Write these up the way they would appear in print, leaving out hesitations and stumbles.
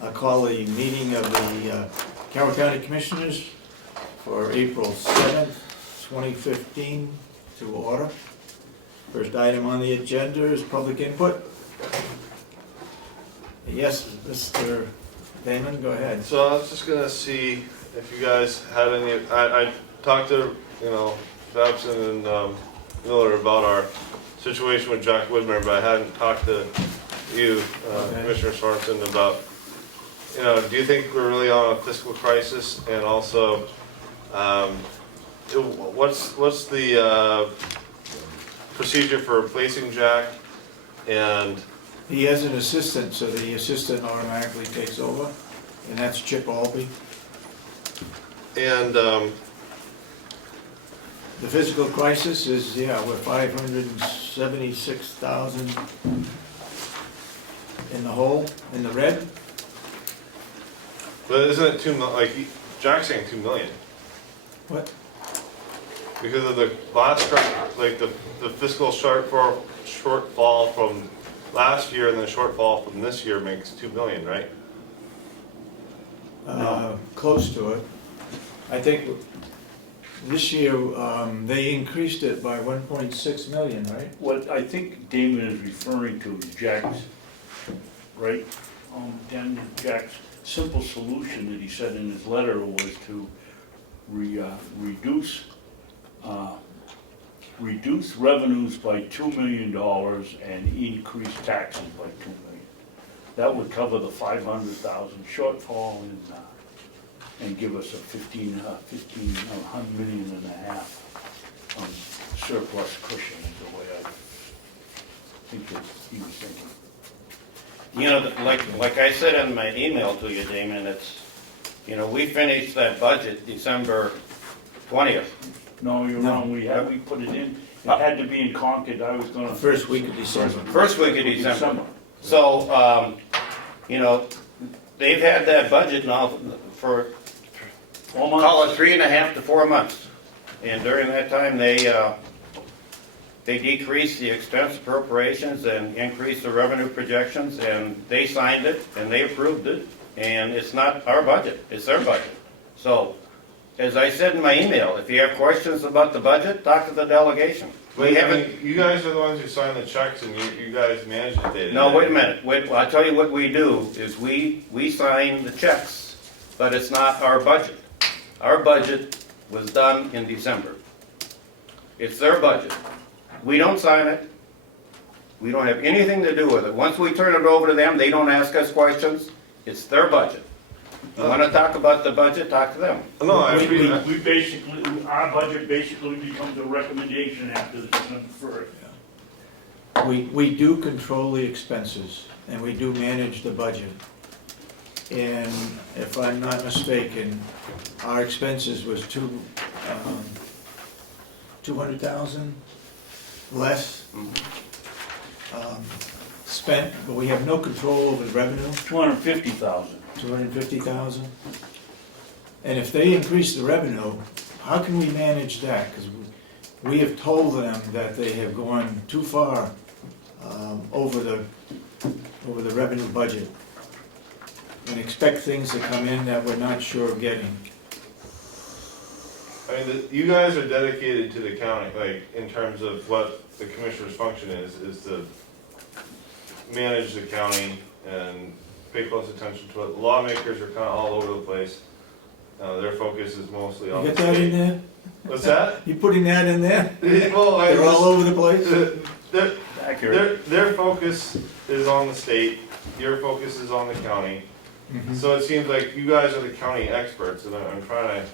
I'll call the meeting of the Carroll County Commissioners for April 7th, 2015 to order. First item on the agenda is public input. Yes, Mr. Damon, go ahead. So I was just gonna see if you guys had any, I talked to, Babson and Miller about our situation with Jack Widmer, but I hadn't talked to you, Okay. Commissioner Sorensen, about, do you think we're really on a fiscal crisis? And also, what's the procedure for replacing Jack? And He has an assistant, so the assistant automatically takes over, and that's Chip Albee. And The physical crisis is, we're 576,000 in the hole, in the red. but isn't it Jack's saying 2 million? What? Because of the last, the fiscal shortfall from last year and the shortfall from this year makes 2 million, right? Close to it. I think this year, they increased it by 1.6 million, right? What I think Damon is referring to is Jack's, right? Jack's simple solution that he said in his letter was to reduce revenues by $2 million and increase taxes by $2 million. That would cover the 500,000 shortfall and give us a 1.5 million surplus cushion is the way I think that he was thinking. Like I said in my email to you, Damon, it's, we finished that budget December 20th. No, you're wrong, we put it in, it had to be in Concord, I was gonna. First week of December. First week of December. So, they've had that budget now for, 4 months. call it 3.5 to 4 months. And during that time, they decreased the expense appropriations and increased the revenue projections, and they signed it, and they approved it, and it's not our budget, it's their budget. So, as I said in my email, if you have questions about the budget, talk to the delegation. We haven't. You guys are the ones who sign the checks, and you guys manage the data. No, wait a minute. I'll tell you what we do, is we sign the checks, but it's not our budget. Our budget was done in December. It's their budget. We don't sign it. We don't have anything to do with it. Once we turn it over to them, they don't ask us questions. It's their budget. You want to talk about the budget, talk to them. No, I agree. We basically, our budget basically becomes a recommendation after the December 1st. We do control the expenses, and we do manage the budget. And if I'm not mistaken, our expenses was 200,000 less spent, but we have no control over the revenue. 250,000. 250,000. And if they increase the revenue, how can we manage that? Because we have told them that they have gone too far over the revenue budget, and expect things to come in that we're not sure of getting. I mean, you guys are dedicated to the county, in terms of what the commissioner's function is to manage the county and pay close attention to it. Lawmakers are kind of all over the place. Their focus is mostly on You the get that in state. there? What's that? You putting that in there? Well, They're all over the place? Accurate. Their focus is on the state. Your focus is on the county. Mhm. So it seems like you guys are the county experts, and I'm trying to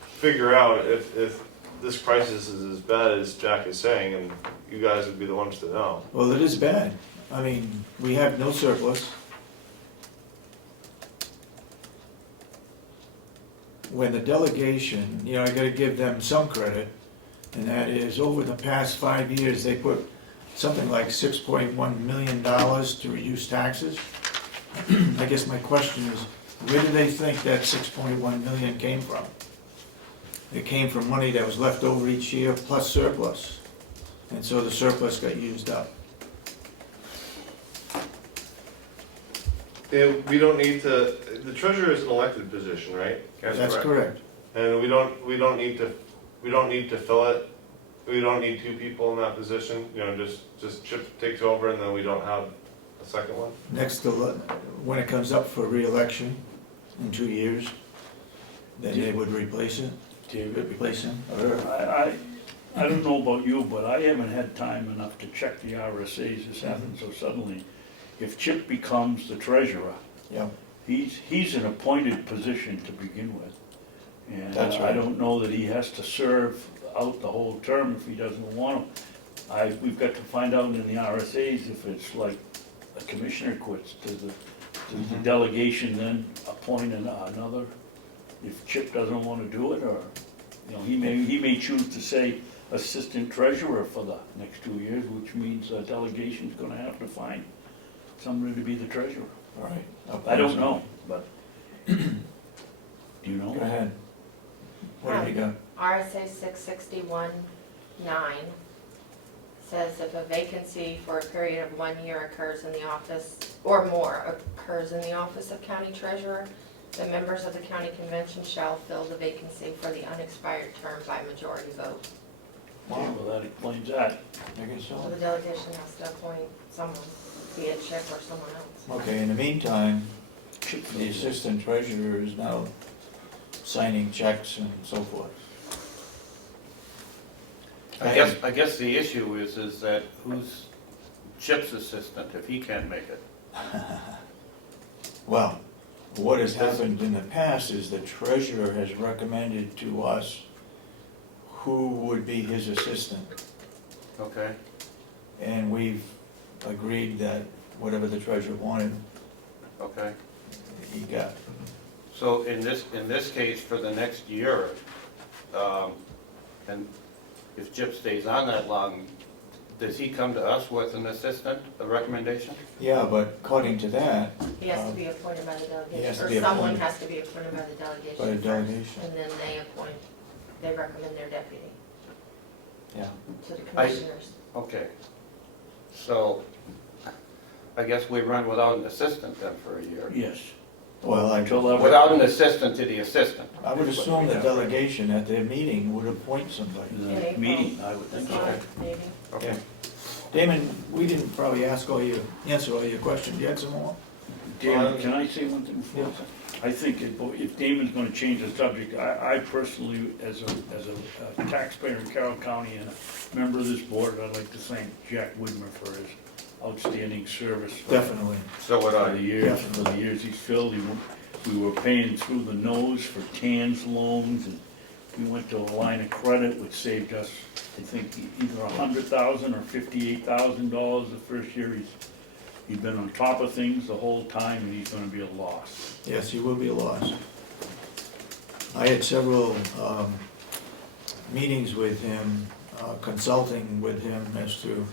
figure out if this crisis is as bad as Jack is saying, and you guys would be the ones to know. Well, it is bad. I mean, we have no surplus. When the delegation, I gotta give them some credit, and that is, over the past 5 years, they put something like $6.1 million to reduce taxes. I guess my question is, where do they think that 6.1 million came from? It came from money that was left over each year plus surplus. And so the surplus got used up. We don't need to, the treasurer is an elected position, right? That's correct. And we don't need to fill it. We don't need two people in that position, you know, just Chip takes over and then we don't have a second one. Next to, when it comes up for reelection in 2 years, then they would replace it, David, replace him. I don't know about you, but I haven't had time enough to check the RSA's. This happened so suddenly. If Chip becomes the treasurer, Yeah, he's an appointed position to begin with. And That's I right. don't know that he has to serve out the whole term if he doesn't want to. We've got to find out in the RSA's if it's like a commissioner quits, does the delegation then appoint another? If Chip doesn't want to do it, or, you know, he may choose to say assistant treasurer for the next 2 years, which means the delegation's gonna have to find somebody to be the treasurer. all right. I don't know, but, do you know? Go ahead. What have you got? RSA 661-9 says if a vacancy for a period of 1 year occurs in the office, or more occurs in the office of county treasurer, the members of the county convention shall fill the vacancy for the unexpired term by majority vote. Okay, well, that explains that. I guess So so. the delegation has to appoint someone, be it Chip or someone else. Okay, in the meantime, Chip the fills it. assistant treasurer is now signing checks and so forth. I guess the issue is that who's Chip's assistant if he can't make it? Well, what has happened in the past is the treasurer has recommended to us who would be his assistant. Okay, And we've agreed that whatever the treasurer wanted, okay. he got. So in this case, for the next year, and if Chip stays on that long, does he come to us with an assistant, a recommendation? Yeah, but according to that, He has to be appointed by the He has delegation, to or be someone appointed. has to be appointed by the delegation By the first, delegation. and then they recommend their deputy yeah, to the commissioners. Okay. So, I guess we run without an assistant then for a year. Yes. well, Until that. Without an assistant to the assistant. I would assume the delegation at their meeting would appoint somebody. The meeting, I would think That's so. fine, maybe. Okay. Yeah. Damon, we didn't probably answer all your questions. You had some more? Damon, can I say one thing before? Yeah. I think if Damon's gonna change the subject, I personally, as a taxpayer in Carroll County and a member of this board, I'd like to thank Jack Widmer for his outstanding service. Definitely. So would For the I. years, he's filled, we were paying through the nose for TANs loans, and we went to a line of credit, which saved us, I think, either $100,000 or $58,000 the first year. He's been on top of things the whole time, and he's gonna be a loss. Yes, he will be a loss. I had several meetings with him, consulting with him as to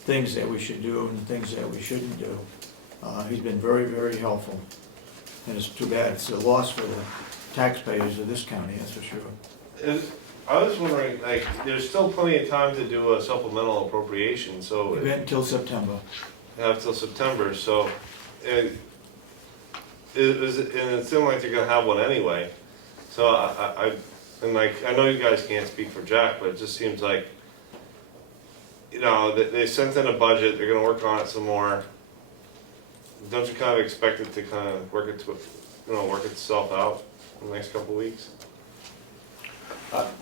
things that we should do and things that we shouldn't do. He's been very, very helpful. And it's too bad, it's a loss for the taxpayers of this county, that's for sure. And I was wondering, like, there's still plenty of time to do a supplemental appropriation, so. We went until September. Have till September, so it seemed like they're gonna have one anyway. So and like, I know you guys can't speak for Jack, but it just seems like, you know, they sent in a budget, they're gonna work on it some more. Don't you kind of expect it to kind of work itself out in the next couple of weeks?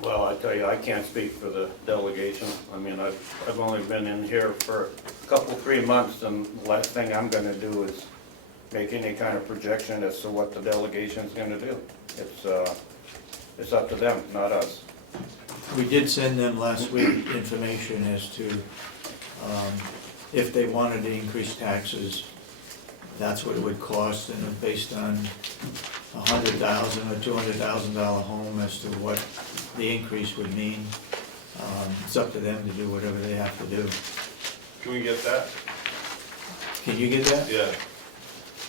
Well, I tell you, I can't speak for the delegation. I mean, I've only been in here for a couple, 3 months, and the last thing I'm gonna do is make any kind of projection as to what the delegation's gonna do. It's up to them, not us. We did send them last week information as to if they wanted to increase taxes, that's what it would cost, and based on $100,000 or $200,000 home as to what the increase would mean. It's up to them to do whatever they have to do. Can we get that? Can you get that? Yeah.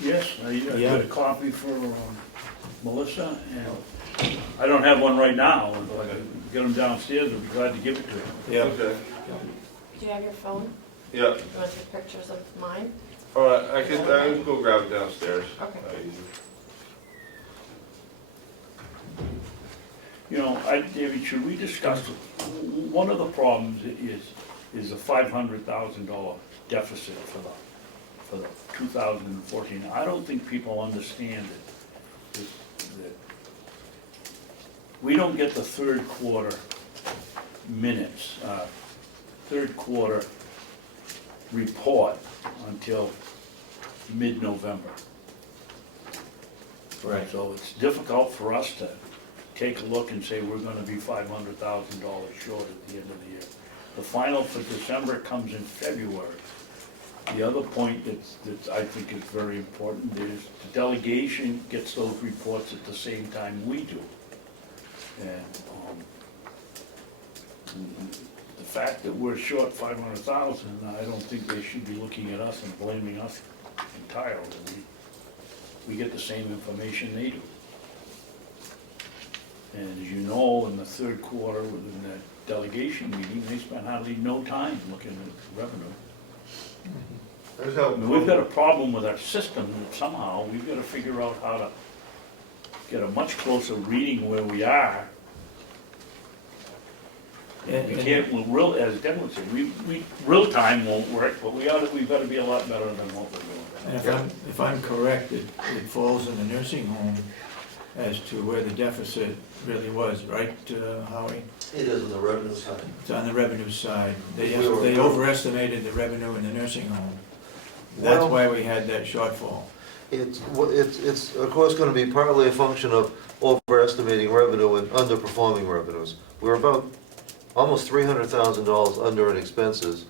Yes, I Yeah. got a copy for Melissa, and I don't have one right now, but I can get them downstairs, I'd be glad to give it to you. Yeah. Okay. Do you have your phone? Yeah. You want to take pictures of mine? All right, I can go grab it downstairs. Okay. You know, David, should we discuss, one of the problems is a $500,000 deficit for the 2014. I don't think people understand that we don't get the third quarter minutes, third quarter report until mid-November. Right. So it's difficult for us to take a look and say we're gonna be $500,000 short at the end of the year. The final for December comes in February. The other point that I think is very important is the delegation gets those reports at the same time we do. And the fact that we're short 500,000, I don't think they should be looking at us and blaming us entirely. We get the same information they do. And as you know, in the third quarter, within that delegation meeting, they spent hardly no time looking at revenue. There's I mean, we've got a problem with our system that somehow we've got to figure out how to get a much closer reading where we are. We can't, well, as Devin would say, real time won't work, but we've got to be a lot better than what we're doing. And if I'm correct, it falls in the nursing home as to where the deficit really was, right, Howie? It is on the revenue side. It's on the revenue side. They We were- overestimated the revenue in the nursing home. That's Well- why we had that shortfall. It's of course gonna be partly a function of overestimating revenue and underperforming revenues. We're about almost $300,000 under in expenses,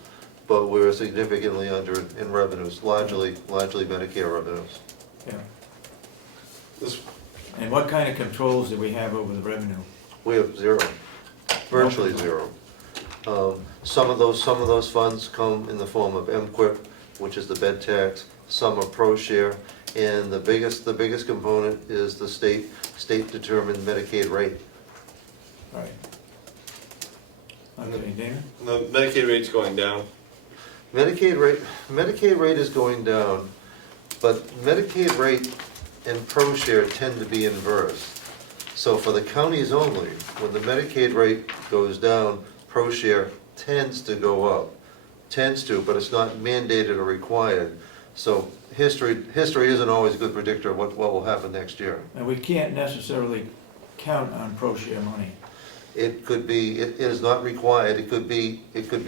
but we're significantly under in revenues, largely Medicare revenues. Yeah. This, And what kind of controls do we have over the revenue? We have zero, virtually zero. Some of those funds come in the form of MQIP, which is the bed tax, some are pro share, and the biggest component is the state determined Medicaid rate. Right. Okay, Dana? the Medicaid rate's going down. Medicaid rate is going down, but Medicaid rate and pro share tend to be inverse. So for the counties only, when the Medicaid rate goes down, pro share tends to go up. Tends to, but it's not mandated or required. So history isn't always a good predictor of what will happen next year. And we can't necessarily count on pro share money. It could be, it is not required, it could be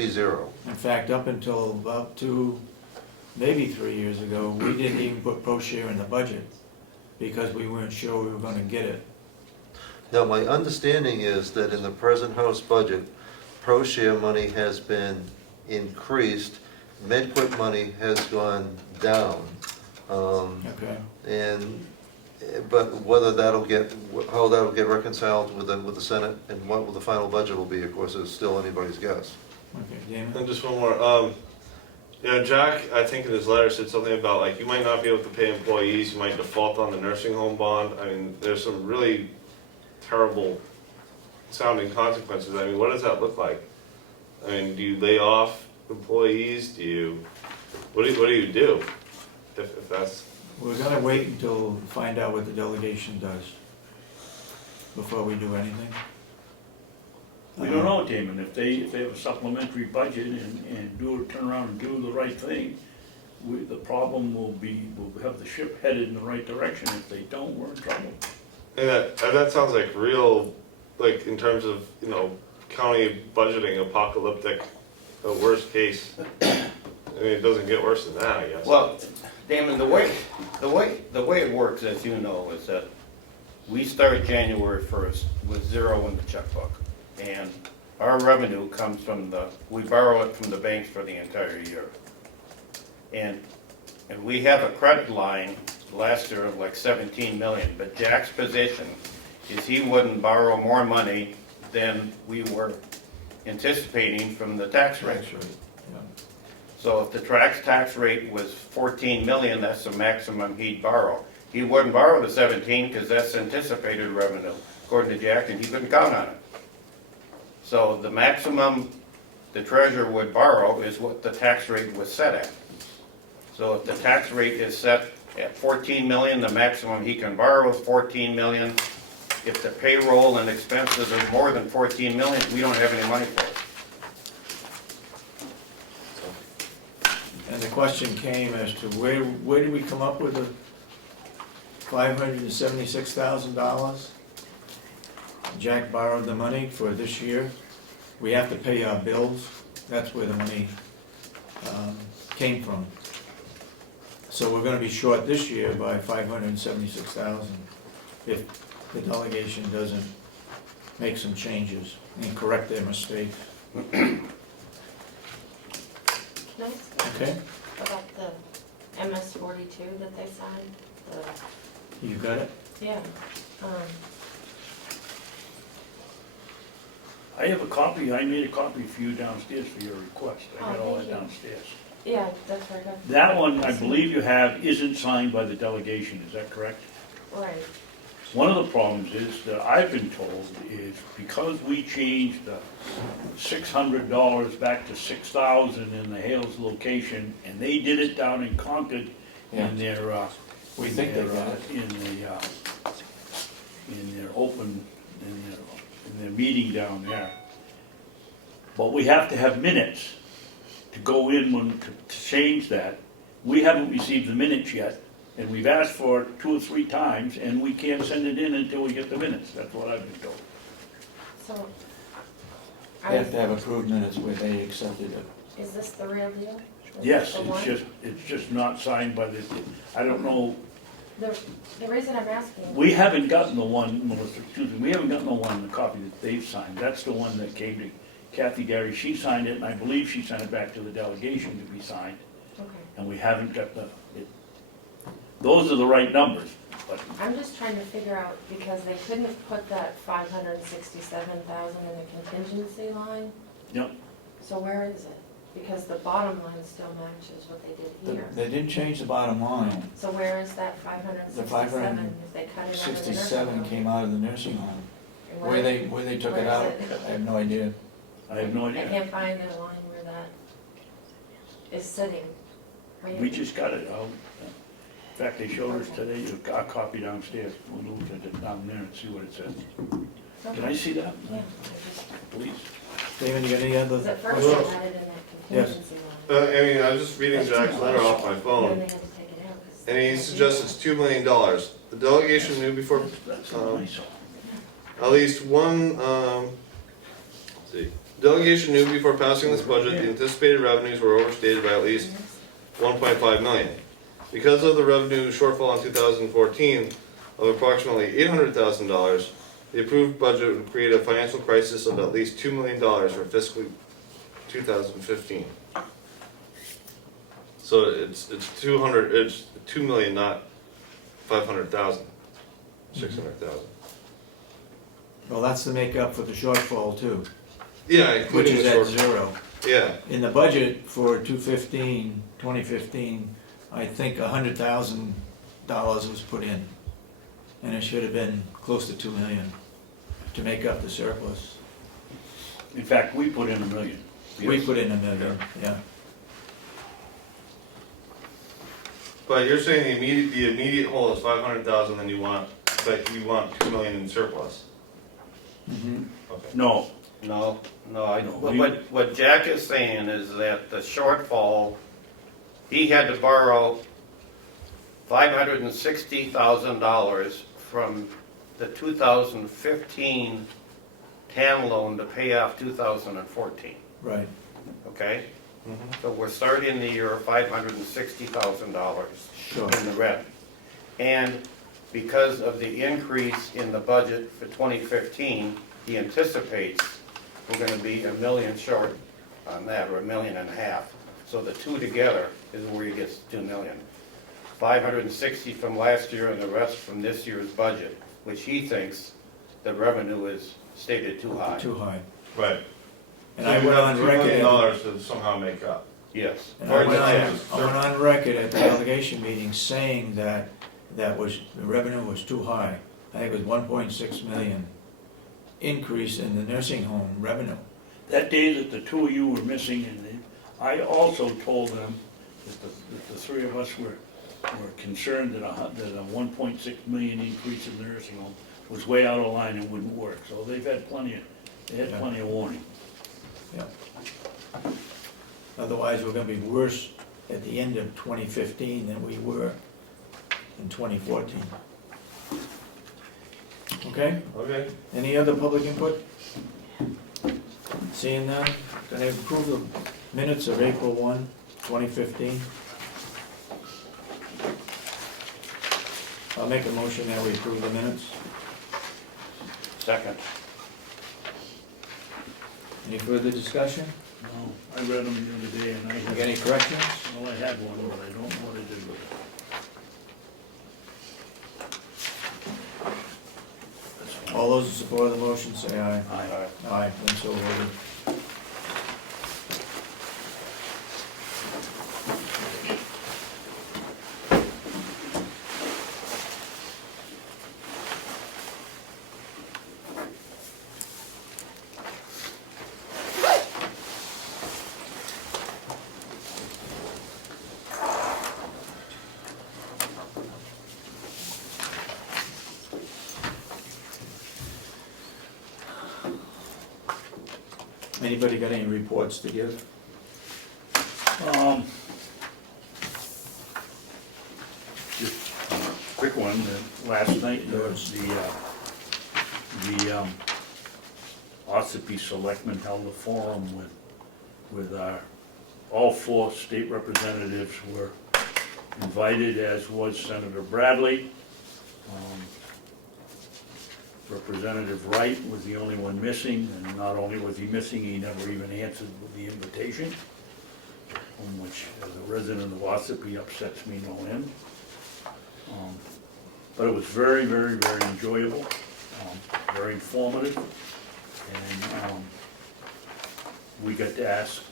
zero. In fact, up until about maybe 3 years ago, we didn't even put pro share in the budget because we weren't sure we were gonna get it. Now, my understanding is that in the present House budget, pro share money has been increased, MedQuip money has gone down. Okay. But whether how that'll get reconciled with the Senate and what the final budget will be, of course, is still anybody's guess. Okay, Damon? And just one more, yeah, Jack, I think in his letter said something about like, you might not be able to pay employees, you might default on the nursing home bond. I mean, there's some really terrible sounding consequences. I mean, what does that look like? I mean, do you lay off employees? What do you do if that's? We're gonna wait until, find out what the delegation does before we do anything. We don't know, Damon, if they have a supplementary budget and turn around and do the right thing, the problem will be, we'll have the ship headed in the right direction. If they don't, we're in trouble. And that sounds like real, like in terms of, county budgeting apocalyptic, worst case. I mean, it doesn't get worse than that, I guess. Well, Damon, the way it works, as you know, is that we start January 1st with zero in the checkbook. And our revenue comes from we borrow it from the banks for the entire year. And we have a credit line last year of like 17 million, but Jack's position is he wouldn't borrow more money than we were anticipating from the tax rate. That's right, yeah. So if the tax rate was 14 million, that's the maximum he'd borrow. He wouldn't borrow the 17 because that's anticipated revenue, according to Jack, and he couldn't count on it. So the maximum the treasurer would borrow is what the tax rate was set at. So if the tax rate is set at 14 million, the maximum he can borrow is 14 million. If the payroll and expenses are more than 14 million, we don't have any money for it. And the question came as to where did we come up with the $576,000? Jack borrowed the money for this year. We have to pay our bills. That's where the money came from. So we're gonna be short this year by $576,000 if the delegation doesn't make some changes and correct their mistakes. Nice. Okay? About the MS 42 that they signed, You got it? yeah. I have a copy, I made a copy for you downstairs for your request. I got all thank that you. downstairs. Yeah, that's where I got. That one, I believe you have, isn't signed by the delegation, is that correct? Right, One of the problems is, that I've been told, is because we changed the $600 back to $6,000 in the Hales location, and they did it down in Concord in their, We think they got it. in their open, in their meeting down there. But we have to have minutes to go in to change that. We haven't received the minutes yet, and we've asked for it 2 or 3 times, and we can't send it in until we get the minutes. That's what I've been told. so. They have to have approved minutes where they accepted it. Is this the real deal? Is Yes, this the one? it's just not signed by the, I don't know, The reason I'm asking. we haven't gotten the one, Melissa, excuse me, we haven't gotten the one, the copy that they've signed. That's the one that came to Kathy Gary. She signed it, and I believe she sent it back to the delegation to be signed. Okay, And we haven't got those are the right numbers, but I'm just trying to figure out, because they couldn't put that 567,000 in the contingency line, Yep. so where is it? Because the bottom line still matches what they did here. They didn't change the bottom line. So where is that 567 if they cut it out of the nursing 67 home? came out of the nursing home. And Where they took where it is out, it? I have no idea. I have no I idea. can't find the line where that is sitting. We just got it out. In fact, they showed us today, a copy downstairs. We'll look at it down there and see what it says. Can I see that? Yeah, Please. David, you got any other because at first questions? they had it in that contingency line. I mean, I was just reading Jack's letter off my Then phone, they had to take it out. 'cause and he they suggests it's $2 million. The delegation knew before, That's Um, nice. at least one, let's see. Delegation knew before passing this budget, the anticipated revenues were overstated by at least 1.5 million. Because of the revenue shortfall in 2014 of approximately $800,000, the approved budget would create a financial crisis of at least $2 million for fiscal 2015. So it's 2 million, not 500,000, 600,000. Well, that's to make up for the shortfall too, Yeah, which including is the at short. 0. Yeah, In the budget for 2015, I think $100,000 was put in. And it should have been close to 2 million to make up the surplus. In fact, we put in $1 million. We Yes. put in $1 million, yeah. but you're saying the immediate hole is 500,000, then you want 2 million in surplus. Mhm. Okay. No, No, No, what Jack is saying is that the shortfall, he had to borrow $560,000 from the 2015 TAN loan to pay off 2014, Right, okay? Mhm. So we're starting the year $560,000 sure. in the red. And because of the increase in the budget for 2015, he anticipates we're gonna be $1 million short on that, or $1.5 million. So the two together is where he gets 2 million. 560 from last year and the rest from this year's budget, which he thinks the revenue is stated too high. Too high. Right. And I went on $2 million record, to somehow make up. Yes. and I went on record at the delegation meeting saying that the revenue was too high. I think it was 1.6 million increase in the nursing home revenue. that day that the two of you were missing, and I also told them that the three of us were concerned that a 1.6 million increase in the nursing home was way out of line and wouldn't work, so they've had plenty of warning. Yeah. Otherwise, we're gonna be worse at the end of 2015 than we were in 2014. Okay, Okay. any other public input? Seeing none, can I approve the minutes of April 1, 2015? I'll make a motion that we approve the minutes. Second. Any further discussion? No, I read them the other day and I You had, got any corrections? well, I had one, but I don't know what I did with it. That's fine. All those in support of the motion, say aye. Aye. Aye, then so voted. Anybody got any reports to give? Just a quick one, last night, there was the Ossipee selectmen held a forum with our, all 4 state representatives were invited, as was Senator Bradley. Representative Wright was the only one missing, and not only was he missing, he never even answered the invitation, which, as a resident of Ossipee, upsets me no end. But it was very, very, very enjoyable, very informative, and we got to ask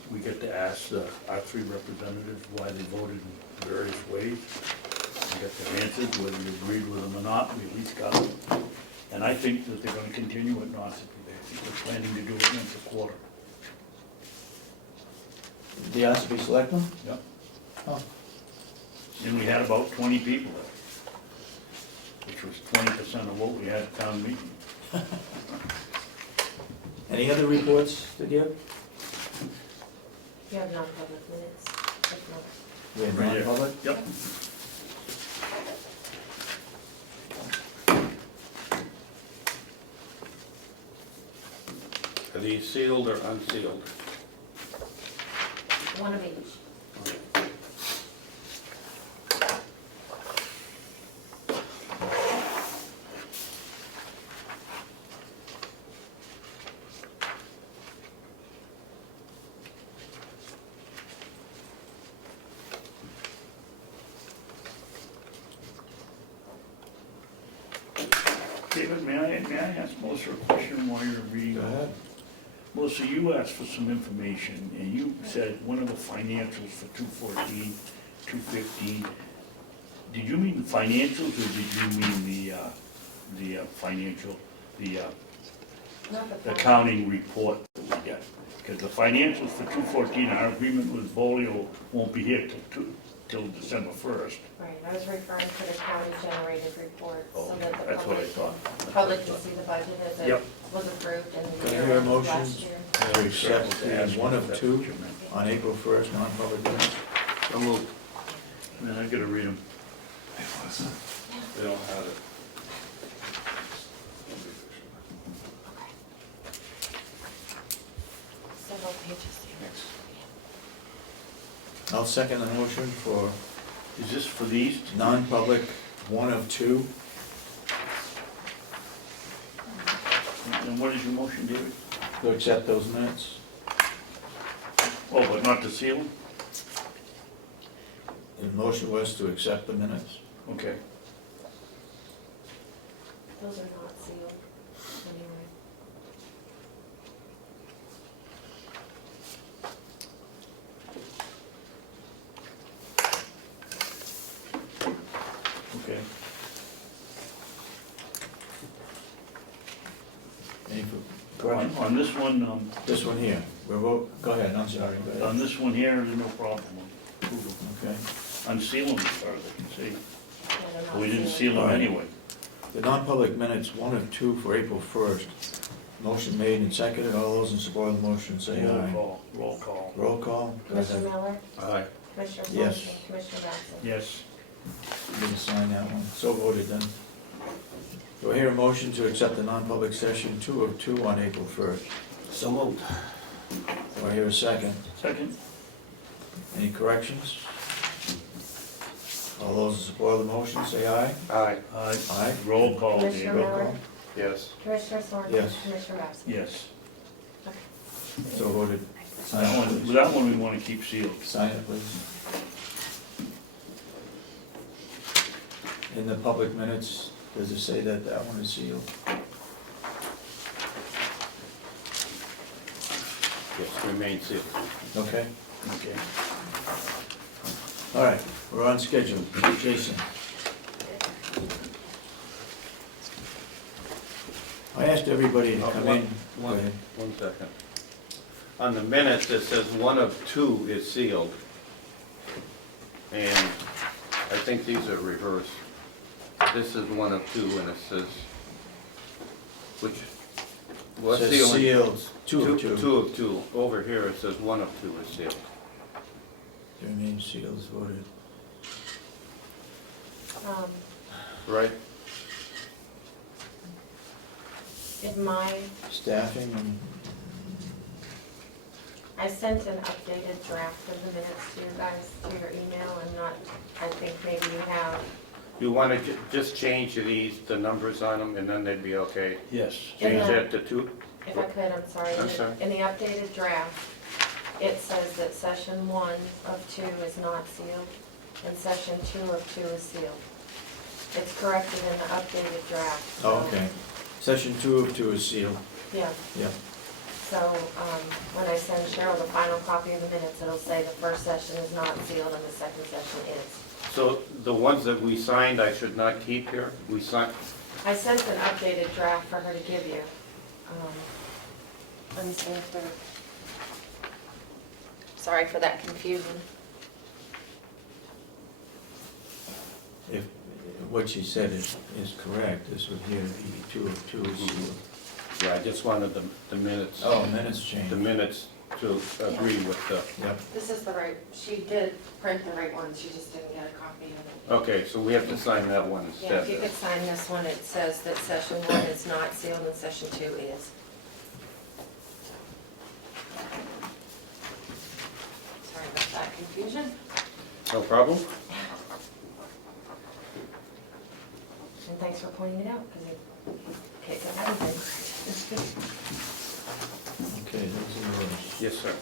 our 3 representatives why they voted in various ways. We got their answers, whether we agreed with them or not, we at least got them. And I think that they're gonna continue it in Ossipee. They're planning to do it once a quarter. The Ossipee Selectmen? Yep. Oh. And we had about 20 people there, which was 20% of what we had at town meeting. Any other reports to give? You have non-public minutes, if not. We have Right here. non-public? Yep. Are these sealed or unsealed? One of each. David, may I ask Melissa a question while you're reading? Go ahead. Melissa, you asked for some information, and you said one of the financials for 214, 215. Did you mean the financials, or did you mean the financial, Not the accounting report that we get? Because the financials for 214, our agreement with Volio won't be here till December 1st. Right, I was referring to the county-generated report, Oh, so that the that's what I public thought. can see the budget as it Yep. was approved in Can the I year hear a end motion? last year. To accept the one of That's 2 what you meant. on April 1st, non-public minutes. So moved. Man, I gotta read them. They don't have it. Several pages here. I'll second the motion for Is this for these? non-public 1 of 2. And what is your motion, David? To accept those minutes. Oh, but not to seal them? The motion was to accept the minutes. Okay. Those are not sealed, anyway. Okay. Any corrections? On this one, This one here, we're go ahead, I'm sorry, go on ahead. this one here, there's no problem. Okay. Unseal them as far as I can see. Yeah, they're not We didn't sealed. seal them Right. anyway. The non-public minutes, 1 of 2 for April 1st. Motion made and seconded. All those in support of the motion say Roll aye. call, roll call. Roll call. Go Commissioner ahead. Miller, Aye. Commissioner Yes. Sorensen, Commissioner Babson. Yes. You can sign that one. So voted then. Do I hear a motion to accept the non-public session 2 of 2 on April 1st? So moved. Do I hear a second? Second? Any corrections? All those in support of the motion say aye. Aye. Aye. Aye. Roll call, Commissioner David. Roll Miller, call. Yes. Commissioner Sorensen, Yes. Commissioner Babson. Yes. So voted. Sign That it, one, please. that one we wanna keep sealed. Sign it, please. In the public minutes, does it say that that one is sealed? Yes, remain sealed. Okay, Okay. all right, we're on schedule. Jason. I asked everybody to come in. Go ahead. One second. On the minutes, it says 1 of 2 is sealed. And I think these are reversed. This is 1 of 2, and it says, which, what's Says sealed? sealed, 2 of 2. 2 of 2. Over here, it says 1 of 2 is sealed. Their name sealed is voted. Right? In my, Staffing and, I sent an updated draft of the minutes to you guys through your email. I'm not, I think maybe you have. You want to just change the numbers on them, and then they'd be okay? Yes. Change Yeah. that to 2? If I could, I'm sorry. I'm sorry. In the updated draft, it says that session 1 of 2 is not sealed, and session 2 of 2 is sealed. It's corrected in the updated draft. oh, so- okay. Session 2 of 2 is sealed, Yeah, yeah. so, when I send Cheryl the final copy of the minutes, it'll say the first session is not sealed and the second session is. So the ones that we signed, I should not keep here? We signed, I sent an updated draft for her to give you. Let me see if they're, sorry for that confusion. If, what she said is correct, this would here be 2 of 2 is sealed. yeah, I just wanted the minutes. Oh, minutes The changed, minutes to agree with the, yep. This is the right, she did print the right one, she just didn't get a copy of it. okay, so we have to sign that one Yeah, if you instead. could sign this one, it says that session 1 is not sealed and session 2 is. Sorry about that confusion. No problem? And thanks for pointing it out, because you can't get everything. Okay, those are yours. Yes, sir.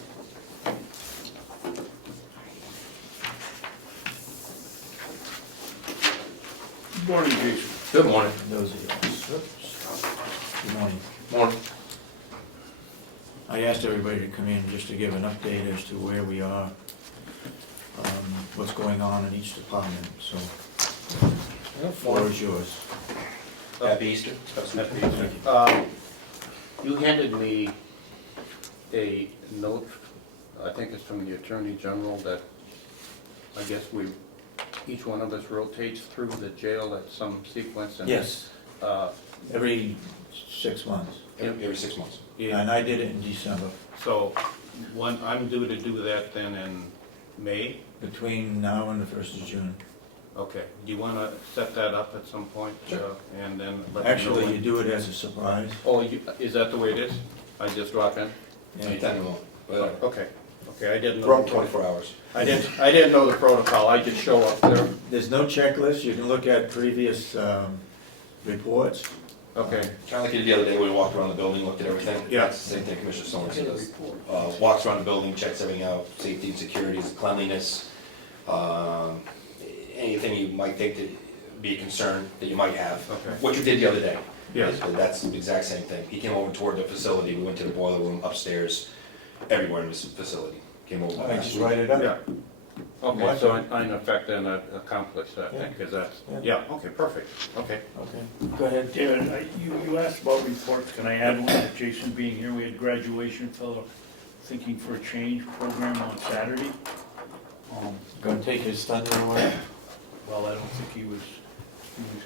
Good morning, Jason. Good morning. Those are yours. Oops. Good morning. Morning. I asked everybody to come in just to give an update as to where we are, what's going on in each department, so floor is yours. Happy Easter. Happy Easter. You handed me a note, I think it's from the Attorney General, that I guess each one of us rotates through the jail at some sequence. And Yes, every 6 months. Every 6 months. Yeah, And I did it in December, so I'm due to do that then in May? between now and the 1st of June. Okay, do you want to set that up at some point? Sure. And then let me know Actually, when- you do it as a surprise. Oh, is that the way it is? I just drop in? Yeah. Anytime you want. But Okay, I didn't know. we're open 24 hours. I didn't know the protocol, I just show up there. There's no checklist, you can look at previous reports. Okay, Kind of like you did the other day, we walked around the building, looked at everything. Yeah. That's the same thing Commissioner Sorensen does. Walks around the building, checks everything out, safety and security, cleanliness, anything you might think to be a concern that you might have. Okay. What you did the other day. Yes. That's the exact same thing. He came over and toured the facility, we went to the boiler room, upstairs, everywhere in this facility. Came over. All right, just write it up. yeah. Okay, so in effect then I accomplished that Yeah. thing, because that's, Yeah. yeah, okay, perfect, okay. Okay, go ahead. David, you asked about reports, can I add one, with Jason being here, we had graduation for the Thinking for a Change program on Saturday. Gonna take his thunder away? Well, I don't think he was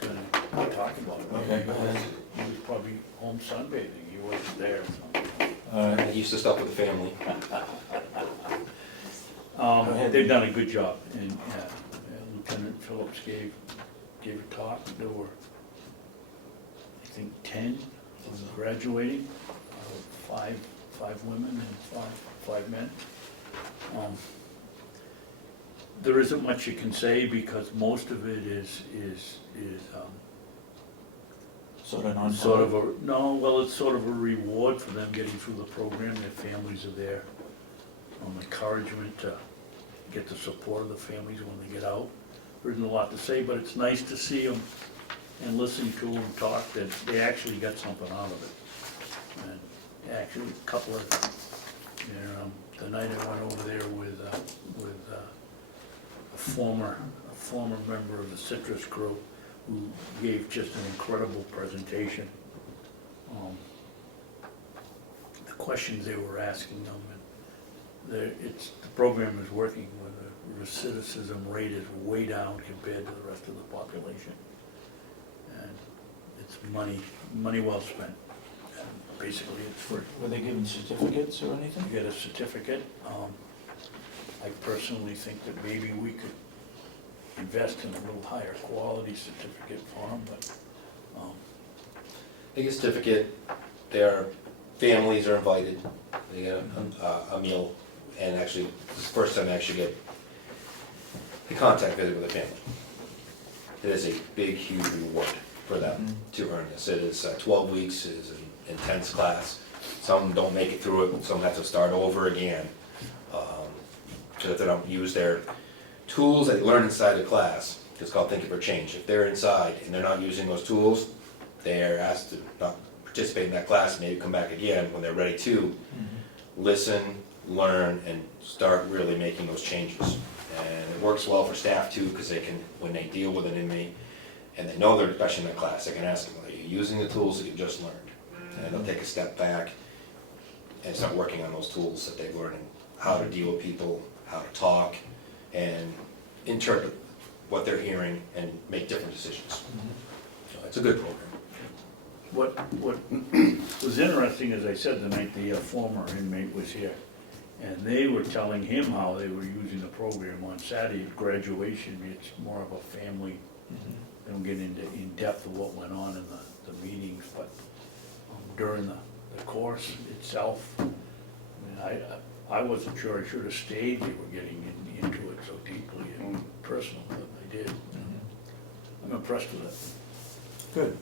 gonna talk about it. Okay, go ahead. He was probably home sunbathing, he wasn't there, so. All I right. used to stuff with the family. ahead. They've done a good job, and Lieutenant Phillips gave a talk, there were, I think, 10 graduating, five women and five men. There isn't much you can say, because most of it is Sort of non. sort of a, no, well, it's sort of a reward for them getting through the program, their families are there. Encouragement to get the support of the families when they get out. There isn't a lot to say, but it's nice to see them and listen to them talk, that they actually got something out of it. And actually, a couple of, the night I went over there with a former member of the Citrus Group, who gave just an incredible presentation. The questions they were asking them, and the program is working with the recidivism rate is way down compared to the rest of the population. And it's money well spent. And basically, it's free. Were they given certificates or anything? You get a certificate. I personally think that maybe we could invest in a little higher quality certificate for them, but, They get a certificate, their families are invited, they get a meal, and actually, this is the first time they actually get the contact visit with the family. It is a big, huge reward for them to earn this. It is 12 weeks, it is an intense class. Some don't make it through it, some have to start over again, so that they don't use their tools that they learn inside the class. It's called Thinking for Change. If they're inside and they're not using those tools, they're asked to not participate in that class, maybe come back again when they're ready to listen, learn, and start really making those changes. And it works well for staff too, because they can, when they deal with an inmate, and they know they're, especially in that class, they can ask them, are you using the tools that you just learned? And they'll take a step back and start working on those tools that they've learned, and how to deal with people, how to talk, and interpret what they're hearing and make different decisions. So it's a good program. what was interesting, as I said, the night the former inmate was here, and they were telling him how they were using the program on Saturday at graduation. It's more of a family, they don't get in depth of what went on in the meetings, but during the course itself, I mean, I wasn't sure I should have stayed, they were getting into it so deeply and personal, but they did. I'm impressed with it. Good.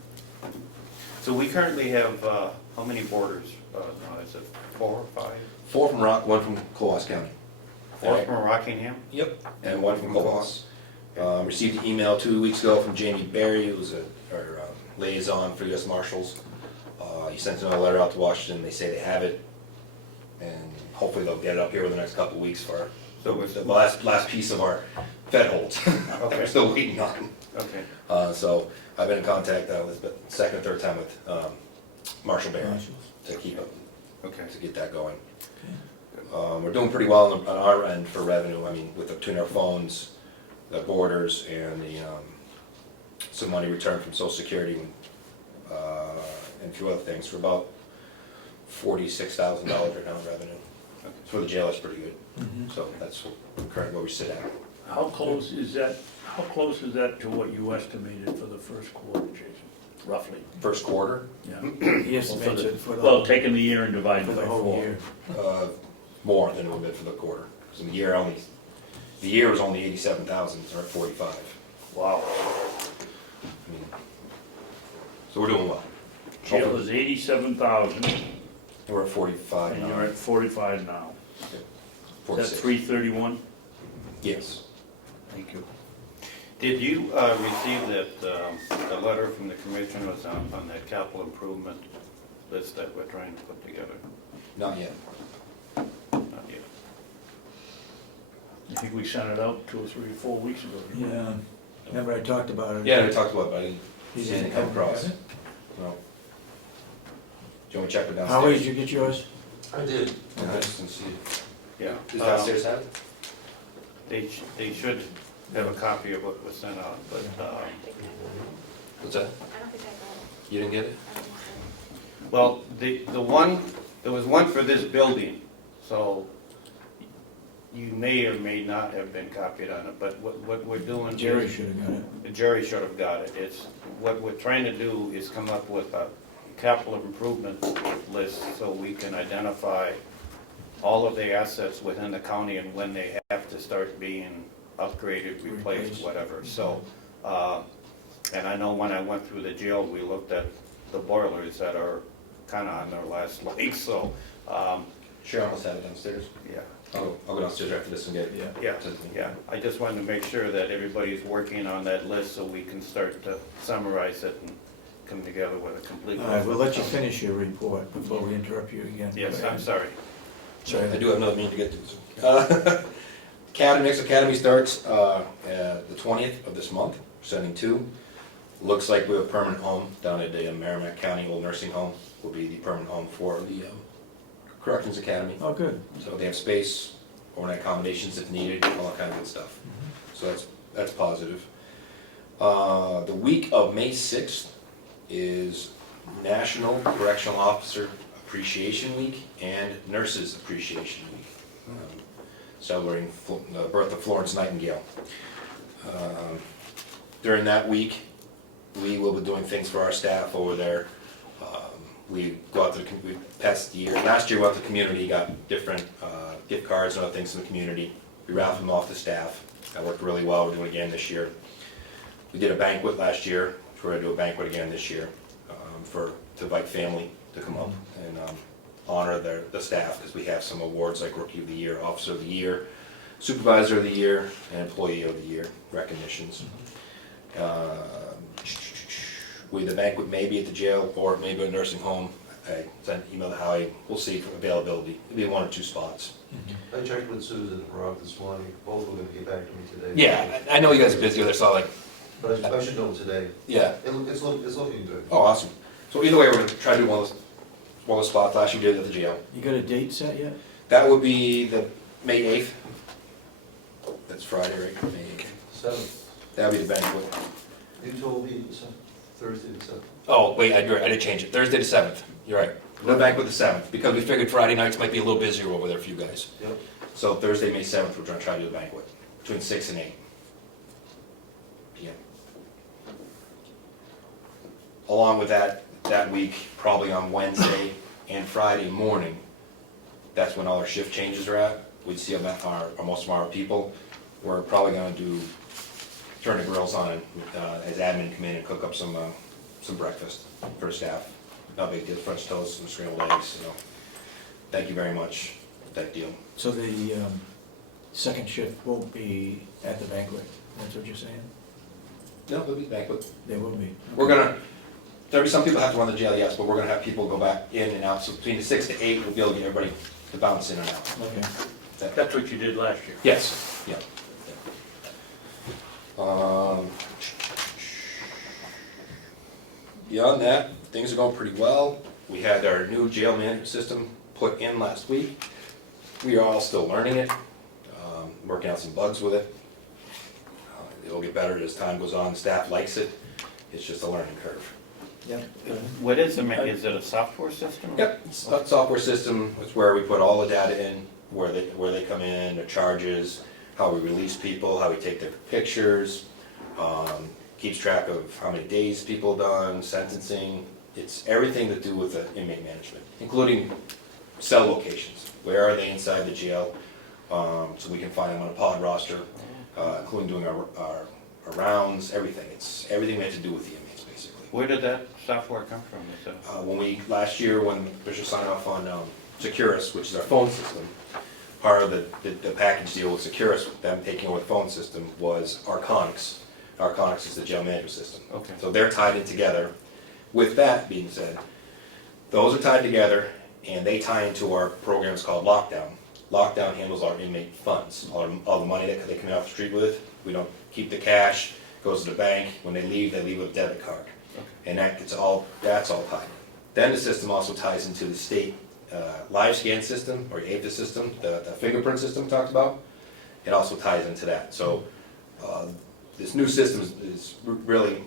So we currently have, how many boarders? Now, is it 4 or 5? 4 from Rock, 1 from Coas County. 4 from Rockingham? Yep. And 1 from Coas. Received an email 2 weeks ago from Jamie Berry, who's our liaison for U.S. Marshals. He sent another letter out to Washington, they say they have it, and hopefully they'll get it up here within the next couple of weeks for the last piece of our Fed holds. Okay. We're still waiting on. Okay. So I've been in contact with the second or third time with Marshall Berry Marshals. to keep it, Okay. to get that going. We're doing pretty well on our end for revenue. I mean, between our phones, the borders, and some money returned from Social Security, and a few other things. We're about $46,000 right now in revenue. For the jail, that's pretty good. So that's currently where we sit at. How close is that to what you estimated for the first quarter, Jason, roughly? First quarter, Yeah. He estimated for the. Well, taking the year and For dividing the by whole 4. year. more than it would have been for the quarter. Because the year was only 87,000, so we're at 45. Wow. I mean, so we're doing well. Jail is 87,000, We're at 45 and now. you're at 45 now. That's 46. 331? Yes. Thank you. Did you receive that, the letter from the commissioners on that capital improvement list that we're trying to put together? Not yet. Not yet. I think we sent it out 2 or 3 or 4 weeks ago. didn't we? Yeah, remember I talked about it? Yeah, we talked about it, but I didn't He see anything come across. No. Do you want me to check it downstairs? Howie, did you get yours? I did. I just didn't see it. Yeah. Does downstairs have it? they should have a copy of what was sent out, but, What's that? I don't think I got it. You didn't get it? I don't think so. well, there was one for this building, so you may or may not have been copied on it, but what we're doing. Jerry is- should have got it. The jury should have got it. It's, what we're trying to do is come up with a capital improvement list so we can identify all of the assets within the county and when they have to start being upgraded, replaced, Replaced. whatever. So, and I know when I went through the jail, we looked at the boilers that are kind of on their last legs, so, Sure, I must have it downstairs. yeah. I'll go downstairs after this and get it. Yeah. Yeah, yeah, I just wanted to make sure that everybody's working on that list so we can start to summarize it and come together with a complete All list. right, we'll let you finish your report before we interrupt you again. Yes, I'm sorry. Sorry. I do have another meeting to get to. So. Academy, next academy starts the 20th of this month, sending 2. Looks like we have a permanent home down at the Merrimack County Old Nursing Home. Will be the permanent home for the Corrections Academy. Oh, good. So they have space, overnight accommodations if needed, all that kind of good stuff. So that's positive. The week of May 6th is National Correctional Officer Appreciation Week and Nurses Appreciation Week, celebrating the birth of Florence Nightingale. During that week, we will be doing things for our staff over there. We go out to we passed the year, last year we went to the community, got different gift cards and other things from the community. We raffled them off to staff. That worked really well. We're doing it again this year. We did a banquet last year. We're going to do a banquet again this year to invite family to come up and honor the staff, because we have some awards like Rookie of the Year, Officer of the Year, Supervisor of the Year, and Employee of the Year recognitions. The banquet may be at the jail or maybe a nursing home. I sent an email to Howie. We'll see for availability. It'll be 1 or 2 spots. I checked with Susan and Rob this morning, both were gonna get back to me today. Yeah, I know you guys are busy with it, so like, But I should know today. yeah. It's looking good. Oh, awesome. So either way, we're gonna try to do one of those spots. Last year we did it at the jail. You got a date set yet? That would be the May 8th. That's Friday, right? May 8th. 7th. That would be the banquet. You told me Thursday the 7th. Oh, wait, I did change it. Thursday the 7th. You're right. No banquet the 7th, because we figured Friday nights might be a little busier over there for you guys. Yep. So Thursday, May 7th, we're gonna try to do the banquet, between 6 and 8 p.m. Along with that week, probably on Wednesday and Friday morning, that's when all our shift changes are at. We'd see most of our people. We're probably gonna turn the grills on, as admin come in and cook up some breakfast for staff. No big deal, French toast, some scrambled eggs, thank you very much, that deal. So the second shift won't be at the banquet, that's what you're saying? No, it'll be banquet. They will be. There'll be some people that have to run the jail, yes, but we're gonna have people go back in and out, so between the 6 to 8, we'll be able to get everybody to bounce in and out. Okay. That's what you did last year. Yes, yeah. Beyond that, things are going pretty well. We had our new jail management system put in last week. We are all still learning it, working out some bugs with it. It'll get better as time goes on, staff likes it, it's just a learning curve. Yep. What is it, is it a software system? Yep, it's a software system, it's where we put all the data in, where they come in, their charges, how we release people, how we take their pictures, keeps track of how many days people done, sentencing. It's everything to do with the inmate management, including cell locations. Where are they inside the jail? So we can find them on a pod roster, including doing our rounds, everything. It's everything we have to do with the inmates, basically. Where did that software come from? Is it- Last year, when Bishop signed off on Securus, which is our phone system, part of the package deal with Securus, them taking over the phone system, was Arconics. Arconics is the jail management system. Okay. So they're tied in together. With that being said, those are tied together, and they tie into our programs called Lockdown. Lockdown handles our inmate funds, all the money that they come off the street with. We don't keep the cash, goes to the bank. When they leave with a debit card. Okay. And that's all tied. Then the system also ties into the state live scan system, or APHIS system, the fingerprint system we talked about. it also ties into that. So this new system is really,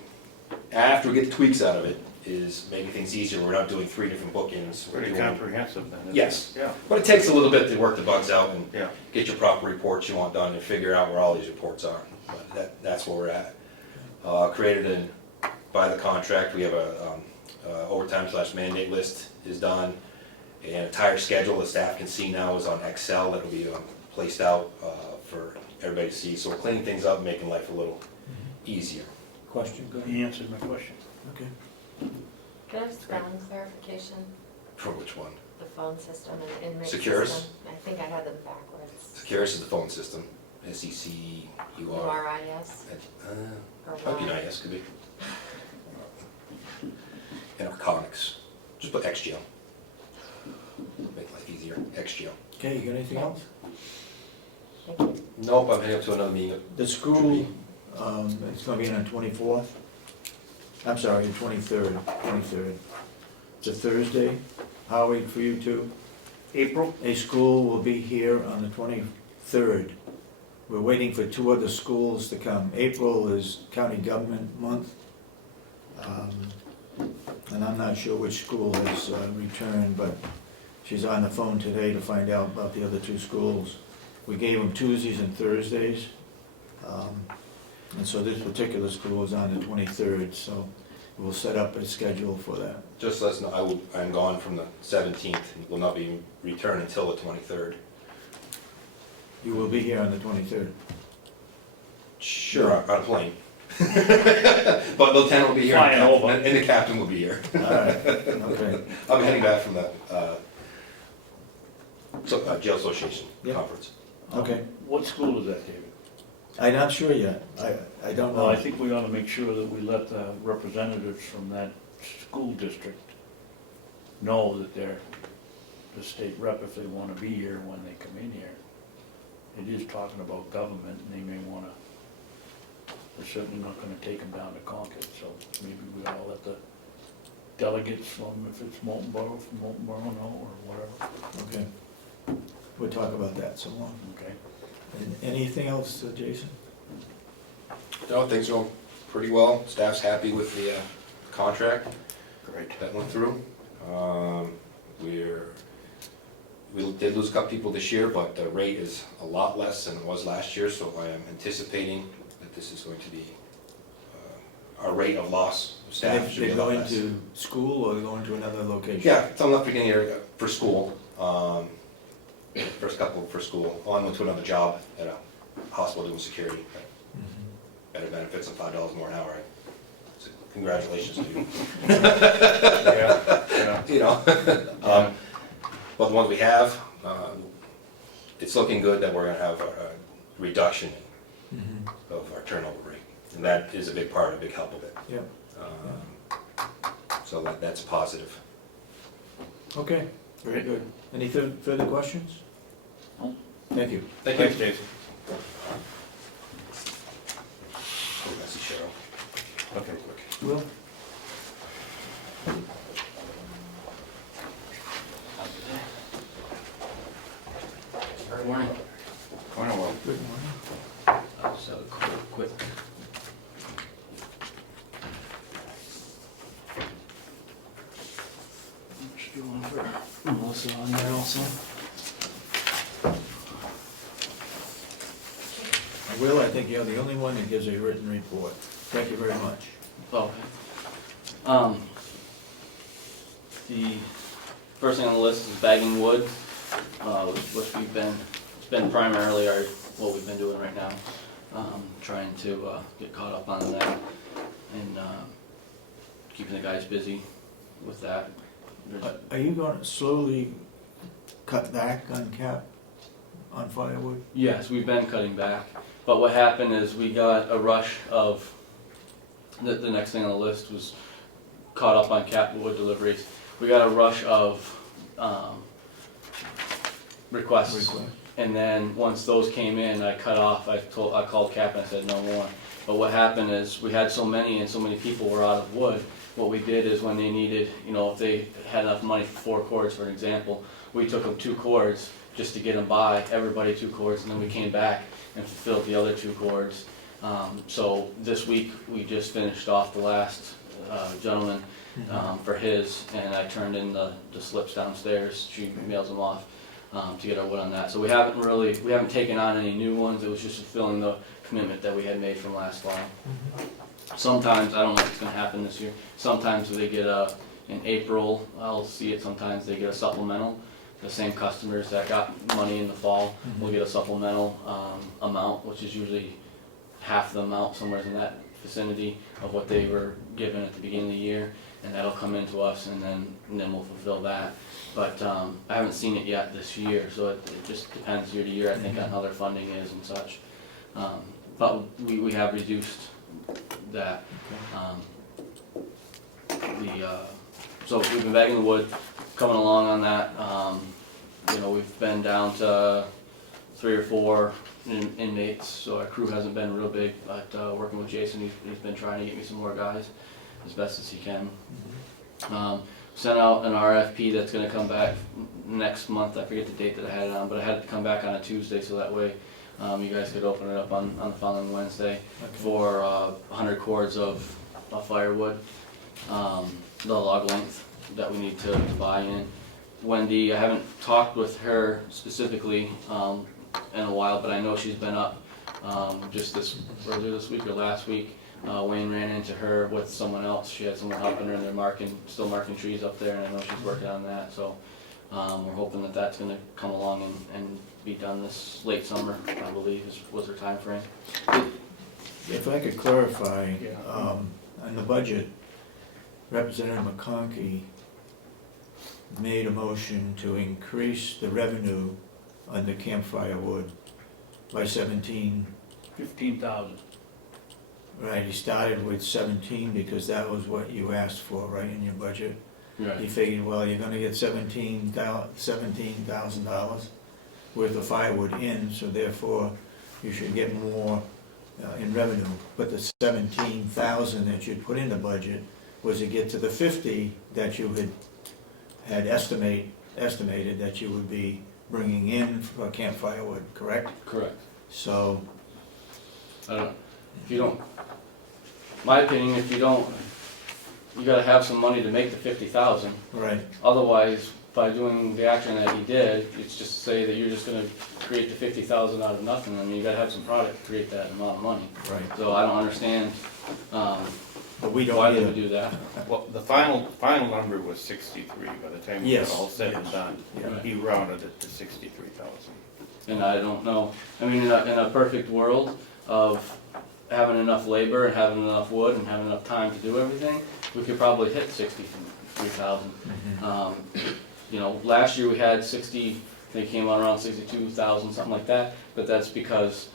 after we get the tweaks out of it, is making things easier. We're not doing 3 different bookings. We're Pretty doing- comprehensive then. isn't it? Yes. Yeah, But it takes a little bit to work the bugs out and yeah. get your proper reports you want done and figure out where all these reports are. But that's where we're at. Created by the contract, we have a overtime/mandate list is done. And a tire schedule the staff can see now is on Excel, that'll be placed out for everybody to see. So we're cleaning things up, making life a little easier. Question, go ahead. He answered my question. Okay. Can I have spelling clarification? For which one? The phone system and inmate Securus? system. I think I had them backwards. Securus is the phone system, SECUR. URIS or Might be Y. nice, could be. And Conics, just put XGL. Make life easier, XGL. Okay, you got anything else? Thank you. Nope, I'm heading up to another meeting. The school, it's gonna be on the 24th. I'm sorry, the 23rd. It's a Thursday. Howie, for you too. April? A school will be here on the 23rd. We're waiting for 2 other schools to come. April is county government month. And I'm not sure which school has returned, but she's on the phone today to find out about the other 2 schools. We gave them Tuesdays and Thursdays. And so this particular school is on the 23rd, so we'll set up a schedule for that. Just let us know, I'm gone from the 17th, and will not be returned until the 23rd. You will be here on the 23rd. Sure, on a plane. But Lieutenant will be here, Flying over. and the captain will be here. All right, okay. I'll be heading back from the Jail Association Yep. conference. Okay. What school is that, David? I'm not sure yet. I don't know. Well, I think we ought to make sure that we let the representatives from that school district know that they're the state rep if they want to be here when they come in here. It is talking about government, and they may want to, we're certainly not going to take them down to Concord, so maybe we ought to let the delegates from, if it's Molten Borough, from Molten Borough know, or whatever. Okay. We'll talk about that some more. Okay. And anything else, Jason? No, things are going pretty well. Staff's happy with the contract Great. that went through. We did lose a couple people this year, but the rate is a lot less than it was last year, so I am anticipating that this is going to be, our rate of loss of staff should be They're a lot going less. to school or they're going to another location? Yeah, some left beginning here for school, first couple for school. One went to another job at a hospital doing security. Mhm. Better benefits and $5 more an hour. So congratulations to you. Yeah. You know. But the ones we have, it's looking good that we're gonna have a reduction Mhm. of our turnover rate. And that is a big part, a big help of it. Yeah, So that's positive. okay, very good. Any further questions? No. Thank you. Thank Thanks, you. Jason. I see Cheryl. Okay. Will? Good morning. Morning, Will. Good morning. I'll just have a quick. Just do one for Melissa on there also. Will, I think you're the only one that gives a written report. Thank you very much. Oh, okay. The first thing on the list is bagging wood, which it's been primarily what we've been doing right now. Trying to get caught up on that and keeping the guys busy with that. Are you going to slowly cut back on firewood? Yes, we've been cutting back, but what happened is we got a rush of, the next thing on the list was caught up on wood deliveries. We got a rush of requests, and then once those came in, I cut off, I called Cap and I said no more. But what happened is we had so many and so many people were out of wood, what we did is when they needed, if they had enough money for 4 cords, for an example, we took them 2 cords just to get them by, everybody 2 cords, and then we came back and fulfilled the other 2 cords. So this week, we just finished off the last gentleman for his, and I turned in the slips downstairs. She mails them off to get our wood on that. So we haven't taken on any new ones. It was just fulfilling the commitment that we had made from last fall. Sometimes, I don't know if it's gonna happen this year, sometimes they get in April, I'll see it sometimes, they get a supplemental. The same customers that got money in the fall will get a supplemental amount, which is usually half the amount, somewhere in that vicinity of what they were given at the beginning of the year, and that'll come into us, and then we'll fulfill that. But I haven't seen it yet this year, so it just depends year to year, I think, on how their funding is and such. But we have reduced that. So we've been bagging the wood, coming along on that. You know, we've been down to 3 or 4 inmates, so our crew hasn't been real big, but working with Jason, he's been trying to get me some more guys as best as he can. Sent out an RFP that's gonna come back next month. I forget the date that I had it on, but I had it to come back on a Tuesday, so that way you guys could open it up on the following Wednesday for 100 cords of firewood, the log length that we need to buy in. Wendy, I haven't talked with her specifically in a while, but I know she's been up just earlier this week or last week. Wayne ran into her with someone else. She had someone helping her, and they're still marking trees up there, and I know she's working on that. So we're hoping that that's going to come along and be done this late summer, I believe, was her time frame. If I could clarify, on the budget, Representative McConkey made a motion to increase the revenue on the campfire wood by 15,000. Right, he started with 17 because that was what you asked for, right, in your budget? Right. He figured, well, you're gonna get $17,000 worth of firewood in, so therefore you should get more in revenue. But the 17,000 that you'd put in the budget was to get to the 50 that you had estimated that you would be bringing in for campfire wood, correct? Correct. So, my opinion, you gotta have some money to make the 50,000. right, Otherwise, by doing the action that he did, it's just to say that you're just gonna create the 50,000 out of nothing. I mean, you gotta have some product to create that amount of money. right. So I don't understand, But we why don't they would either. do that. Well, the final number was 63, by the time it Yes, was all said and yes. done. Yeah. He rounded it to 63,000. And I don't know, I mean, in a perfect world of having enough labor and having enough wood and having enough time to do everything, we could probably hit 63,000. You know, last year we had they came out around 62,000, something like that, but that's because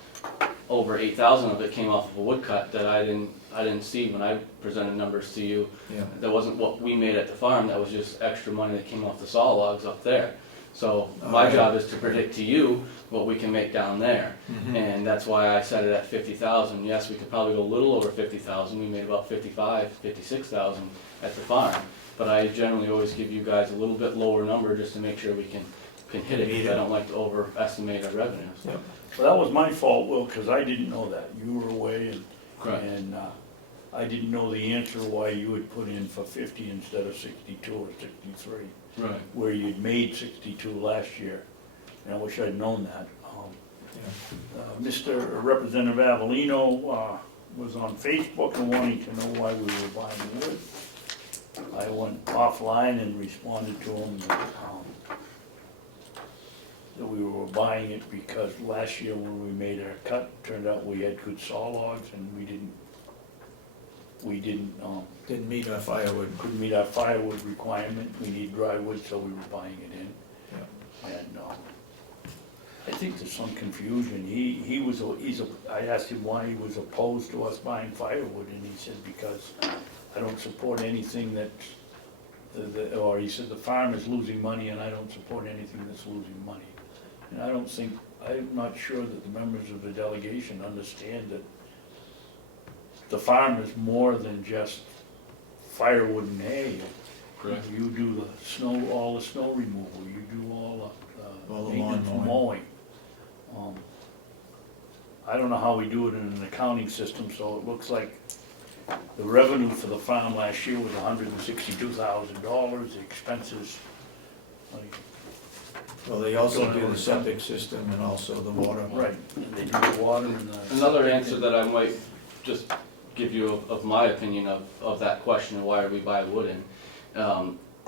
over 8,000 of it came off of a woodcut that I didn't see when I presented numbers to you. Yeah. That wasn't what we made at the farm, that was just extra money that came off the saw logs up there. So my Okay. job is to predict to you what we can make down there. And that's why I set it at 50,000. Yes, we could probably go a little over 50,000. We made about 56,000 at the farm. But I generally always give you guys a little bit lower number just to make sure we can hit it, because I don't like to overestimate our revenues. Yep. Well, that was my fault, Will, because I didn't know that. You were away Correct. and I didn't know the answer why you had put in for 50 instead of 62 or 63, Right. where you'd made 62 last year. And I wish I'd known that. Mr. Representative Avellino was on Facebook and wanting to know why we were buying wood. I went offline and responded to him that we were buying it because last year when we made our cut, turned out we had good saw logs and we didn't Didn't meet our firewood. couldn't meet our firewood requirement. We need dry wood, so we were buying it in. Yeah. And I think there's some confusion. I asked him why he was opposed to us buying firewood, and he said because I don't support anything that, or he said the farm is losing money and I don't support anything that's losing money. And I'm not sure that the members of the delegation understand that the farm is more than just firewood and hay. Correct. You do the snow, all the snow removal, you do all All the the lawn maintenance mowing. I don't know how we do it in an accounting system, so it looks like the revenue for the farm last year was $162,000, the expenses, like, Well, they also do the septic system and also the water. right, and they do the water and the. Another answer that I might just give you of my opinion of that question of why we buy wood in,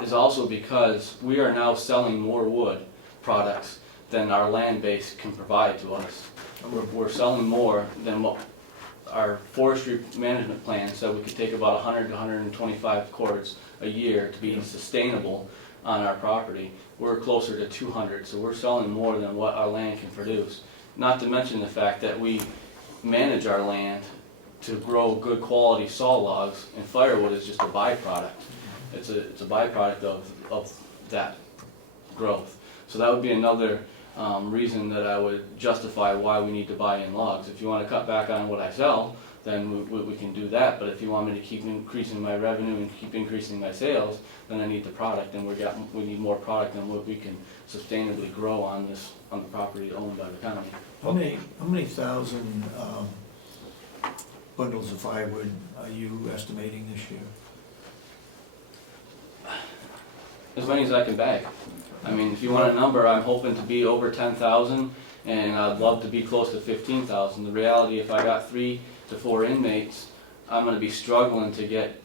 is also because we are now selling more wood products than our land base can provide to us. We're selling more than what our forestry management plan said we could take about 100 to 125 cords a year to be sustainable on our property. We're closer to 200, so we're selling more than what our land can produce. Not to mention the fact that we manage our land to grow good quality saw logs, and firewood is just a byproduct. It's a byproduct of that growth. So that would be another reason that I would justify why we need to buy in logs. If you want to cut back on what I sell, then we can do that. But if you want me to keep increasing my revenue and keep increasing my sales, then I need the product, and we need more product than what we can sustainably grow on the property owned by the county. How many thousand bundles of firewood are you estimating this year? As many as I can bag. I mean, if you want a number, I'm hoping to be over 10,000, and I'd love to be close to 15,000. The reality, if I got 3 to 4 inmates, I'm gonna be struggling to get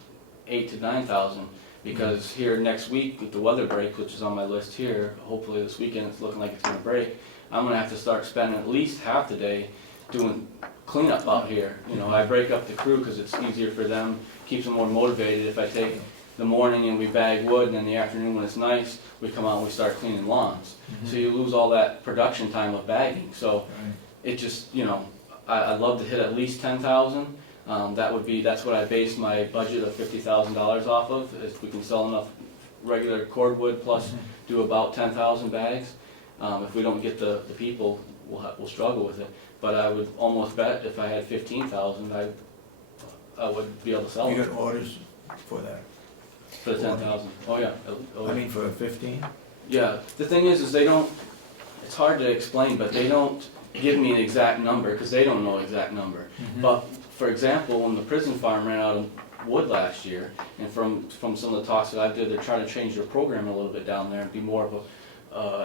8 to 9,000, because here next week, with the weather break, which is on my list here, hopefully this weekend it's looking like it's gonna break, I'm gonna have to start spending at least half the day doing cleanup out here. You know, I break up the crew because it's easier for them, keeps them more motivated. If I take the morning and we bag wood, and then the afternoon when it's nice, we come out and we start cleaning lawns. So you lose all that production time of bagging. So it just, you know, I'd love to hit at least 10,000. That's what I base my budget of $50,000 off of. If we can sell enough regular cordwood plus do about 10,000 bags. If we don't get the people, we'll struggle with it. But I would almost bet if I had 15,000, I would be able to sell You it got orders for that? for the 10,000. Oh yeah. I mean, for 15? Yeah, the thing is they don't, it's hard to explain, but they don't give me an exact number, because they don't know exact number. But, for example, when the prison farm ran out of wood last year, and from some of the talks that I did, they're trying to change their program a little bit down there and be more of a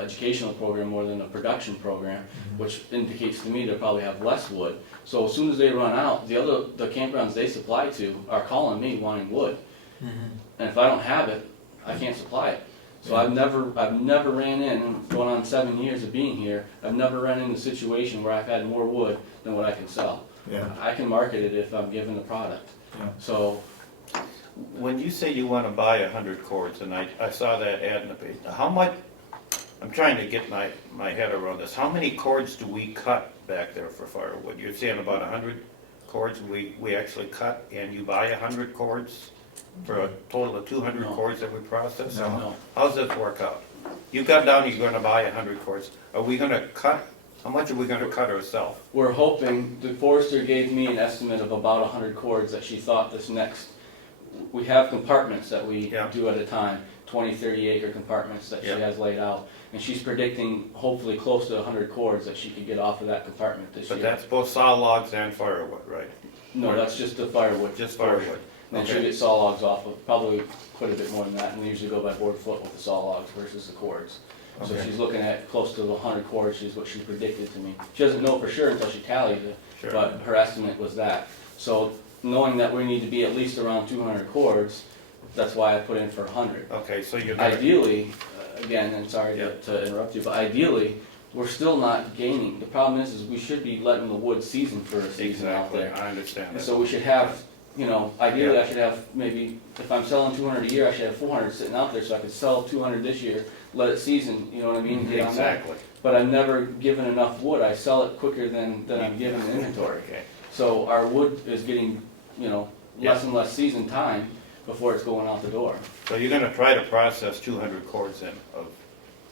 educational program more than a production program, which indicates to me they'll probably have less wood. So as soon as they run out, the campgrounds they supply to are calling me wanting wood. And if I don't have it, I can't supply it. So I've never ran in, going on 7 years of being here, I've never ran into a situation where I've had more wood than what I can sell. Yeah. I can market it if I'm given the product. Yeah. So, When you say you wanna buy 100 cords, and I saw that ad in the page, now how much, I'm trying to get my head around this, how many cords do we cut back there for firewood? You're saying about 100 cords we actually cut, and you buy 100 cords for a total of 200 No. cords that we process? No. no. How's this work out? You got down, you're gonna buy 100 cords, are we gonna cut, how much are we gonna cut ourselves? We're hoping, the forester gave me an estimate of about 100 cords that she thought we have compartments that we Yeah. do at a time, 20, 30 acre compartments that she Yeah. has laid out. And she's predicting hopefully close to 100 cords that she could get off of that compartment this year. But that's both saw logs and firewood, right? No, that's just the firewood. Just portion. firewood. And then she'll Okay. get saw logs off of, probably quite a bit more than that, and they usually go by board foot with the saw logs versus the cords. So Okay. she's looking at close to 100 cords, is what she predicted to me. She doesn't know for sure until she tallies it, Sure. but her estimate was that. So knowing that we need to be at least around 200 cords, that's why I put in for 100. Okay, so you're gonna, Ideally, again, and sorry Yeah. to interrupt you, but ideally, we're still not gaining. The problem is we should be letting the wood season for a season out exactly, there. I understand And that. so we should have, you know, ideally Yeah. I should have maybe, if I'm selling 200 a year, I should have 400 sitting out there so I could sell 200 this year, let it season, you know what I mean? Get on that. Exactly. But I've never given enough wood, I sell it quicker than I'm given the inventory. Okay. So our wood is getting, you know, less Yeah. and less season time before it's going out the door. So you're gonna try to process 200 cords then, of,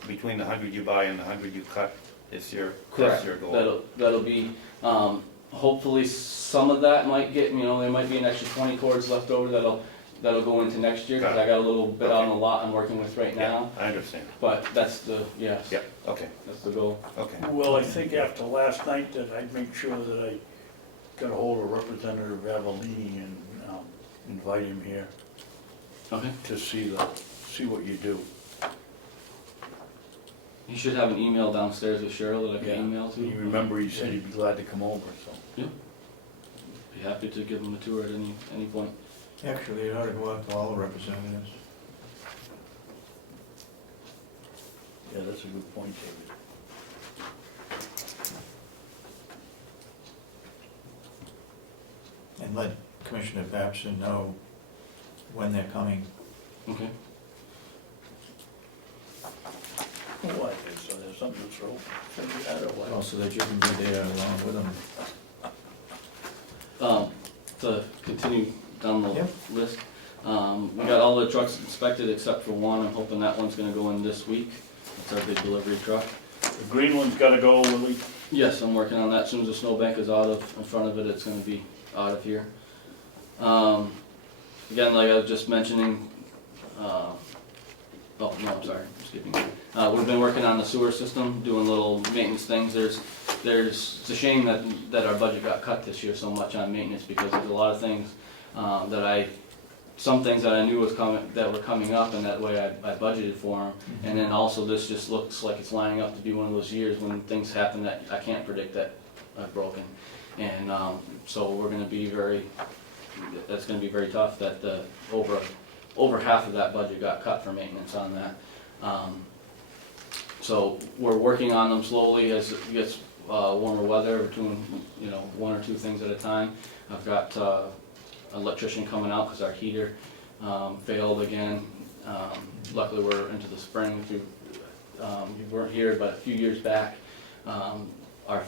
between the 100 you buy and the 100 you cut this year? That's your goal? That'll be, hopefully some of that might get, you know, there might be an extra 20 cords left over that'll that'll go into next year, because I got a little bit on the lot I'm working with right now, I understand. but that's the, yes, Yeah, okay, that's the goal. okay. Well, I think after last night that I'd make sure that I got a hold of Representative Avellini and invite him here Okay. to see what you do. You should have an email downstairs with Cheryl that I Yeah. can email to. You remember he said he'd be glad to come over, so. Be happy to give them a tour at any point. Actually, it ought to go out to all the representatives. Yeah, that's a good point, David. And let Commissioner Babson know when they're coming. Okay. What, so there's something to throw, send you that or what? Also that you can be there along with them. To continue down the Yep. list, we got all the trucks inspected except for one. I'm hoping that one's gonna go in this week. It's our big delivery truck. The green one's gotta go, Willie. Yes, I'm working on that. As soon as the snowbank is out of, in front of it, it's gonna be out of here. Again, like I was just mentioning, oh, no, I'm sorry, I'm skipping. We've been working on the sewer system, doing little maintenance things. It's a shame that our budget got cut this year so much on maintenance, because there's a lot of things, some things that I knew that were coming up, and that way I budgeted for them. And then also this just looks like it's lining up to be one of those years when things happen that I can't predict that I've broken. And, so we're gonna be that's gonna be very tough that over half of that budget got cut for maintenance on that. So we're working on them slowly as it gets warmer weather, between, one or two things at a time. I've got an electrician coming out because our heater failed again. Luckily, we're into the spring. You weren't here, but a few years back, our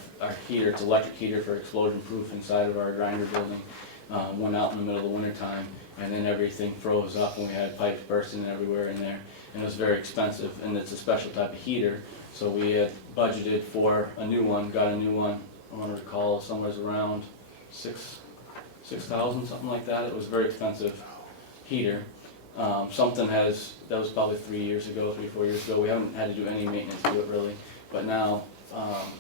heater, it's electric heater for explosion proof inside of our grinder building, went out in the middle of the winter time, and then everything froze up and we had pipes bursting everywhere in there, and it was very expensive, and it's a special type of heater, so we had budgeted for a new one, got a new one. I want to recall somewhere around $6,000, something like that. It was a very expensive heater. That was probably 3 years ago, 4 years ago. We haven't had to do any maintenance to it really, but now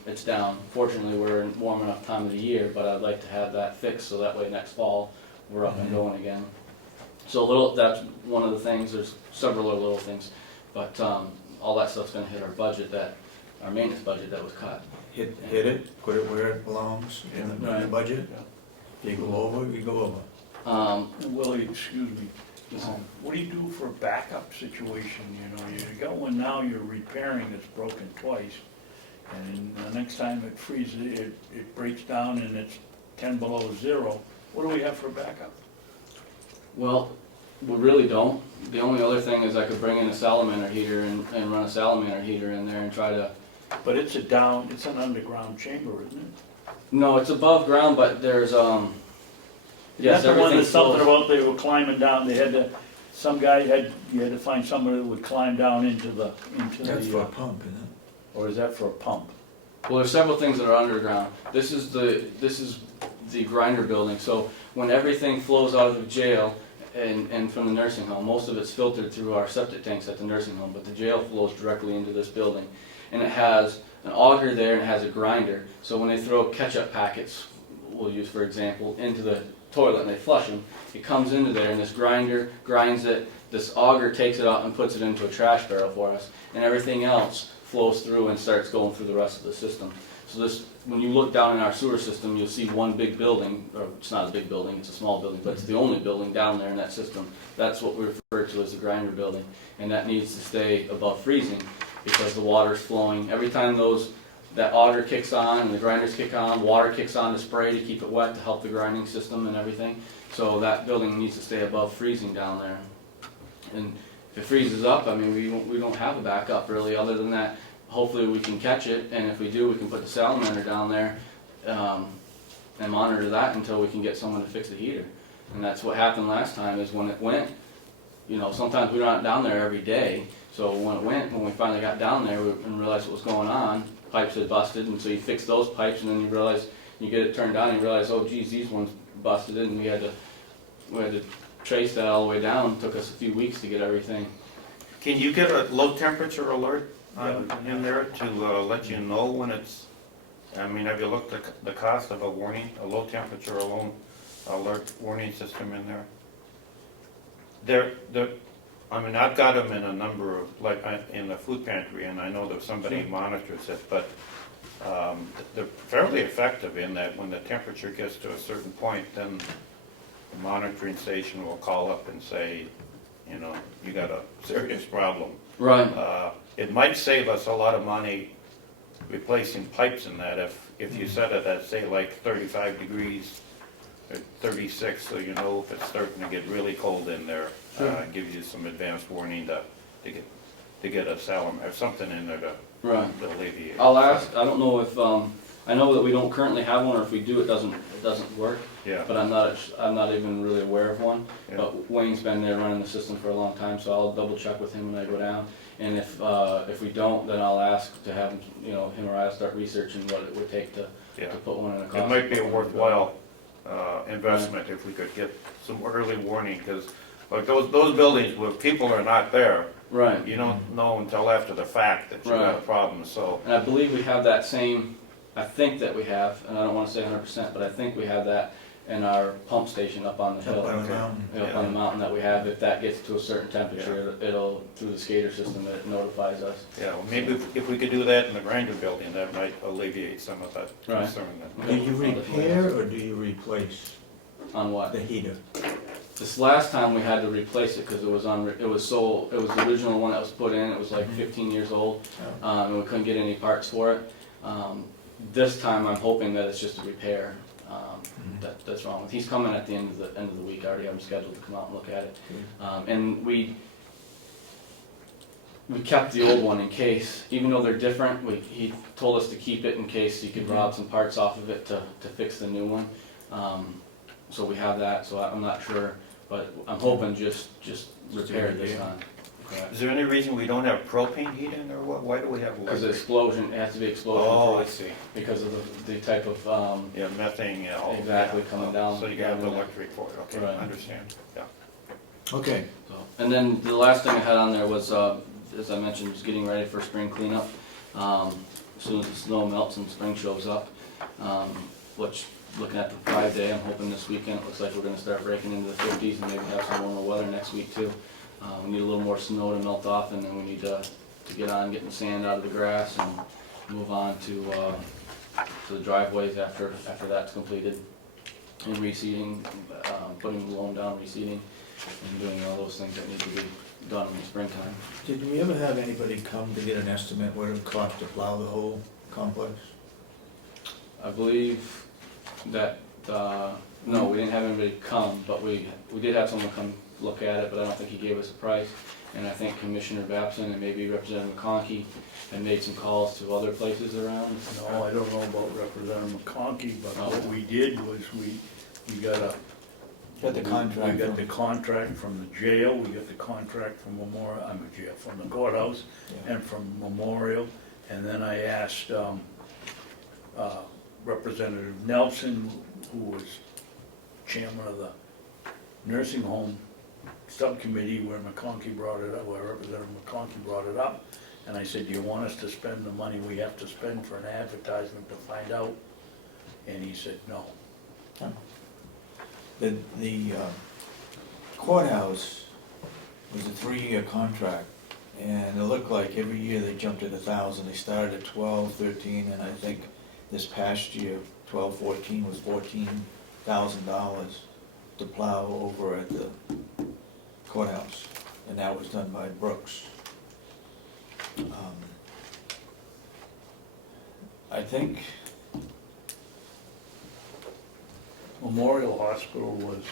it's down. Fortunately, we're in warm enough time of the year, but I'd like to have that fixed so that way next fall we're up and going again. So that's one of the things. There's several other little things, but all that stuff's going to hit our maintenance budget that was cut. Hit it, put it where it belongs in the budget. If you go over, you go over. Willie, excuse me, what do you do for a backup situation, you got one now you're repairing that's broken twice, and the next time it freezes, it breaks down and it's 10 below zero, what do we have for backup? Well, we really don't. The only other thing is I could bring in a salamander heater and run a salamander heater in there and try to... But it's an underground chamber, isn't it? No, it's above ground, but there's, yes, That's the one that's everything's something closed. about they were climbing down, you had to find somebody that would climb down into the, That's for a pump, isn't it? or is that for a pump? Well, there's several things that are underground. This is the grinder building, so when everything flows out of the jail and from the nursing home, most of it's filtered through our septic tanks at the nursing home, but the jail flows directly into this building. And it has an auger there and it has a grinder, so when they throw ketchup packets, we'll use for example, into the toilet and they flush them, it comes into there and this grinder grinds it, this auger takes it out and puts it into a trash barrel for us, and everything else flows through and starts going through the rest of the system. So this, when you look down in our sewer system, you'll see one big building, or it's not a big building, it's a small building, but it's the only building down there in that system. That's what we refer to as the grinder building, and that needs to stay above freezing because the water's flowing. Every time that auger kicks on and the grinders kick on, water kicks on to spray to keep it wet to help the grinding system and everything. So that building needs to stay above freezing down there. And if it freezes up, I mean, we don't have a backup really, other than that. Hopefully we can catch it, and if we do, we can put the salamander down there and monitor that until we can get someone to fix the heater. And that's what happened last time, is when it went, sometimes we're not down there every day. So when we finally got down there and realized what was going on, pipes had busted, and so you fix those pipes, and then you realize, you get it turned on, and you realize, oh geez, these ones busted, and we had to trace that all the way down, took us a few weeks to get everything. Can you get a low temperature alert in there to let you know when it's, I mean, have you looked at the cost of a warning, a low temperature alert warning system in there? I mean, I've got them in a number of, like, in the food pantry, and I know that somebody monitors it, but they're fairly effective in that when the temperature gets to a certain point, then the monitoring station will call up and say, you know, you got a serious problem. Right. It might save us a lot of money replacing pipes in that if you set it at, say, like 35 degrees or 36, so you know if it's starting to get really cold in there. Gives you some advanced warning to get a saline or something in there to alleviate. I'll ask, I don't know if, I know that we don't currently have one, or if we do, it doesn't work. Yeah. But I'm not even really aware of one. Yeah. But Wayne's been there running the system for a long time, so I'll double check with him when I go down. And if we don't, then I'll ask to have him, you know, him or I start researching what it would take to put one in a cost. It might be a worthwhile investment if we could get some early warning, because like those buildings where people are not there, Right. you don't know until after the fact that you got a Right. problem, so. And I believe we have that same, I think that we have, and I don't wanna say 100%, but I think we have that in our pump station up on the hill. Up on the mountain. Up on the mountain that we have, if that gets to a certain temperature, it'll, through the SCADA system, it notifies us. Yeah, well, maybe if we could do that in the grinder building, that might alleviate some of that Right. concern. Do you repair or do you replace On what? the heater? This last time we had to replace it because it was the original one that was put in, it was like 15 years old, and we couldn't get any parts for it. This time I'm hoping that it's just a repair, that's wrong with. He's coming at the end of the week, I already have him scheduled to come out and look at it. And we kept the old one in case, even though they're different, he told us to keep it in case he could rob some parts off of it to fix the new one. So we have that, so I'm not sure, but I'm hoping just repair it this time. Is there any reason we don't have propane heating, or what? Why do we have Because the electric? explosion, it has to be explosion Oh, I proof see. because of the type of, Yeah, methane, yeah. all- Exactly, yeah. coming down. So you have the electric for it, okay, Right. I understand, yeah. Okay, so. And then the last thing I had on there was, as I mentioned, was getting ready for spring cleanup. As soon as the snow melts and spring shows up, which, looking at the 5-day, I'm hoping this weekend, it looks like we're gonna start breaking into the 50s and maybe have some warmer weather next week too. We need a little more snow to melt off, and then we need to get on getting the sand out of the grass and move on to the driveways after that's completed. And reseeding, putting the loam down, reseeding, and doing all those things that need to be done in the springtime. did we ever have anybody come to get an estimate what it would cost to plow the whole complex? I believe that, no, we didn't have anybody come, but we did have someone come look at it, but I don't think he gave us a price. And I think Commissioner Babson and maybe Representative McConkey had made some calls to other places around. No, I don't know about Representative McConkey, but Oh. what we did was we got Got the contract. We got the contract from the jail, we got the contract from from the courthouse Yeah. and from Memorial. And then I asked Representative Nelson, who was chairman of the nursing home subcommittee where McConkey brought it up, where Representative McConkey brought it up. And I said, do you want us to spend the money we have to spend for an advertisement to find out? And he said, no. The courthouse was a 3-year contract, and it looked like every year they jumped at 1,000. They started at 12, 13, and I think this past year, 12, 14 was $14,000 to plow over at the courthouse, and that was done by Brooks. I think Memorial Hospital was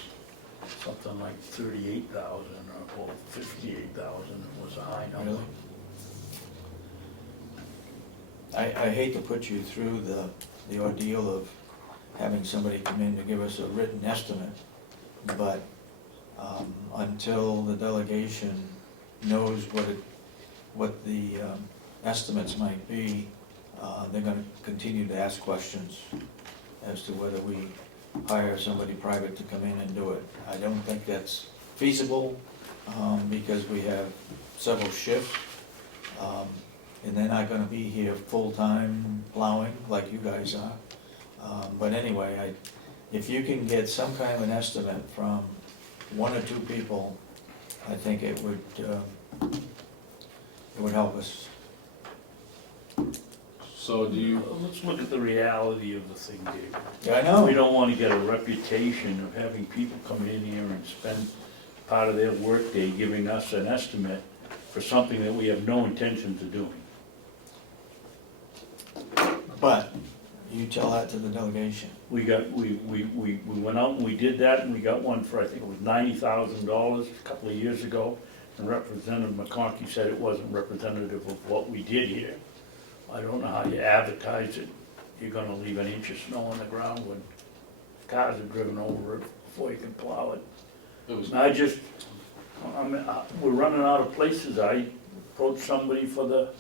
something like 38,000 or 58,000 was a high number. Really? I hate to put you through the ordeal of having somebody come in to give us a written estimate, but until the delegation knows what the estimates might be, they're gonna continue to ask questions as to whether we hire somebody private to come in and do it. I don't think that's feasible, because we have several shifts. And they're not gonna be here full-time plowing like you guys are. But anyway, if you can get some kind of an estimate from one or two people, I think it would help us. So do you, Let's look at the reality of the thing, Dave. Yeah, I know. We don't wanna get a reputation of having people come in here and spend part of their workday giving us an estimate for something that we have no intentions of doing. But you tell that to the delegation. We went out and we did that, and we got one for, I think it was $90,000 a couple of years ago. And Representative McConkey said it wasn't representative of what we did here. I don't know how you advertise it. You're gonna leave an inch of snow on the ground when cars are driven over it before you can plow it. it was, We're running out of places. I approached somebody for the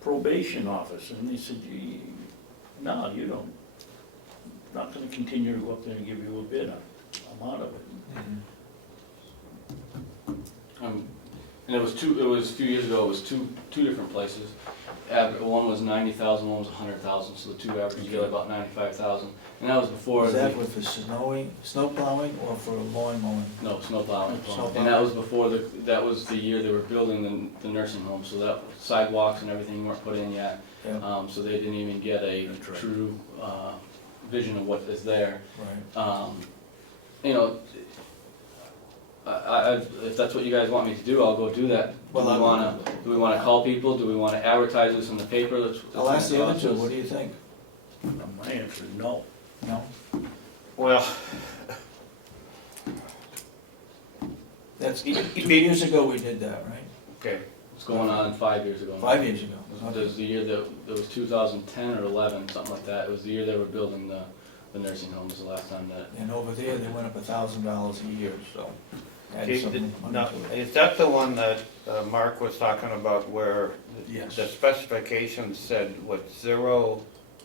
probation office, and they said, "Gee, no, you don't, not gonna continue to go up there and give you a bid. I'm out of it." and it was a few years ago, it was two different places. One was 90,000, one was 100,000, so the two averaged together about 95,000. And that was before Was that the, for snow plowing or for lawn mowing? no, snow plowing. Snow And plowing. that was before that was the year they were building the nursing home, so that sidewalks and everything weren't put in yet. Yeah, So they didn't even get a That's right. true vision of what is there. right. You know, if that's what you guys want me to do, I'll go do that. Do we wanna call people? Do we wanna advertise this in the paper? I'll ask the other two, what do you think? My answer is no. No? Well, That's, 2 years ago we did that, right? okay, It's going on 5 years ago. 5 years ago. It was the year that was 2010 or 11, something like that. It was the year they were building the nursing homes, the last time that. And over there, they went up $1,000 a year, so. add okay, some money now, to it. is that the one that Mark was talking about where Yes. the specifications said, what, 0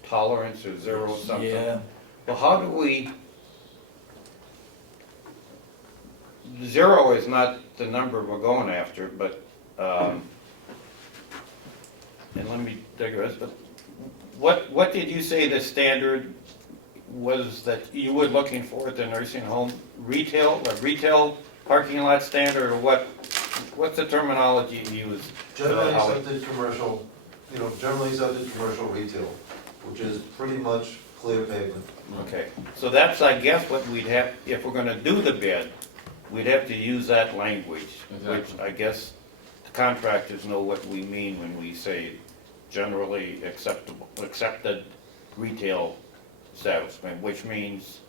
tolerance or 0 something? Yeah, Well, how do we, 0 is not the number we're going after, but, and let me digress, but what did you say the standard was that you were looking for at the nursing home? Retail parking lot standard, or what's the terminology you use? Generally accepted commercial, generally accepted commercial retail, which is pretty much clear pavement. Okay, so that's, I guess, what we'd have, if we're gonna do the bid, we'd have to use that language, which Exactly. I guess the contractors know what we mean when we say generally accepted retail establishment, which means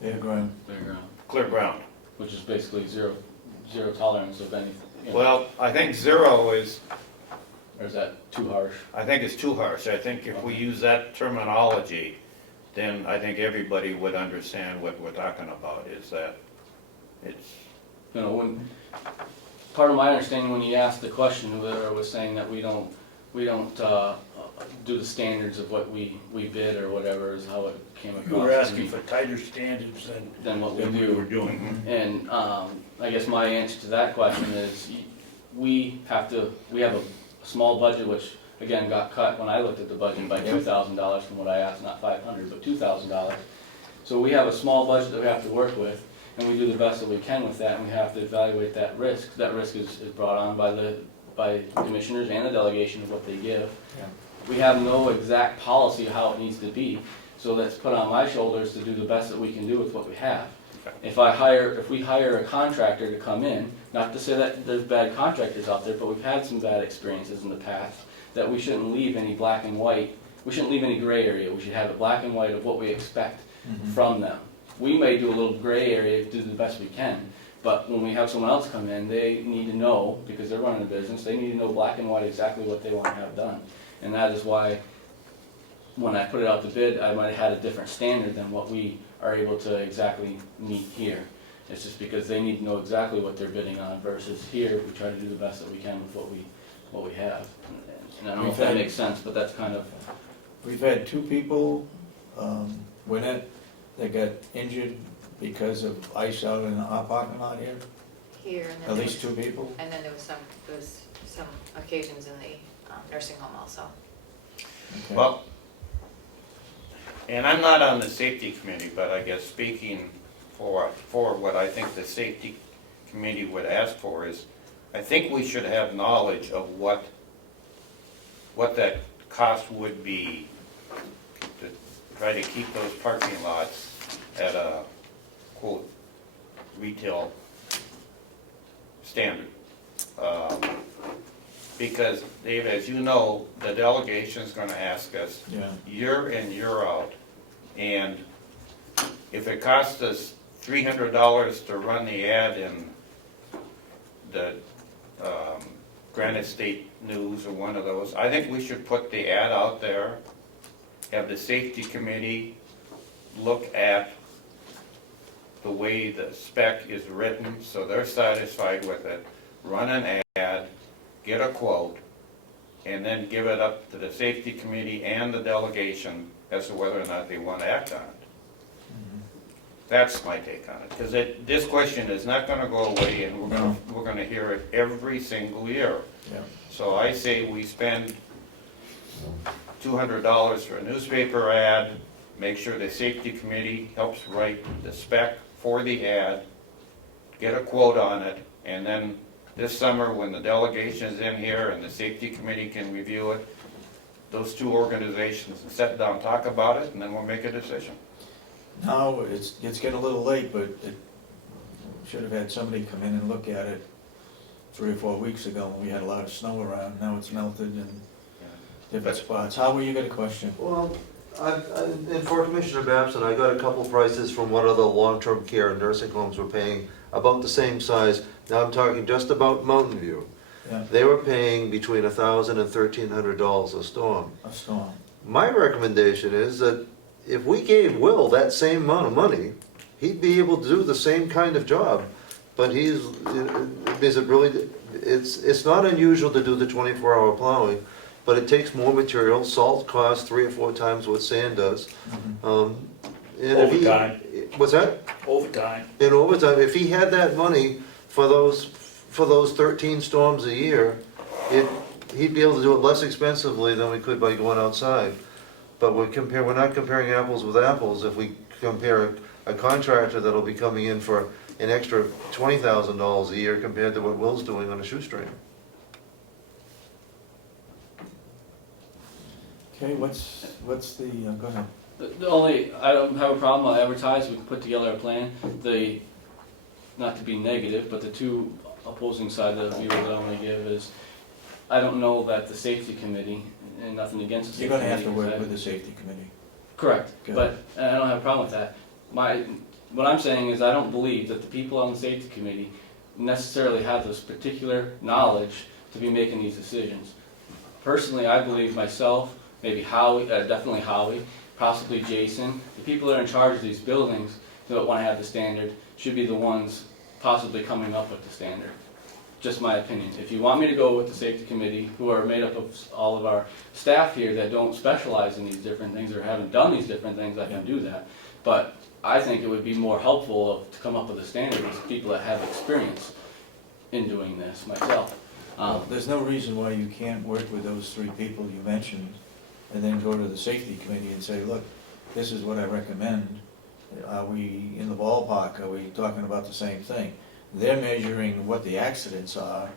they're growing. Fairground, clear ground. which is basically zero tolerance of anything. Well, I think 0 is, Or is that too harsh? I think it's too harsh. I think if we use that terminology, then I think everybody would understand what we're talking about, is that it's, Part of my understanding when you asked the question, was saying that we don't do the standards of what we bid or whatever is how it came across. You were to asking me, for tighter standards than what we than we do. were doing. And I guess my answer to that question is, we have a small budget, which again got cut when I looked at the budget by $2,000 from what I asked, not $500, but $2,000. So we have a small budget that we have to work with, and we do the best that we can with that, and we have to evaluate that risk. That risk is brought on by the commissioners and the delegation of what they give. Yeah. We have no exact policy of how it needs to be, so that's put on my shoulders to do the best that we can do with what we have. If we hire a contractor to come in, not to say that there's bad contractors out there, but we've had some bad experiences in the past, that we shouldn't leave any black and white, we shouldn't leave any gray area, we should have it black and white of what we expect from them. We may do a little gray area to do the best we can, but when we have someone else come in, they need to know, because they're running a business, they need to know black and white exactly what they want to have done. And that is why, when I put it out to bid, I might have had a different standard than what we are able to exactly meet here. It's just because they need to know exactly what they're bidding on, versus here, we try to do the best that we can with what we have. And I don't know if that makes sense, but that's kind of, We've had 2 people, that got injured because of ice out in our parking lot here? Here, and then At there least was- 2 people? And then there was some occasions in the nursing home also. Okay. Well, and I'm not on the safety committee, but I guess speaking for what I think the safety committee would ask for is, I think we should have knowledge of what that cost would be to try to keep those parking lots at a, quote, retail standard. Because, Dave, as you know, the delegation's gonna ask us Yeah, year in, year out, and if it costs us $300 to run the ad in the Granite State News or one of those, I think we should put the ad out there, have the safety committee look at the way the spec is written, so they're satisfied with it, run an ad, get a quote, and then give it up to the safety committee and the delegation as to whether or not they want to act on it. That's my take on it, because this question is not gonna go away, and we're gonna hear it every single year. yeah. So I say we spend $200 for a newspaper ad, make sure the safety committee helps write the spec for the ad, get a quote on it, and then this summer, when the delegation is in here and the safety committee can review it, those two organizations can sit down, talk about it, and then we'll make a decision. Now, it's getting a little late, but it should have had somebody come in and look at it 3 or 4 weeks ago when we had a lot of snow around. Now it's melted in different spots. How were you got a question? Well, and for Commissioner Babson, I got a couple prices from what other long-term care and nursing homes were paying about the same size. Now I'm talking just about Mountain View. Yeah, They were paying between $1,000 and $1,300 a storm. a storm. My recommendation is that if we gave Will that same amount of money, he'd be able to do the same kind of job. But is it really, it's not unusual to do the 24-hour plowing, but it takes more material. Salt costs 3 or 4 times what sand does. And if he- Overtime. What's that? Overtime. In overtime, if he had that money for those 13 storms a year, he'd be able to do it less expensively than we could by going outside. But we're not comparing apples with apples. If we compare a contractor that'll be coming in for an extra $20,000 a year compared to what Will's doing on a shoestring. Okay, what's the, go ahead. The only, I don't have a problem, I'll advertise, we can put together a plan. Not to be negative, but the two opposing sides of the view that I want to give is, I don't know that the safety committee, and nothing against the You're safety gonna have to committee, work 'cause with the safety committee. correct, Good. but and I don't have a problem with that. What I'm saying is I don't believe that the people on the safety committee necessarily have this particular knowledge to be making these decisions. Personally, I believe myself, maybe Howie, definitely Howie, possibly Jason, the people that are in charge of these buildings that want to have the standard should be the ones possibly coming up with the standard. Just my opinion. If you want me to go with the safety committee, who are made up of all of our staff here that don't specialize in these different things or haven't done these different things, I can do that. But I think it would be more helpful to come up with a standard with people that have experience in doing this myself. There's no reason why you can't work with those 3 people you mentioned and then go to the safety committee and say, look, this is what I recommend. Are we in the ballpark? Are we talking about the same thing? They're measuring what the accidents are,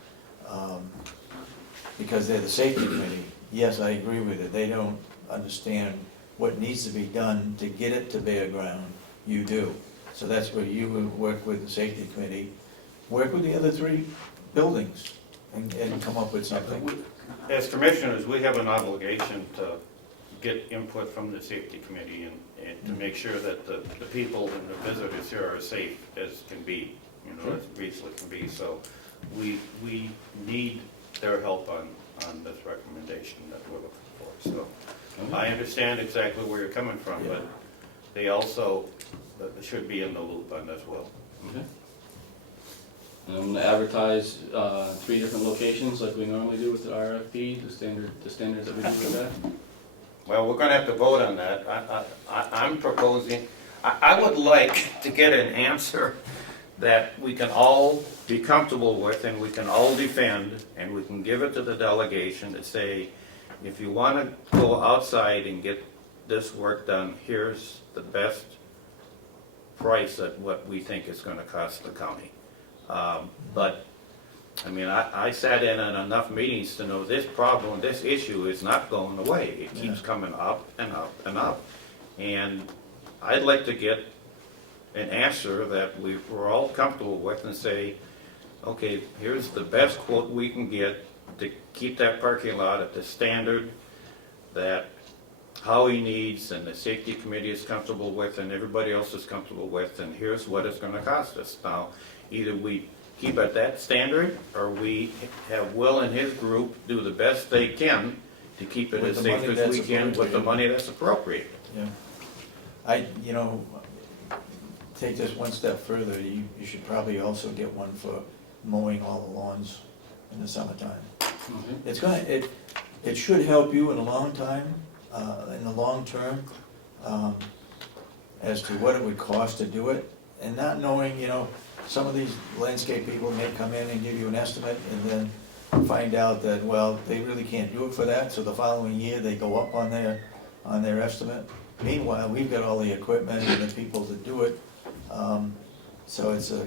because they're the safety committee. Yes, I agree with it. They don't understand what needs to be done to get it to bare ground. You do. So that's where you would work with the safety committee, work with the other 3 buildings and come up with something. As commissioners, we have an obligation to get input from the safety committee and to make sure that the people and the visitors here are safe as can be, as reasonably can be. So we need their help on this recommendation that we're looking for. So I understand exactly where you're coming from, but they also should be in the loop on this well. Okay. And I'm gonna advertise 3 different locations like we normally do with the RFP, the standards that we do with that. Well, we're gonna have to vote on that. I'm proposing, I would like to get an answer that we can all be comfortable with and we can all defend, and we can give it to the delegation to say, if you want to go outside and get this work done, here's the best price at what we think it's gonna cost the county. But, I mean, I sat in on enough meetings to know this problem, this issue is not going away. It keeps coming up and up and up. And I'd like to get an answer that we're all comfortable with and say, okay, here's the best quote we can get to keep that parking lot at the standard that Howie needs and the safety committee is comfortable with and everybody else is comfortable with, and here's what it's gonna cost us. Now, either we keep at that standard, or we have Will and his group do the best they can to keep it With as the safe money as that's we can with the appropriate. money that's appropriate. Yeah. Take this one step further, you should probably also get one for mowing all the lawns in the summertime. It's gonna, it should help you in the long time, in the long term, as to what it would cost to do it, and not knowing, some of these landscape people may come in and give you an estimate, and then find out that, well, they really can't do it for that, so the following year, they go up on their estimate. Meanwhile, we've got all the equipment and the people to do it, so it's a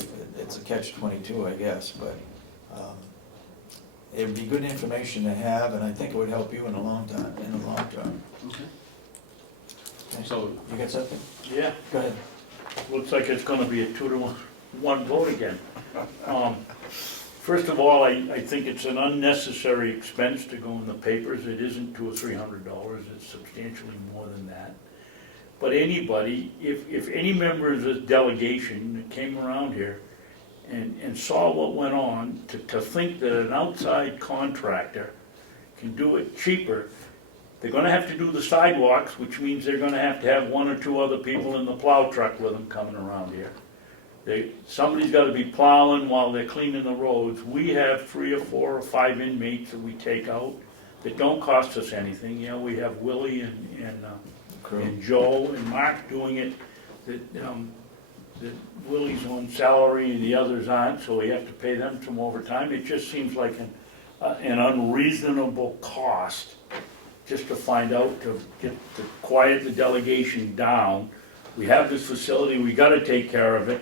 catch-22, I guess, but it would be good information to have, and I think it would help you in the long term. Okay. Okay. So, You got something? Yeah, Go ahead. looks like it's gonna be a 2-to-1 vote again. First of all, I think it's an unnecessary expense to go in the papers. It isn't $200 or $300, it's substantially more than that. But anybody, if any member of the delegation that came around here and saw what went on, to think that an outside contractor can do it cheaper, they're gonna have to do the sidewalks, which means they're gonna have to have 1 or 2 other people in the plow truck with them coming around here. Somebody's gotta be plowing while they're cleaning the roads. We have 3 or 4 or 5 inmates that we take out that don't cost us anything. We have Willie and Joe and Mark doing it, that Willie's on salary and the others aren't, so we have to pay them some overtime. It just seems like an unreasonable cost just to find out, to quiet the delegation down. We have this facility, we gotta take care of it.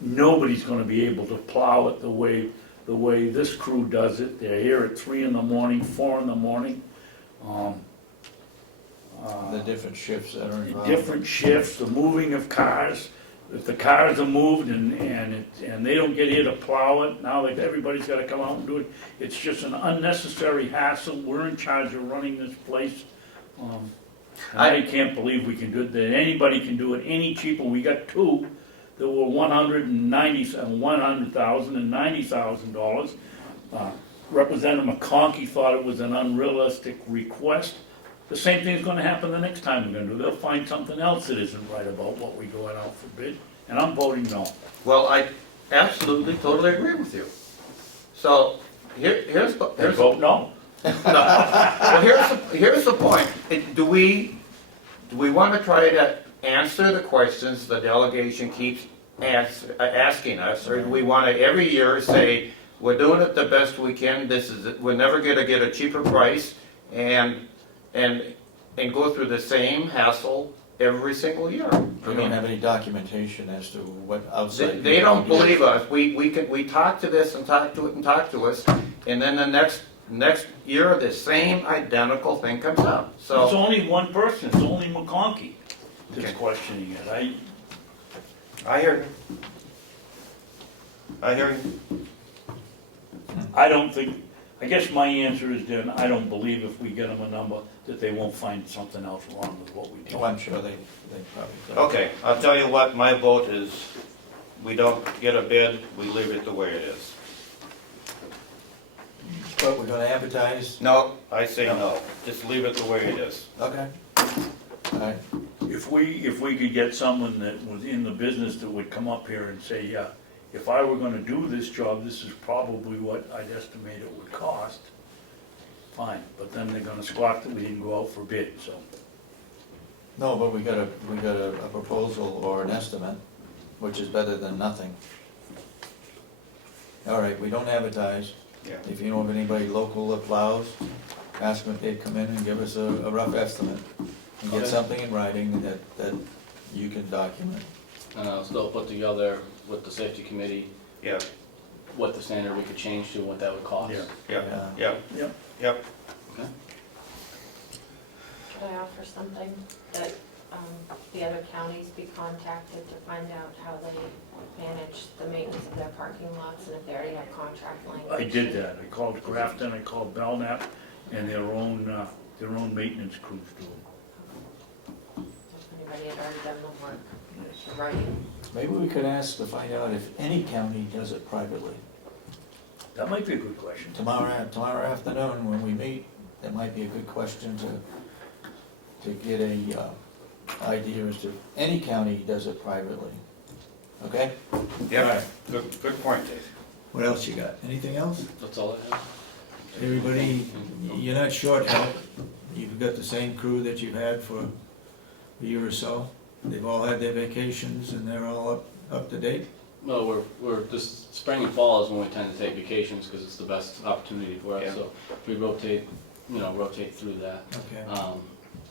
Nobody's gonna be able to plow it the way this crew does it. They're here at 3 in the morning, 4 in the morning. The different shifts that are involved. Different shifts, the moving of cars. If the cars are moved and they don't get here to plow it, now everybody's gotta come out and do it. It's just an unnecessary hassle. We're in charge of running this place. I can't believe we can do it, that anybody can do it any cheaper. We got 2 that were $100,000 and $90,000. Representative McConkey thought it was an unrealistic request. The same thing's gonna happen the next time we're gonna do it. They'll find something else that isn't right about what we're going out for bid, and I'm voting no. Well, I absolutely, totally agree with you. So, here's And vote no. Well, here's the point. Do we want to try to answer the questions the delegation keeps asking us, or do we want to every year say, we're doing it the best we can, we're never gonna get a cheaper price, and go through the same hassle every single year? We don't have any documentation as to what outside. They don't believe us. We talk to this and talk to it and talk to us, and then the next year, the same identical thing comes up. It's So, only one person, it's only McConkey that's Okay. questioning it. I hear you. I hear you. I don't think, I guess my answer is then, I don't believe if we get them a number, that they won't find something else wrong with what we do. Oh, I'm sure they probably could. Okay, I'll tell you what, my vote is, we don't get a bid, we leave it the way it is. But we're gonna advertise, No, I say no, just leave it the way it is. okay. All right, If we could get someone that was in the business that would come up here and say, yeah, if I were gonna do this job, this is probably what I'd estimate it would cost, fine, but then they're gonna squawk that we didn't go out for bid, so. No, but we got a proposal or an estimate, which is better than nothing. All right, we don't advertise. Yeah. If you know of anybody local that plows, ask them if they'd come in and give us a rough estimate. And get Okay. something in writing that you can document. And I'll still put together with the safety committee Yeah, what the standard we could change to, and what that would cost. Yeah. yeah, yep. Okay. Could I offer something, that the other counties be contacted to find out how they manage the maintenance of their parking lots, and if they already have contract language? I did that, I called Grafton, I called Belknap, and their own maintenance crews do them. If anybody had already done the work, Yes. right? Maybe we could ask to find out if any county does it privately. That might be a good question. Tomorrow afternoon, when we meet, that might be a good question to get a idea as to any county does it privately. Okay? Yeah, Alright. good point, Dave. What else you got? Anything else? That's all I have. Everybody, you're not short help. You've got the same crew that you've had for a year or so. They've all had their vacations and they're all up to date. Well, we're just, spring and fall is when we tend to take vacations, because it's the best opportunity for us, Yeah. so we rotate through that. Okay.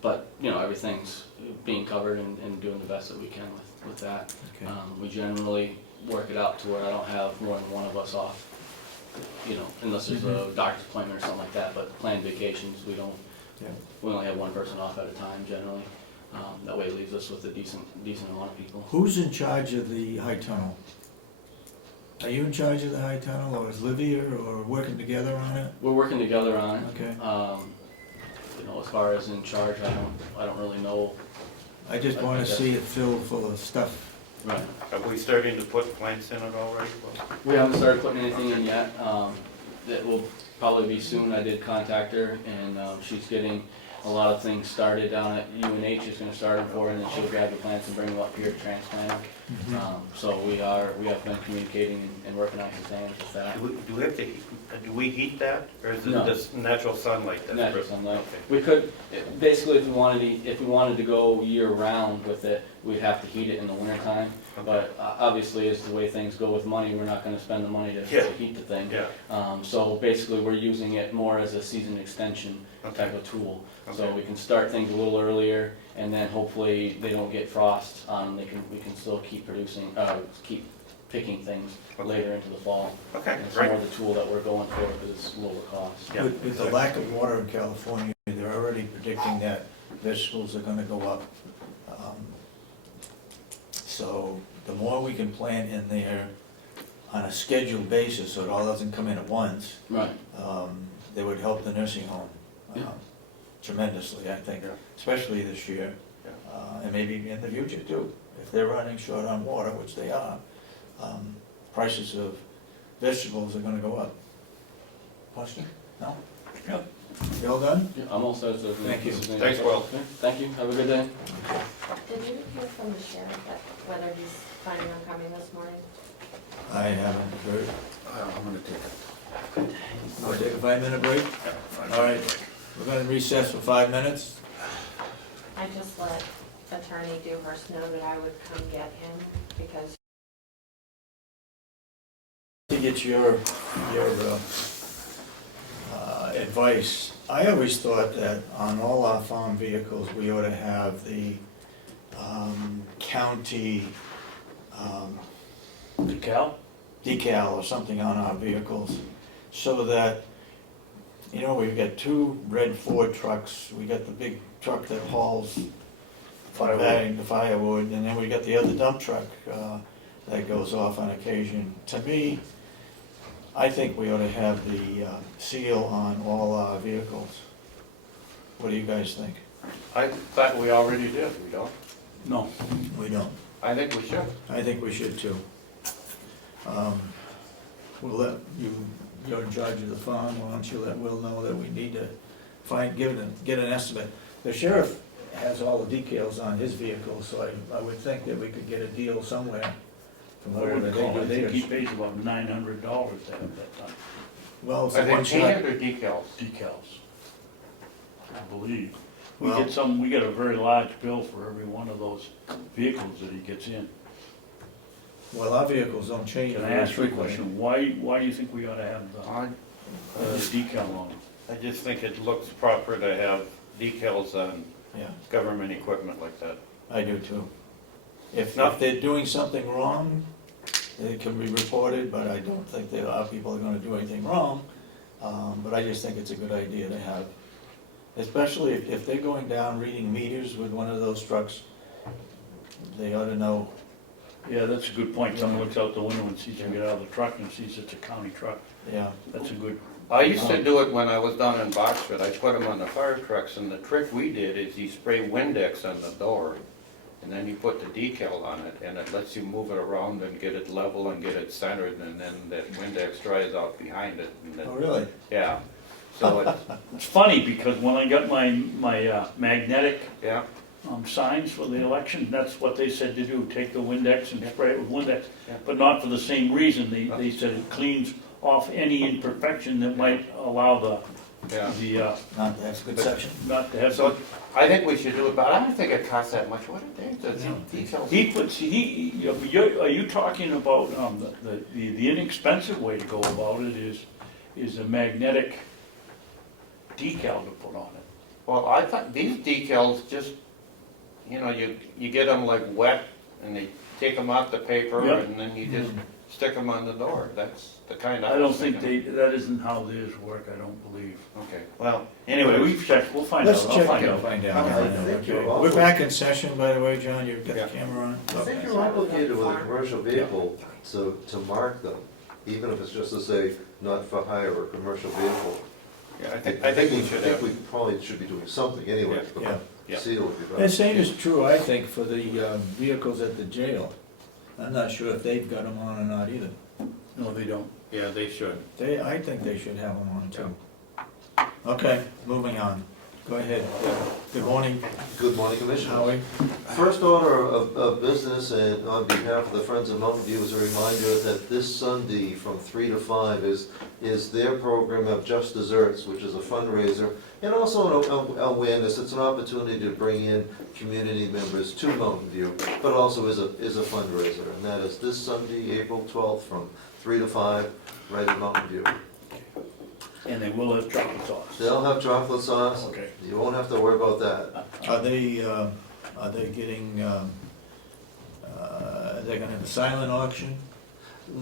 But, everything's being covered and doing the best that we can with that. Okay. We generally work it out to where I don't have more than one of us off, unless there's a doctor's appointment or something like that, but planned vacations, we Yeah. only have one person off at a time generally. That way it leaves us with a decent amount of people. Who's in charge of the high tunnel? Are you in charge of the high tunnel, or is Livia, or working together on it? We're working together on it. Okay. As far as in charge, I don't really know. I just wanna see it filled full of stuff. Right. Are we starting to put plants in it already? We haven't started putting anything in yet. That will probably be soon. I did contact her, and she's getting a lot of things started down at UNH. Is gonna start them for her, and then she'll grab the plants and bring them up here to transplant them. So we have been communicating and working on some things with that. Do we have to, do we heat that, or is it No. just natural sunlight? that's Natural per- sunlight. Okay. We could, basically, if we wanted to go year-round with it, we'd have to heat it in the wintertime. But obviously, as the way things go with money, we're not gonna spend the money to Yeah. heat the thing. Yeah, So basically, we're using it more as a season extension type okay, of tool. So Okay. we can start things a little earlier, and then hopefully they don't get frost, we can still keep keep picking things Okay. later into the fall. okay, And it's great. more the tool that we're going for, because it's lower cost. Yeah, With the exactly. lack of water in California, they're already predicting that vegetables are gonna go up. So the more we can plant in there on a scheduled basis, so it all doesn't come in at once, Right, they would help the nursing home Yeah. tremendously, I think, Yeah. especially this year. Yeah. And maybe in the future too, if they're running short on water, which they are, prices of vegetables are gonna go up. Question? No? Yep. You all done? yeah, I'm all set, so. Thank you. Thanks, Will. Okay, thank you, have a good day. Did you hear from the sheriff that whether he's planning on coming this morning? I haven't heard. I'm gonna take it. We'll take a 5-minute break? All right, we're gonna recess for 5 minutes. I just let Attorney Dewhurst know that I would come get him, because To get your advice, I always thought that on all our farm vehicles, we ought to have the county Decal? decal or something on our vehicles, so that, we've got 2 red Ford trucks, we got the big truck that hauls the firewood, and then we got the other dump truck that goes off on occasion. To me, I think we ought to have the seal on all our vehicles. What do you guys think? I thought we already did, we don't? No. We don't. I think we should. I think we should too. We'll let you're in charge of the farm, why don't you let Will know that we need to get an estimate. The sheriff has all the decals on his vehicle, so I would think that we could get a deal somewhere from I whatever would they call, do I think he theirs. pays about $900 to have that done. Well, it's Are a they one shot. painted or decals? Decals. I believe. We get a very large bill for every one of those vehicles that he gets in. Well, our vehicles don't change Can I very ask you a frequently. question? Why do you think we ought to have the decal on them? I just think it looks proper to have decals on Yeah, government equipment like that. I do too. If No. they're doing something wrong, it can be reported, but I don't think our people are gonna do anything wrong. But I just think it's a good idea to have, especially if they're going down reading meters with one of those trucks, they ought to know. Yeah, that's a good point. Someone looks out the window and sees them get out of the truck and sees it's a county truck. Yeah, That's a good, I used to do it when I was down in Boxford. I put them on the fire trucks, and the trick we did is you spray Windex on the door, and then you put the decal on it, and it lets you move it around and get it level and get it centered, and then that Windex dries out behind it. And then, oh, really? yeah, so it's, it's funny because when I got my magnetic yeah, signs for the election, that's what they said to do, take the Windex and spray it with Windex. Yeah. But not for the same reason. They said it cleans off any imperfection that might allow yeah. That's a good section. not to have. So I think we should do it, but I don't think it costs that much. What do you think? The decals? Are you talking about, the inexpensive way to go about it is a magnetic decal to put on it. Well, I thought these decals just, you get them like wet, and they take them off the paper, Yep. and then you just stick them on the door. That's the kind I I don't was think thinking. that isn't how theirs work, I don't believe. Okay, well, Anyway, anyway, we've checked, we'll find out. Let's I'll check find and out. find out. Okay. I think Okay. you're We're also- back in session, by the way, John, you've got the Yeah. camera on? I think you're obligated with a commercial vehicle to mark them, even if it's just to say, not for hire or commercial vehicle. yeah, I think we should have. we probably should be doing something anyway, Yeah. but Yeah. Yeah. seal would be The better. same is true, I think, for the vehicles at the jail. I'm not sure if they've got them on or not either. No, they don't. Yeah, they should. I think they should have them on too. Okay, moving on. Go ahead. Good morning, Good morning, Commissioner. Howie. First order of business, and on behalf of the Friends of Mountain View, is a reminder that this Sunday from 3 to 5 is their program of Just Desserts, which is a fundraiser, and also an awareness. It's an opportunity to bring in community members to Mountain View, but also is a fundraiser, and that is this Sunday, April 12th, from 3 to 5, right at Mountain View. And they will have chocolate sauce. They'll have chocolate sauce. Okay. You won't have to worry about that. Are they getting, they're gonna have a silent auction?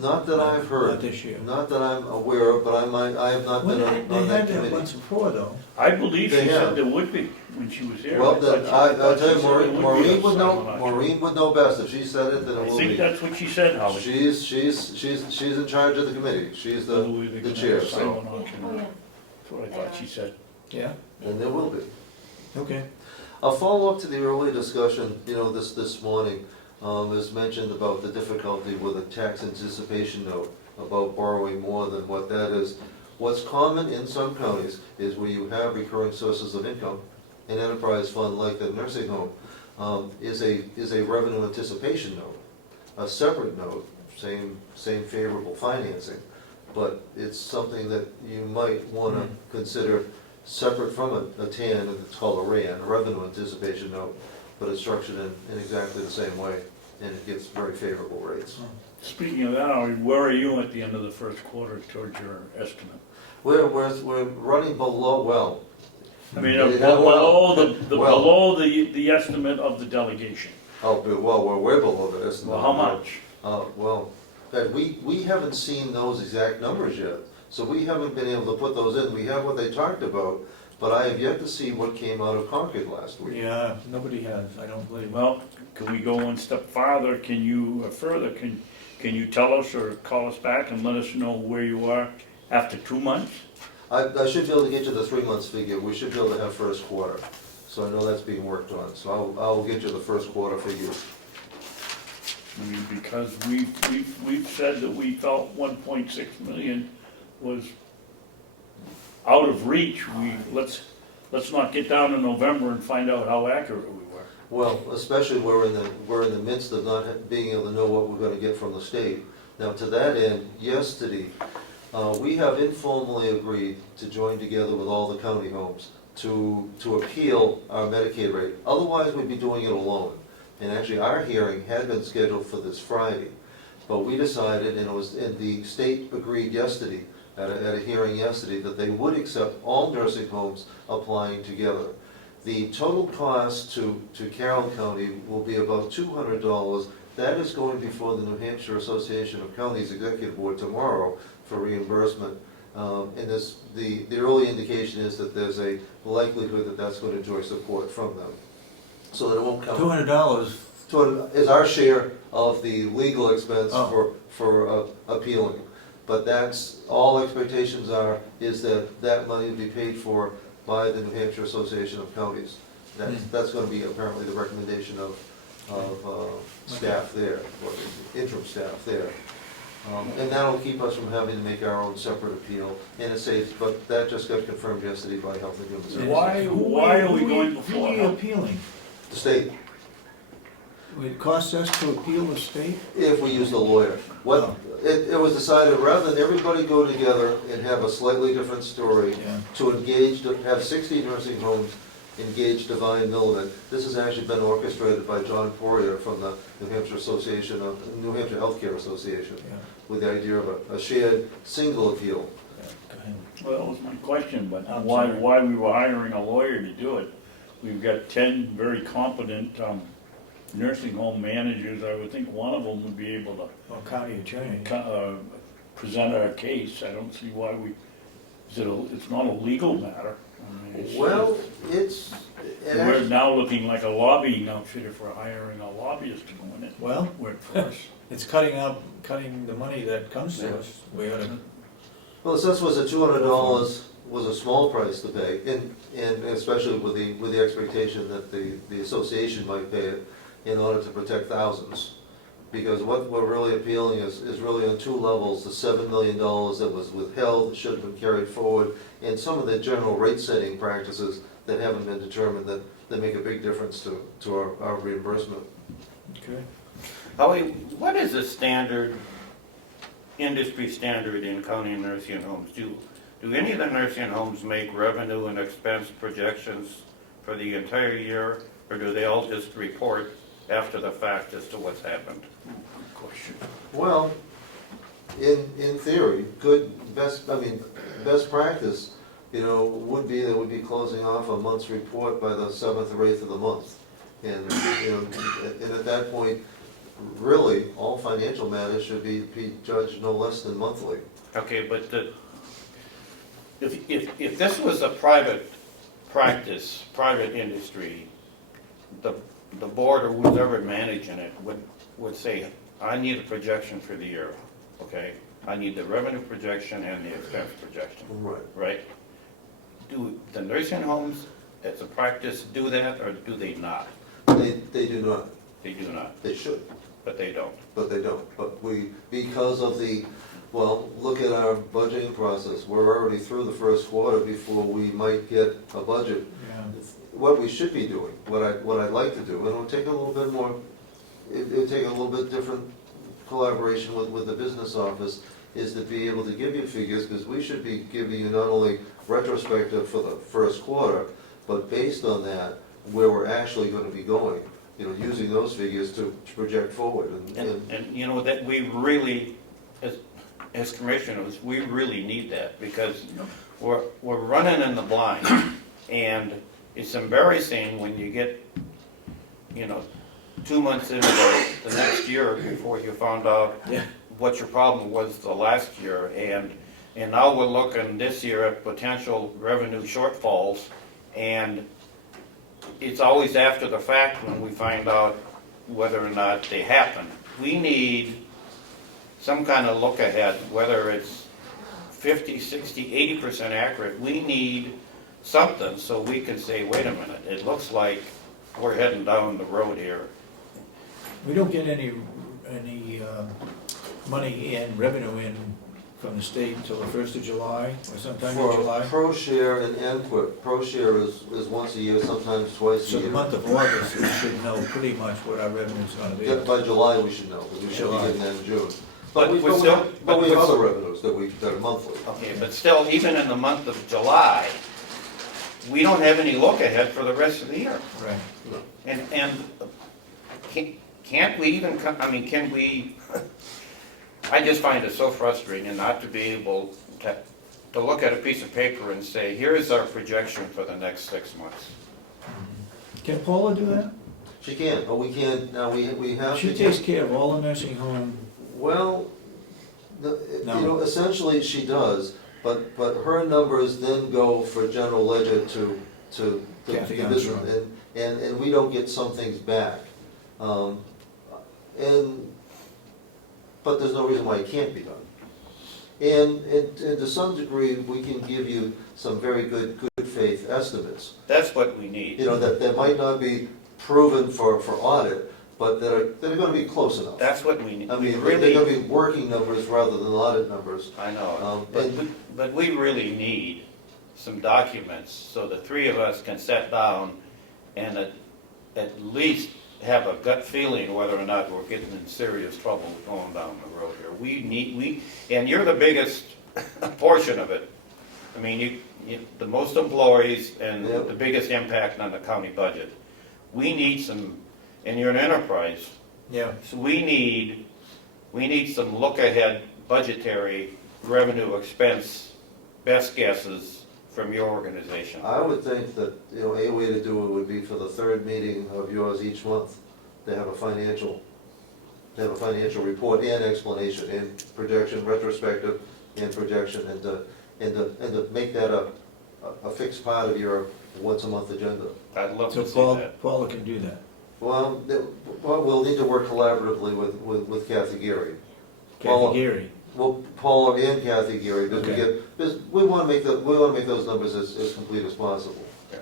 Not that I've heard. Not this year. Not that I'm aware of, but I have not Well, been they on that had that committee. once before, though. I believe she They have. said there would be when she was here. Well, I then, thought I'll she tell you, said there would be Maureen a would know, silent auction. Maureen would know best. If she said it, then it I will think be. that's what she said, Howard. She's in charge of the committee. She's Whether the we're gonna chair, have a so, silent auction. Oh, yeah. That's what I thought she said. Yeah, and there will be. okay. A follow-up to the earlier discussion, this morning, is mentioned about the difficulty with a tax anticipation note, about borrowing more than what that is. What's common in some counties is where you have recurring sources of income, an enterprise fund like the nursing home, is a revenue anticipation note. A separate note, same favorable financing, but it's something that you might wanna consider separate from a TAN, and it's called a RAN, a revenue anticipation note, but it's structured in exactly the same way, and it gets very favorable rates. Speaking of that, Howard, where are you at the end of the first quarter towards your estimate? We're running below, well, I mean, Yeah, below well. the estimate of the delegation. we're way below the estimate. Well, how much? Well, but we haven't seen those exact numbers yet, so we haven't been able to put those in. We have what they talked about, but I have yet to see what came out of Concord last week. Yeah, nobody has, I don't believe. Well, can we go one step farther? Can you, can you tell us or call us back and let us know where you are after 2 months? I should be able to get you the 3 months figure. We should be able to have first quarter, so I know that's being worked on. So I'll get you the first quarter figures. I mean, because we've said that we felt 1.6 million was out of reach. Let's not get down in November and find out how accurate we were. Well, especially we're in the midst of not being able to know what we're gonna get from the state. Now, to that end, yesterday, we have informally agreed to join together with all the county homes to appeal our Medicaid rate. Otherwise, we'd be doing it alone. And actually, our hearing had been scheduled for this Friday. But we decided, and the state agreed yesterday, at a hearing yesterday, that they would accept all nursing homes applying together. The total cost to Carroll County will be about $200. That is going before the New Hampshire Association of Counties Executive Board tomorrow for reimbursement. And the early indication is that there's a likelihood that that's going to enjoy support from them. So that it won't come. $200, Is our share of the legal expense Oh. for appealing. But that's, all expectations is that money will be paid for by the New Hampshire Association of Counties. That's gonna be apparently the recommendation of staff there, or interim staff there. And that'll keep us from having to make our own separate appeal, and it's safe, but that just got confirmed yesterday by Health and Human Services. Why are we going Who before? are you appealing? The state, It costs us to appeal the state? if we use the lawyer. What, it was decided, rather than everybody go together and have a slightly different story, Yeah. to engage, to have 60 nursing homes engage Divine Milliman. This has actually been orchestrated by John Poirier from the New Hampshire Association of, New Hampshire Healthcare Association, Yeah. with the idea of a shared single appeal. Go ahead. Well, that was my question, but I'm why, sorry. why we were hiring a lawyer to do it? We've got 10 very competent nursing home managers. I would think one of them would be able to Well, county attorney. present our case. I don't see why it's not a legal matter. I mean, it's- Well, it We're actually, now looking like a lobbying outfit if we're hiring a lobbyist to go in it, Well, work for us. it's cutting the money that comes to us. We ought to, well, the sense was that $200 was a small price to pay, and especially with the expectation that the association might pay it in order to protect thousands. Because what we're really appealing is really on two levels: the $7 million that was withheld, that should have been carried forward, and some of the general rate-setting practices that haven't been determined that make a big difference to our reimbursement. okay. Howie, what is the standard, industry standard in county nursing homes? Do any of the nursing homes make revenue and expense projections for the entire year, or do they all just report after the fact as to what's happened? Good question. Well, in theory, best practice, would be that we'd be closing off a month's report by the 7th or 8th of the month. And, and at that point, really, all financial matters should be judged no less than monthly. Okay, but if this was a private practice, private industry, the board or who's ever managing it would say, I need a projection for the year, okay? I need the revenue projection and the expense projection, Right. right? Do the nursing homes as a practice do that, or do they not? They do not. They do not, They should, but they don't. but they don't. But because of look at our budgeting process. We're already through the first quarter before we might get a budget. Yeah. What we should be doing, what I'd like to do, and it'll take a little bit more, it'll take a little bit different collaboration with the business office, is to be able to give you figures, because we should be giving you not only retrospective for the first quarter, but based on that, where we're actually gonna be going, using those figures to project forward. And that we really, as commissioners, we really need that, because we're running in the blind, and it's embarrassing when you get, 2 months into the next year before you found out what your problem was the last year, and now we're looking this year at potential revenue shortfalls, and it's always after the fact when we find out whether or not they happen. We need some kind of look ahead, whether it's 50, 60, 80% accurate. We need something so we can say, wait a minute, it looks like we're heading down the road here. We don't get any money revenue in from the state until the 1st of July, or sometime in For July. pro share and input, pro share is once a year, sometimes twice a So year. the month of August, we should know pretty much what our revenue's gonna be. Yeah, by July, we should know, because we should be July. getting that in June. But we we're still- but but we have we're- other revenues that are monthly. Okay, but still, even in the month of July, we don't have any look ahead for the rest of the year. Right. And can't we even, can we, I just find it so frustrating not to be able to look at a piece of paper and say, here is our projection for the next 6 months. Can Paula do that? She can, but we can't, now we have to. She takes care of all the nursing home. Well, No. you know, essentially she does, but her numbers then go for general ledger to Kathy the business, Armstrong. and we don't get some things back. But there's no reason why it can't be done. And to some degree, we can give you some very good faith estimates. That's what we need. You know, that might not be proven for audit, but that are gonna be close enough. That's what we need. I mean, We they're gonna really, be working numbers rather than audit numbers. I know, And but we really need some documents so the three of us can sit down and at least have a gut feeling whether or not we're getting in serious trouble going down the road here. And you're the biggest portion of it. I mean, you the most employees and Yep. the biggest impact on the county budget. We need some, and you're an enterprise, Yeah. so we need some look-ahead budgetary revenue expense best guesses from your organization. I would think that, you know, a way to do it would be for the third meeting of yours each month, to have a financial report and explanation and projection, retrospective and projection, and to make that a fixed part of your once-a-month agenda. I'd love So to see that. Paula can do that. Well, we'll need to work collaboratively with Kathy Geary. Paula- Kathy Geary. Well, Paula and Kathy Geary, because we wanna make those numbers as complete as possible. Yeah.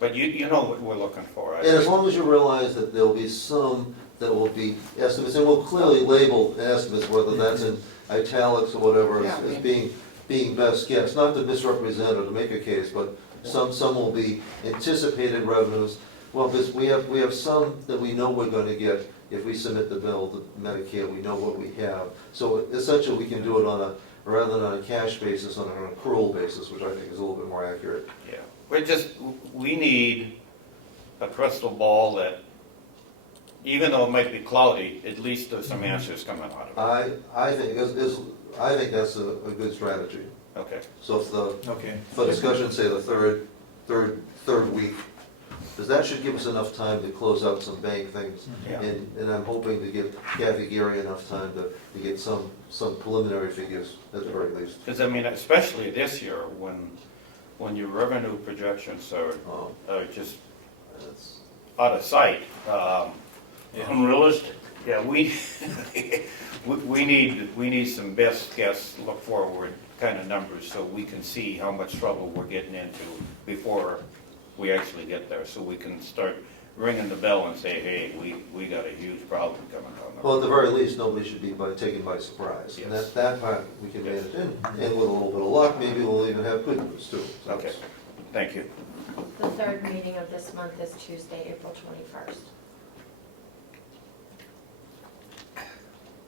But you know what we're looking for. And as long as you realize that there'll be some that will be estimates, and we'll clearly label estimates, whether that's in italics or whatever, Yeah. as being best guess, not to misrepresent or to make a case, but some will be anticipated revenues. Well, because we have some that we know we're gonna get if we submit the bill to Medicare, we know what we have. So essentially, we can do it rather than on a cash basis, on an accrual basis, which I think is a little bit more accurate. Yeah. We need a crystal ball that, even though it might be cloudy, at least there's some answers coming out of it. I think that's a good strategy. Okay. So if Okay. for discussion, say the third week, because that should give us enough time to close out some bank things. Yeah. And I'm hoping to give Kathy Geary enough time to get some preliminary figures at the very least. Because, I mean, especially this year, when your revenue projections are just That's- out of sight. Unrealistic. Yeah, we need some best guess, look forward kind of numbers so we can see how much trouble we're getting into before we actually get there. So we can start ringing the bell and say, hey, we got a huge problem coming down the Well, road. at the very least, nobody should be taken by surprise. And Yes. that part we can manage. And with a little bit of luck, maybe we'll even have good news too. So- Okay, thank you. The third meeting of this month is Tuesday, April 21st.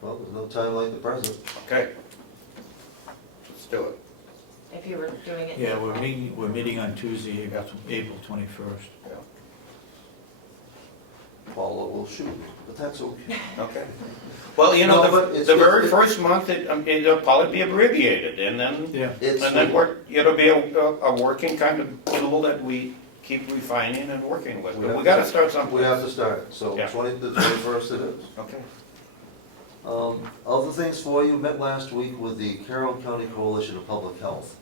Well, there's no time like the present. Okay. Let's do it. If you were doing it. Yeah, we're meeting on Tuesday, April 21st. Paula will shoot, but that's okay. Okay. Well, you No, know, but the it's- very first month, it'll probably be abbreviated, and then Yeah. it'll be a working kind of tool that we keep refining and working with. But we gotta start We someplace. have to start, so Yeah. the 21st it is. Okay. Other things for you, met last week with the Carroll County Coalition of Public Health.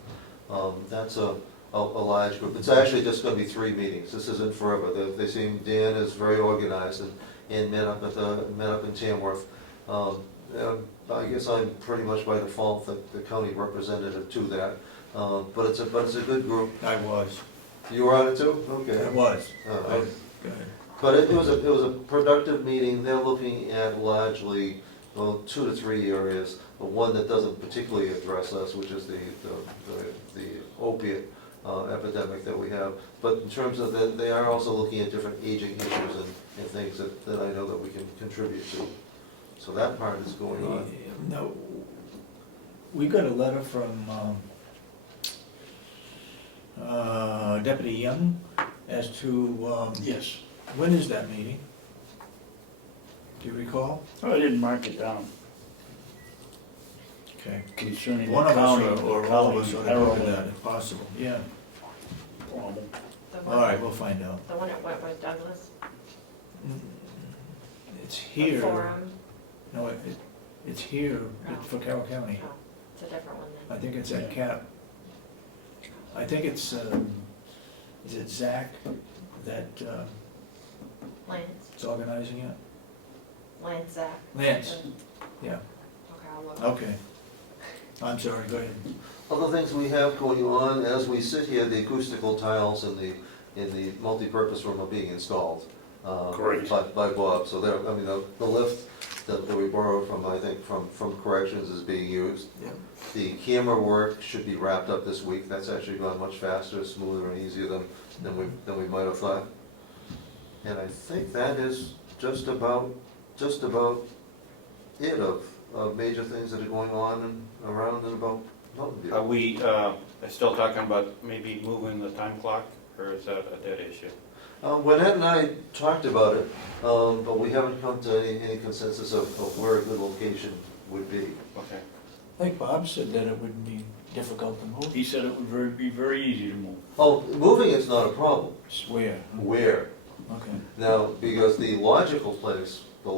That's a large group. It's actually just gonna be 3 meetings. This isn't forever. They seem, Dan is very organized and met up in Tamworth. I guess I'm pretty much by default the county representative to that. But it's a good group. I was. You were on it too? Okay. I was. Uh, Go ahead. But it was a productive meeting. They're looking at largely, 2 to 3 areas. The one that doesn't particularly address us, which is the opiate epidemic that we have. But in terms of that, they are also looking at different aging issues and things that I know that we can contribute to. So that part is going on. No, we got a letter from, Deputy Young as to, Yes, when is that meeting? Do you recall? I didn't mark it down Okay. concerning the One of us county. or all of us ought to Carroll look at that if possible, yeah. problem. The All one- right, we'll find out. The one at Wentworth Douglas? It's The here. Forum? No, it's here Oh. for Carroll County. Oh, it's a different one I then. think it's at CAP. I think it's, is it Zach that Lance, is organizing it? Lance Zach. Lance, yeah, Okay, I'll look. okay. I'm sorry, go ahead. Other things we have going on, as we sit here, the acoustical tiles in the multipurpose room are being installed. Great. By Bob, so there, I mean, the lift that we borrowed from, I think, from corrections is being used. Yeah. The camera work should be wrapped up this week, that's actually gone much faster, smoother and easier than we might have thought. And I think that is just about it of major things that are going on and around and about Mountain View. Are we still talking about maybe moving the time clock, or is that a dead issue? Lynette and I talked about it, but we haven't come to any consensus of where a good location would be. Okay. I think Bob said that it wouldn't be difficult to move. He said it would be very easy to move. Oh, moving is not a problem. Swear. Where? Okay. Now, because the logical place, the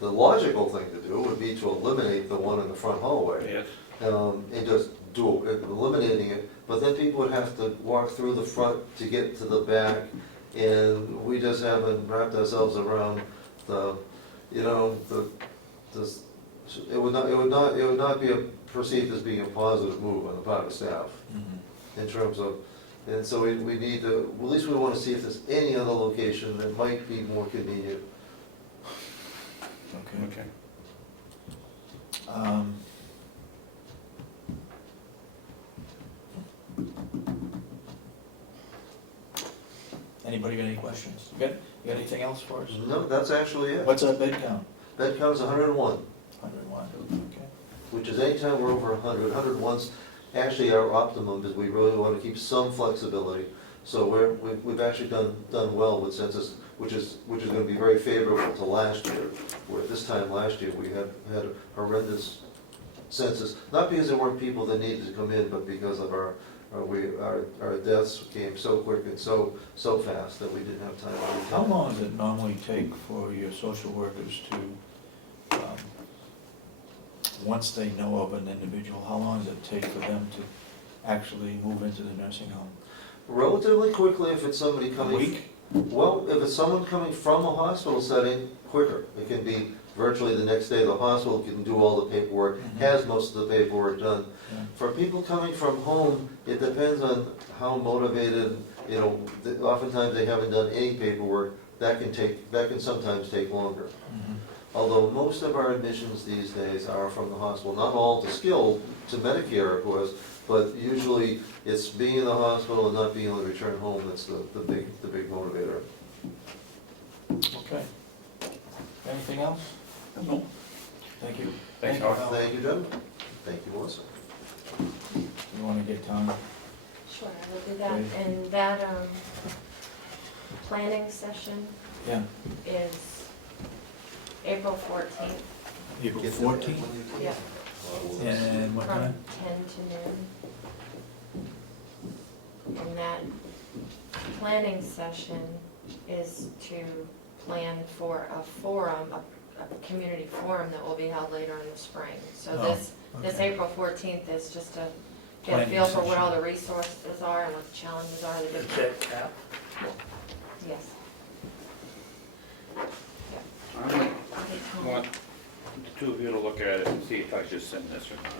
logical thing to do would be to eliminate the one in the front hallway. Yes. And just eliminating it, but then people would have to walk through the front to get to the back, and we just haven't wrapped ourselves around the, you know, it would not be perceived as being a positive move on the part of staff Mhm. in terms of, and so we need to, at least we want to see if there's any other location that might be more convenient. Okay. Okay. Anybody got any questions? You got anything else for us? No, that's actually it. What's our bed count? Bed count's 101. 101, okay. Which is anytime we're over 100, 101's actually our optimum, because we really want to keep some flexibility. So we've actually done well with census, which is going to be very favorable to last year, where this time last year, we had a horrendous census, not because there weren't people that needed to come in, but because of our deaths came so quick and so fast that we didn't have time to. How long does it normally take for your social workers to, once they know of an individual, how long does it take for them to actually move into the nursing home? Relatively quickly, if it's somebody A coming. week? Well, if it's someone coming from a hospital setting, quicker. It can be virtually the next day. The hospital can do all the paperwork, Mhm. has most of the paperwork done. Yeah. For people coming from home, it depends on how motivated, you know, oftentimes they haven't done any paperwork. That can sometimes take longer. Mhm. Although most of our admissions these days are from the hospital, not all to skilled, to Medicare, of course, but usually it's being in the hospital and not being able to return home that's the big motivator. Okay. Anything else? No. Thank you. Thanks, you, Howard. Hal. Thank you, gentlemen. Thank you, Melissa. You wanna get Tom? Sure, I will do that. Great. And that, planning session Yeah. is April 14th. April Get to- 14th? Yeah. And what From time? 10 to noon. And that planning session is to plan for a forum, a community forum that will be held later in the spring. So Oh, this okay. April 14th is just to get a Planning feel for what session. all the resources are and what the challenges are, the Is different, that cap? yes. I want the two of you to look at it and see if I should send this or not.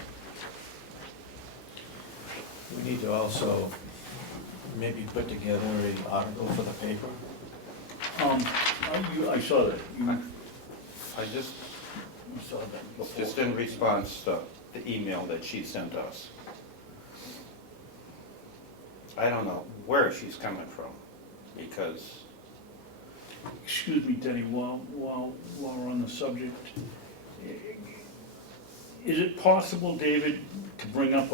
We need to also maybe put together an article for the paper. I saw that. You I just, saw that before. just in response to the email that she sent us. I don't know where she's coming from, because Excuse me, Denny, while we're on the subject, is it possible, David, to bring up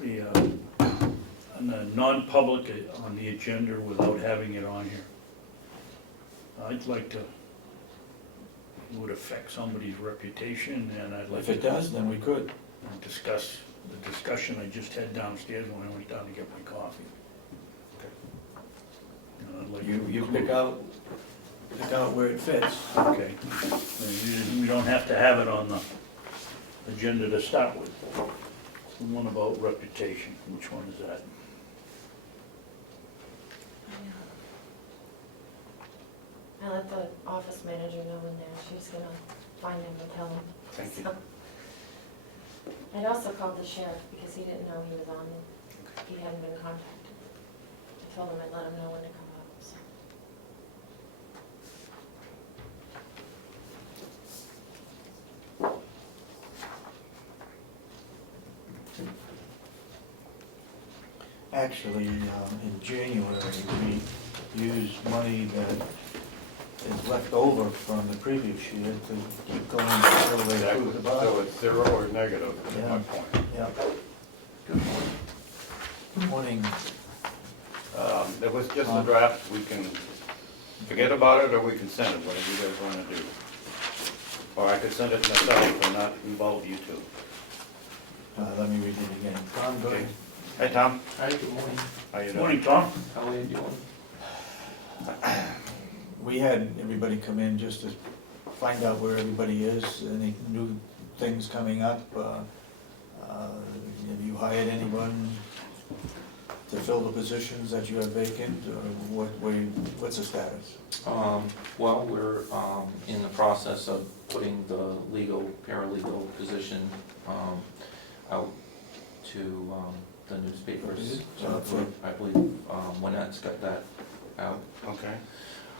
an on the non-public on the agenda without having it on here. I'd like to, it would affect somebody's reputation, and I'd like If it to does, then we could. discuss the discussion I just had downstairs when I went down to get my coffee. And I'd like to You include- pick out where it fits. Okay. We don't have to have it on the agenda to start with. The one about reputation, which one is that? I let the office manager know in there, she's gonna find him and tell him. Thank you. So. I'd also called the sheriff because he didn't know he was on it. He hadn't been contacted. I told him I'd let him know when to come up, so. Actually, in January, we used money that is left over from the previous year to keep going until they approve the So budget. it's 0 or negative, is Yeah. my point. Yeah. Good morning. Good morning. It was just a draft, we can forget about it, or we can send it, whatever you guys wanna do. Or I could send it myself and not involve you two. Let me read it again. Tom, go ahead. Hey, Tom, Hi, good morning. how you doing? Morning, Tom. How are you doing? We had everybody come in just to find out where everybody is, any new things coming up. Have you hired anyone to fill the positions that you have vacant, or what's the status? Well, we're in the process of putting the paralegal position out to the newspapers. I believe Winnett's got that out. Okay.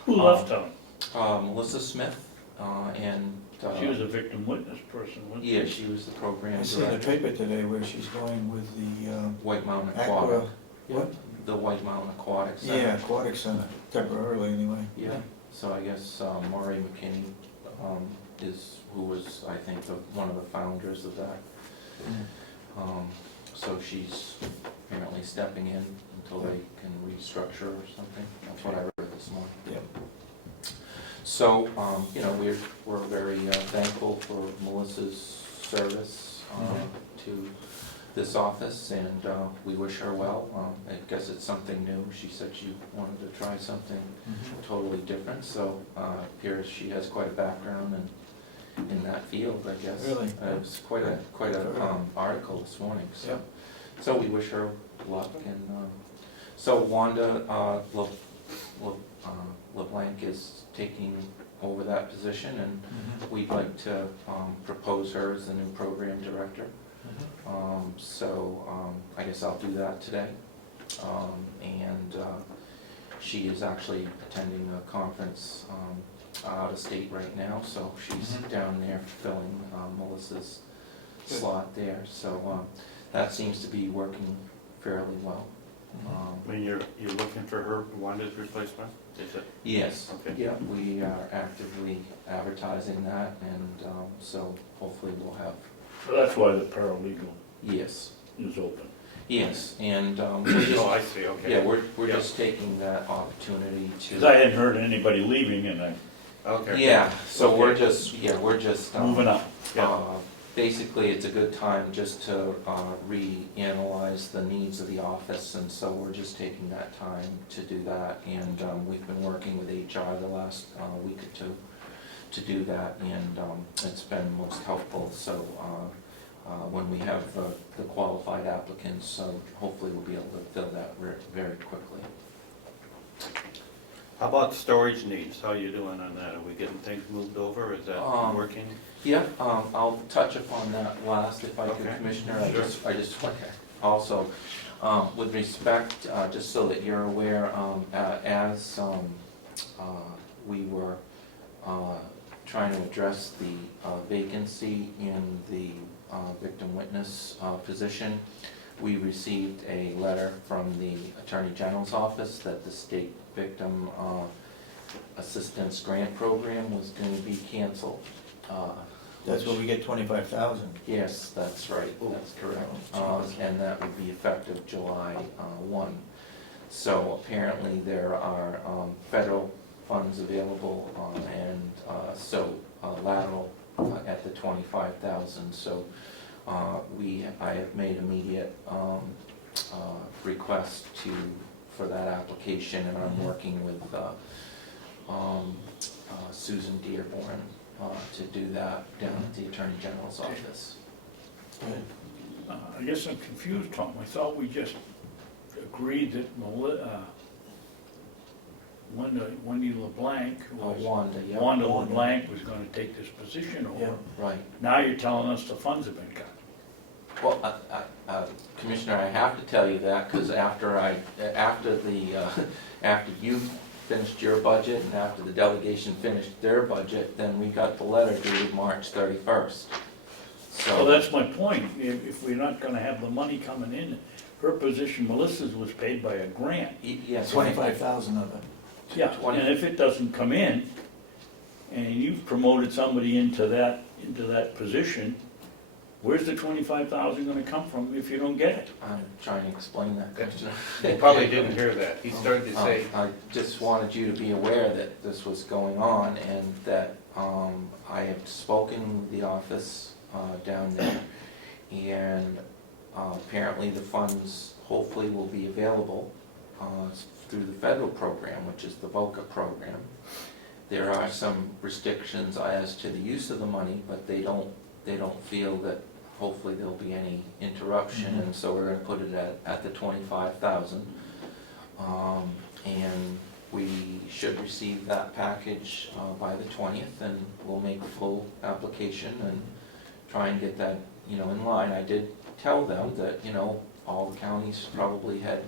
Who left town? Melissa Smith, and. She was a victim witness person, wasn't she? Yeah, she was the program I see in the director. paper today where she's going with the White Mountain Aquatic. Aqua, what? The White Mountain Aquatic Center. Yeah, Aquatic Center, temporarily anyway. Yeah, so I guess Maury McKinney who was, I think, one of the founders of that. So she's apparently stepping in until they can restructure or something. That's what I read this morning. Yep. So, we're very thankful for Melissa's service to this office, and we wish her well. I guess it's something new. She said she wanted to try something totally different, so appears she has quite a background in that field, I guess. Really? It was quite a article this morning, so. Yep. So we wish her luck, and so Wanda LeBlanc is taking over that position, and we'd like to propose her as the new program director. I guess I'll do that today. And she is actually attending a conference out of state right now, so she's down there filling Melissa's slot there. So that seems to be working fairly well. When you're looking for her, Wanda's replacement, is it? Yes, Okay. yeah, we are actively advertising that, and so hopefully we'll have, So that's why the paralegal yes, is open. yes, and we're just, Oh, I see, okay. yeah, we're Yeah. just taking that opportunity Because I to, hadn't heard anybody leaving, and I'm Okay. yeah, so we're Okay. just, moving up. basically, it's a good time just to reanalyze the needs of the office, and so we're just taking that time to do that. And we've been working with HR the last week or two to do that, and it's been most helpful. So when we have the qualified applicants, so hopefully we'll be able to fill that very quickly. How about storage needs? How you doing on that? Are we getting things moved over? Is that working? Yeah, I'll touch upon that last if I could, Okay. Commissioner. Sure. I just want to also, with respect, just so that you're aware, as we were trying to address the vacancy in the victim witness position, we received a letter from the Attorney General's office that the state victim assistance grant program was going to be canceled. That's where we get 25,000. Yes, that's right, that's correct. Oh, And that would be effective July 1. So apparently there are federal funds available and so lateral at the 25,000. So I have made immediate request for that application, and I'm working with Susan Dearborn to do that down at the Attorney General's office. I guess I'm confused, Tom. I thought we just agreed that Wendy LeBlanc was, Wanda, yeah. Wanda LeBlanc was gonna take this position Yeah. over. Right. Now you're telling us the funds have been cut. Well, Commissioner, I have to tell you that, because after you finished your budget and after the delegation finished their budget, then we got the letter dated March 31st. So that's my point. If we're not gonna have the money coming in, her position, Melissa's, was paid by a grant. Yes. 25,000 of it. Yeah, 20. and if it doesn't come in, and you've promoted somebody into that position, where's the 25,000 gonna come from if you don't get it? I'm trying to explain that, Commissioner. You probably didn't hear that. He started to say, I just wanted you to be aware that this was going on and that I have spoken with the office down there, and apparently the funds hopefully will be available through the federal program, which is the VOCA program. There are some restrictions as to the use of the money, but they don't feel that hopefully there'll be any interruption, and so we're gonna put it at the 25,000. And we should receive that package by the 20th, and we'll make a full application and try and get that, in line. I did tell them that, all the counties probably had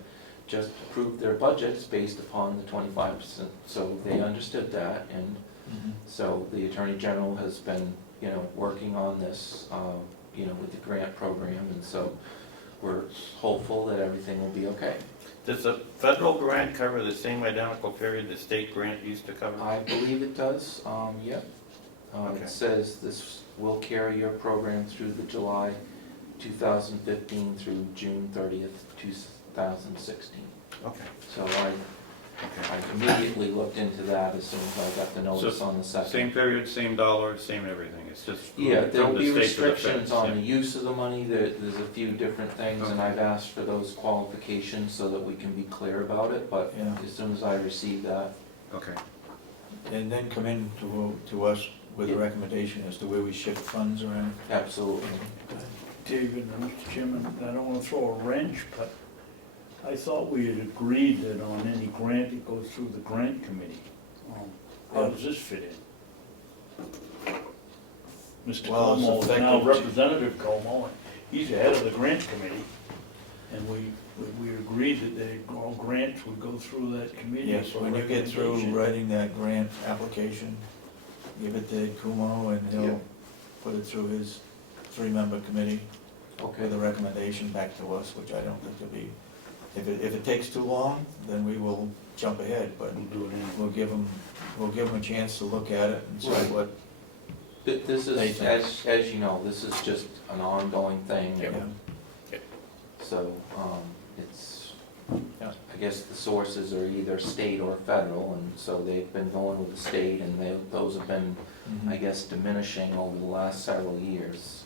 just approved their budgets based upon the 25%, so they understood that, and so the Attorney General has been, working on this, with the grant program, and so we're hopeful that everything will be okay. does the federal grant cover the same identical period the state grant used to cover? I believe it does, yep. Okay. It says this will carry your program through the July 2015 through June 30th, 2016. Okay. So I immediately looked into that as soon as I got the notice on the second. Same period, same dollars, same everything, it's just. Yeah, from there'll the be state to the restrictions feds, on the use of the money, there's a few different things, and Okay. I've asked for those qualifications so that we can be clear about it, but Yeah. as soon as I receive that, Okay. And then come in to us with a recommendation as to where we shift funds around. absolutely. David, and Mr. Chairman, I don't wanna throw a wrench, but I thought we had agreed that on any grant, it goes through the grant committee. How does this fit in? Mr. Well, it's Comeau is now effective- Representative Comeau, and he's the head of the grant committee. And we agreed that all grants would go through that committee. Yes, for when you get through recommendation. writing that grant application, give it to Comeau and Yeah. he'll put it through his 3-member committee Okay, with a recommendation back to us, which I don't think will be, if it takes too long, then we will jump ahead, but We'll do it anyway. we'll give them a chance to look at it and see Right. what, this They is, think. as you know, this is just an ongoing thing. yeah. So, it's, Yeah. I guess the sources are either state or federal, and so they've been going with the state, and those have been, I guess, diminishing over the last several years.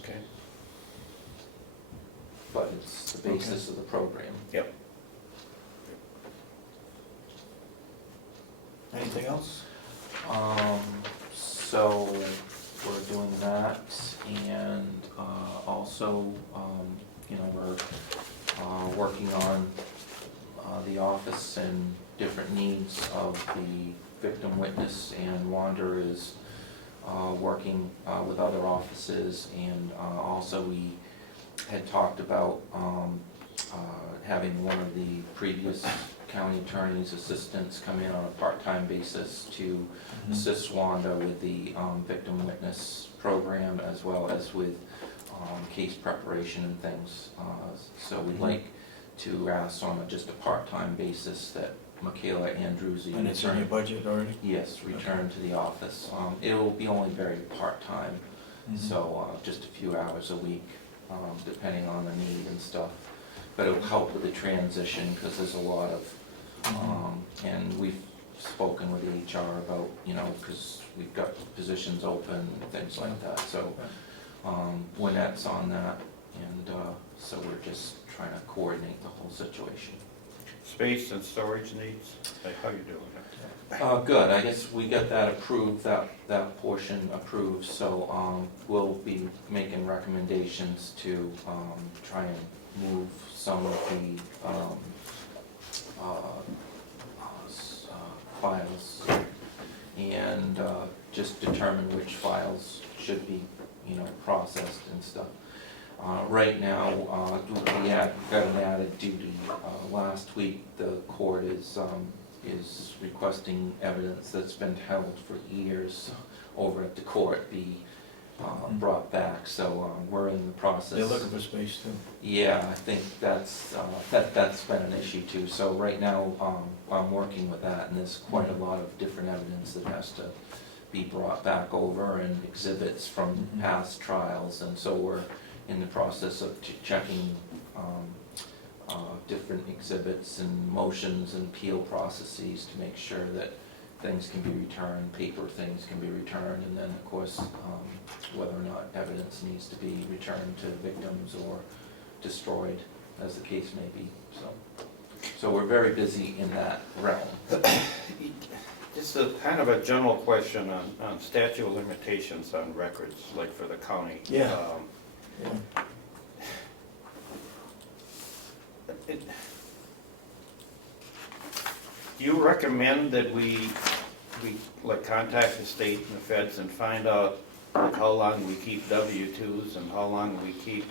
Okay. But it's the basis of the program. Yep. Anything else? So we're doing that, and also, we're working on the office and different needs of the victim witness, and Wander is working with other offices, and also we had talked about having one of the previous county attorney's assistants come in on a part-time basis to assist Wanda with the victim witness program, as well as with case preparation and things. So we'd like to ask on just a part-time basis that Michaela Andrewsy. And it's in your budget already? Yes, return to the office. It'll be only very part-time, so just a few hours a week, depending on the need and stuff. But it'll help with the transition, because there's a lot of, and we've spoken with HR about, you know, because we've got positions open and things like that, so Lynette's on that, and so we're just trying to coordinate the whole situation. Space and storage needs, like, how you doing? Good, I guess we got that approved, that portion approved, so we'll be making recommendations to try and move some of the files and just determine which files should be, you know, processed and stuff. Right now, we got an added duty. Last week, the court is requesting evidence that's been held for years over at the court be brought back, so we're in the process. They're looking for space too. Yeah, I think that's been an issue too. So right now, I'm working with that, and there's quite a lot of different evidence that has to be brought back over, and exhibits from past trials, and so we're in the process of checking different exhibits and motions and appeal processes to make sure that things can be returned, paper things can be returned, and then of course whether or not evidence needs to be returned to victims or destroyed, as the case may be. So we're very busy in that realm. Just a kind of a general question on statute of limitations on records, like for the county. Yeah. Yeah. Do you recommend that we like contact the state and the feds and find out like how long we keep W-2s and how long we keep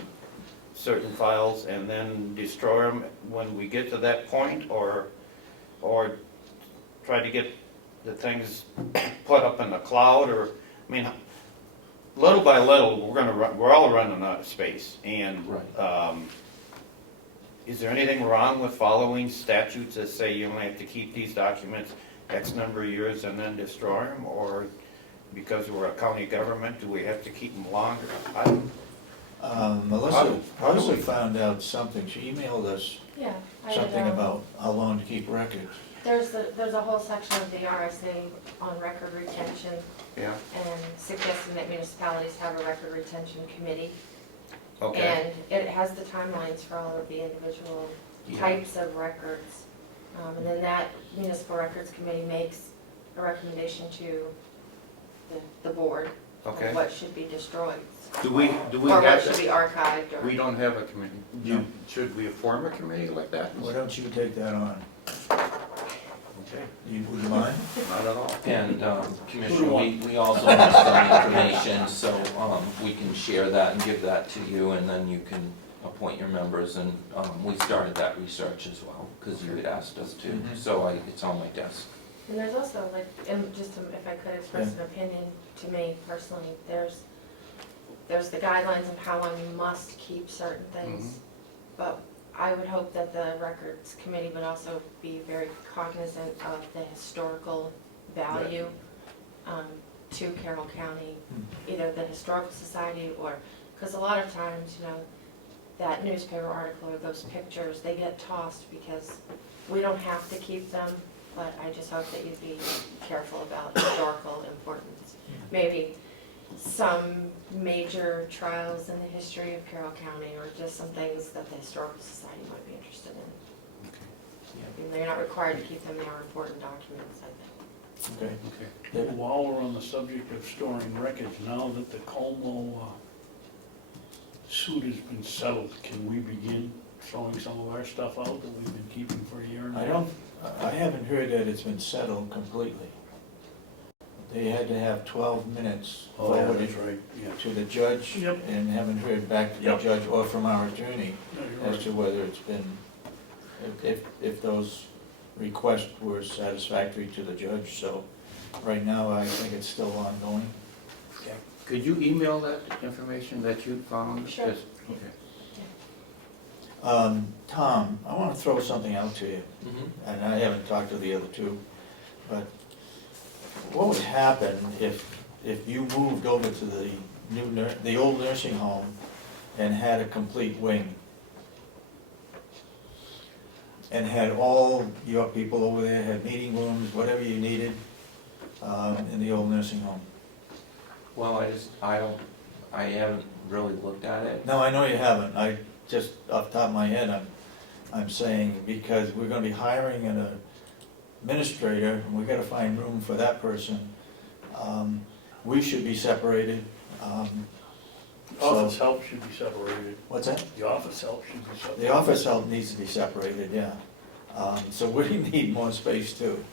certain files, and then destroy them when we get to that point, or try to get the things put up in the cloud? Or, I mean, little by little, we're all running out of space, and Right. Is there anything wrong with following statutes that say you only have to keep these documents X number of years and then destroy them? Or because we're a county government, do we have to keep them longer? Melissa found out something. She emailed us Yeah. I had, something about how long to keep records. There's a whole section of the RSA on record retention Yeah, and suggesting that municipalities have a record retention committee. okay. And it has the timelines for all of the individual types of records. And then that municipal records committee makes a recommendation to the board Okay. of what should be destroyed. Do we Or what have should that? be archived or. We don't have a committee. Should we form a committee like that? Why don't you take that on? Okay, Would you mind? not at all. And Commissioner, we also have some information, so we can share that and give that to you, and then you can appoint your members, and we started that research as well, because you had asked us to, so it's on my desk. And there's also, like, and just if I could express an opinion to me personally, there's the guidelines of how long you must keep certain things. But I would hope that the records committee would also be very cognizant of the historical value to Carroll County, either the Historical Society or, because a lot of times, you know, that newspaper article or those pictures, they get tossed because we don't have to keep them, but I just hope that you'd be careful about historical importance. Maybe some major trials in the history of Carroll County, or just some things that the Historical Society might be interested in. I mean, they're not required to keep them, they are important documents, I think. Okay. While we're on the subject of storing records, now that the Comeau suit has been settled, can we begin throwing some of our stuff out that we've been keeping for a year and a half? I haven't heard that it's been settled completely. They had to have 12 minutes Oh, yeah, forwarded that's right, yeah. to the judge, Yep. and haven't heard back to the Yep. judge or from our attorney No, you're as right. to whether it's been, if those requests were satisfactory to the judge. So right now, I think it's still ongoing. Could you email that information that you found? Sure. Just- Okay. Tom, I wanna throw something out to you, and I haven't talked to the other two, but what would happen if you moved over to the old nursing home and had a complete wing? And had all your people over there, had meeting rooms, whatever you needed, in the old nursing home? Well, I haven't really looked at it. No, I know you haven't, I just, off the top of my head, I'm saying, because we're gonna be hiring an administrator, and we gotta find room for that person. We should be separated, Office help should be separated. what's that? The office help should be separated. The office help needs to be separated, yeah. So we need more space too.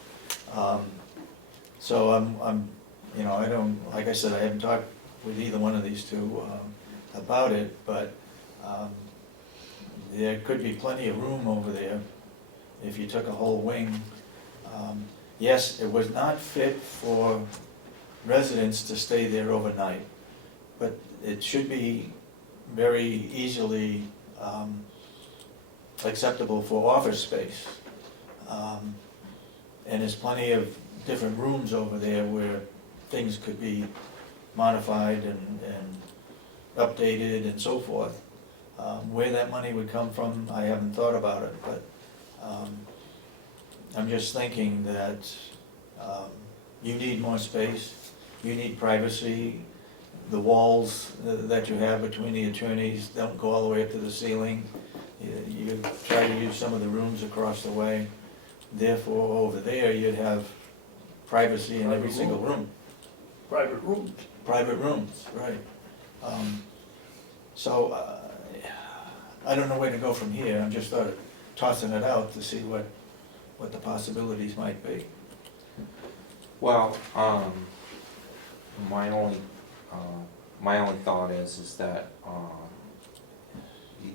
So I'm, you know, I don't, like I said, I haven't talked with either one of these two about it, but there could be plenty of room over there if you took a whole wing. Yes, it was not fit for residents to stay there overnight, but it should be very easily acceptable for office space. And there's plenty of different rooms over there where things could be modified and updated and so forth. Where that money would come from, I haven't thought about it, but I'm just thinking that you need more space, you need privacy. The walls that you have between the attorneys don't go all the way up to the ceiling. You try to use some of the rooms across the way. Therefore, over there, you'd have privacy in every single room. Private rooms. Private rooms, right. So, I don't know where to go from here. I'm just sort of tossing it out to see what the possibilities might be. Well, my only thought is that,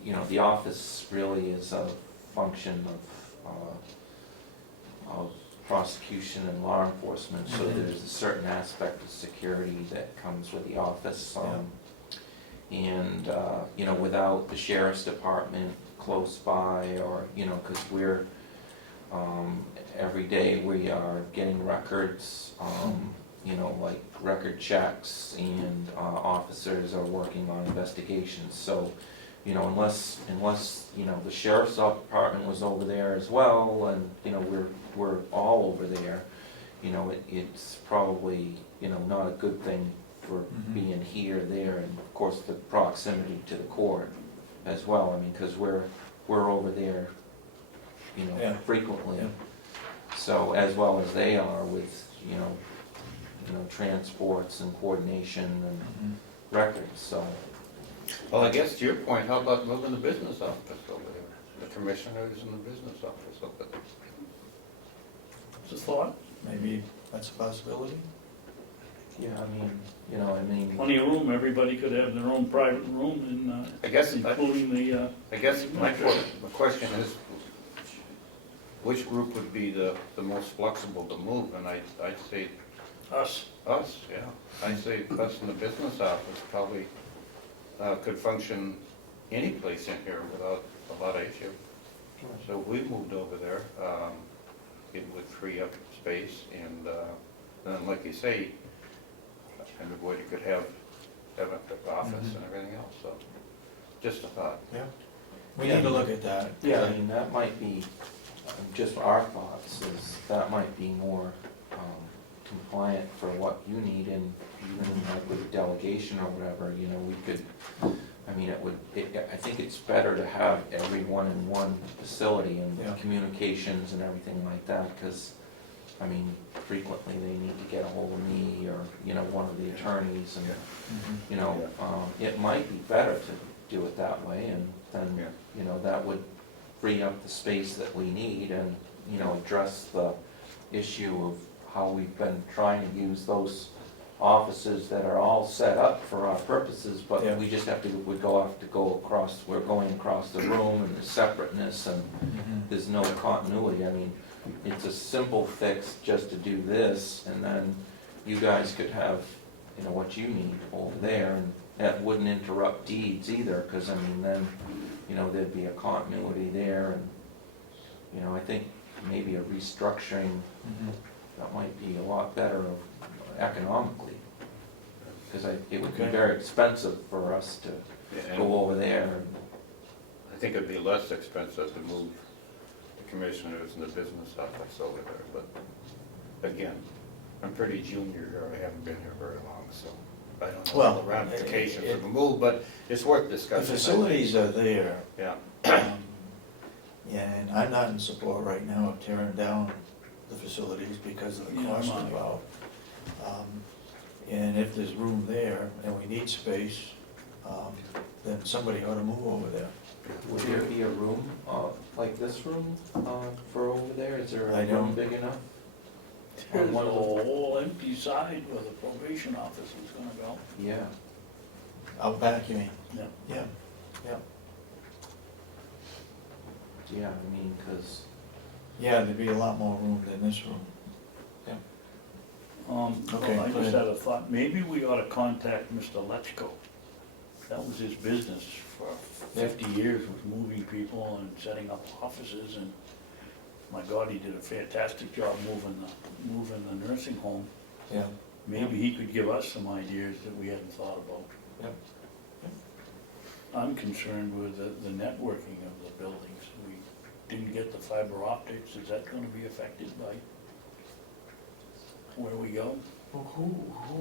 you know, the office really is a function of prosecution and law enforcement, so there's a certain aspect of security that comes with the office. And, you know, without the sheriff's department close by, or, you know, because we're, every day we are getting records, you know, like record checks, and officers are working on investigations. So, you know, unless, you know, the sheriff's department was over there as well, and, you know, we're all over there, you know, it's probably, you know, not a good thing for being here, there, and of course the proximity to the court as well. I mean, because we're over there, you know, frequently. Yeah. So, as well as they are with, you know, transports and coordination and records, so. Well, I guess to your point, how about moving the business office over there? The commissioners and the business office over there. It's a thought. Maybe that's a possibility. Yeah, I mean, Plenty of room, everybody could have their own private room, I guess, including the, I guess my question is, which group would be the most flexible to move? And I'd say us. us, yeah. I'd say us in the business office probably could function any place in here without a lot of issue. So if we moved over there, it would free up space, and then, like you say, everybody could have an office and everything else, so, just a thought. Yeah. We need to look at that. yeah, I mean, that might be, just our thoughts, is that might be more compliant for what you need, and even like with delegation or whatever, you know, we could, I mean, I think it's better to have everyone in one facility, and communications and everything like that, because, I mean, frequently they need to get a hold of me, or, you know, one of the attorneys, and, you know, it might be better to do it that way, and then, you know, that would free up the space that we need, and, you know, address the issue of how we've been trying to use those offices that are all set up for our purposes, but we just have to, we're going across the room, and the separateness, and there's no continuity. I mean, it's a simple fix just to do this, and then you guys could have, you know, what you need over there, and, that wouldn't interrupt deeds either, cause I mean, then, you know, there'd be a continuity there, and, you know, I think maybe a restructuring, that might be a lot better economically. Cause it would be Okay. very expensive for us to And go over there and, I think it'd be less expensive to move the commissioners and the business office over there, but again, I'm pretty junior here, I haven't been here very long, so I don't know Well, all the ramifications it- of the move, but it's worth The discussing. facilities are there. Yeah. Yeah, and I'm not in support right now of tearing down the facilities because of the Yeah, cost mine. involved. And if there's room there and we need space, then somebody ought to move over there. would there be a room, like this room, for over there? Is there I a room don't- big enough? There's a one of the- whole empty side where the probation office is gonna go. Yeah, Out back, you mean? Yeah. Yeah, yeah. yeah, I mean, cause, Yeah, there'd be a lot more room than this room. Okay, I go just ahead. had a thought, maybe we ought to contact Mr. Letchko. That was his business for 50 years, was moving people and setting up offices, and my God, he did a fantastic job moving the nursing home. Yeah. Maybe he could give us some ideas that we hadn't thought about. Yep. I'm concerned with the networking of the buildings. We didn't get the fiber optics, is that gonna be affected by where we go? Well, who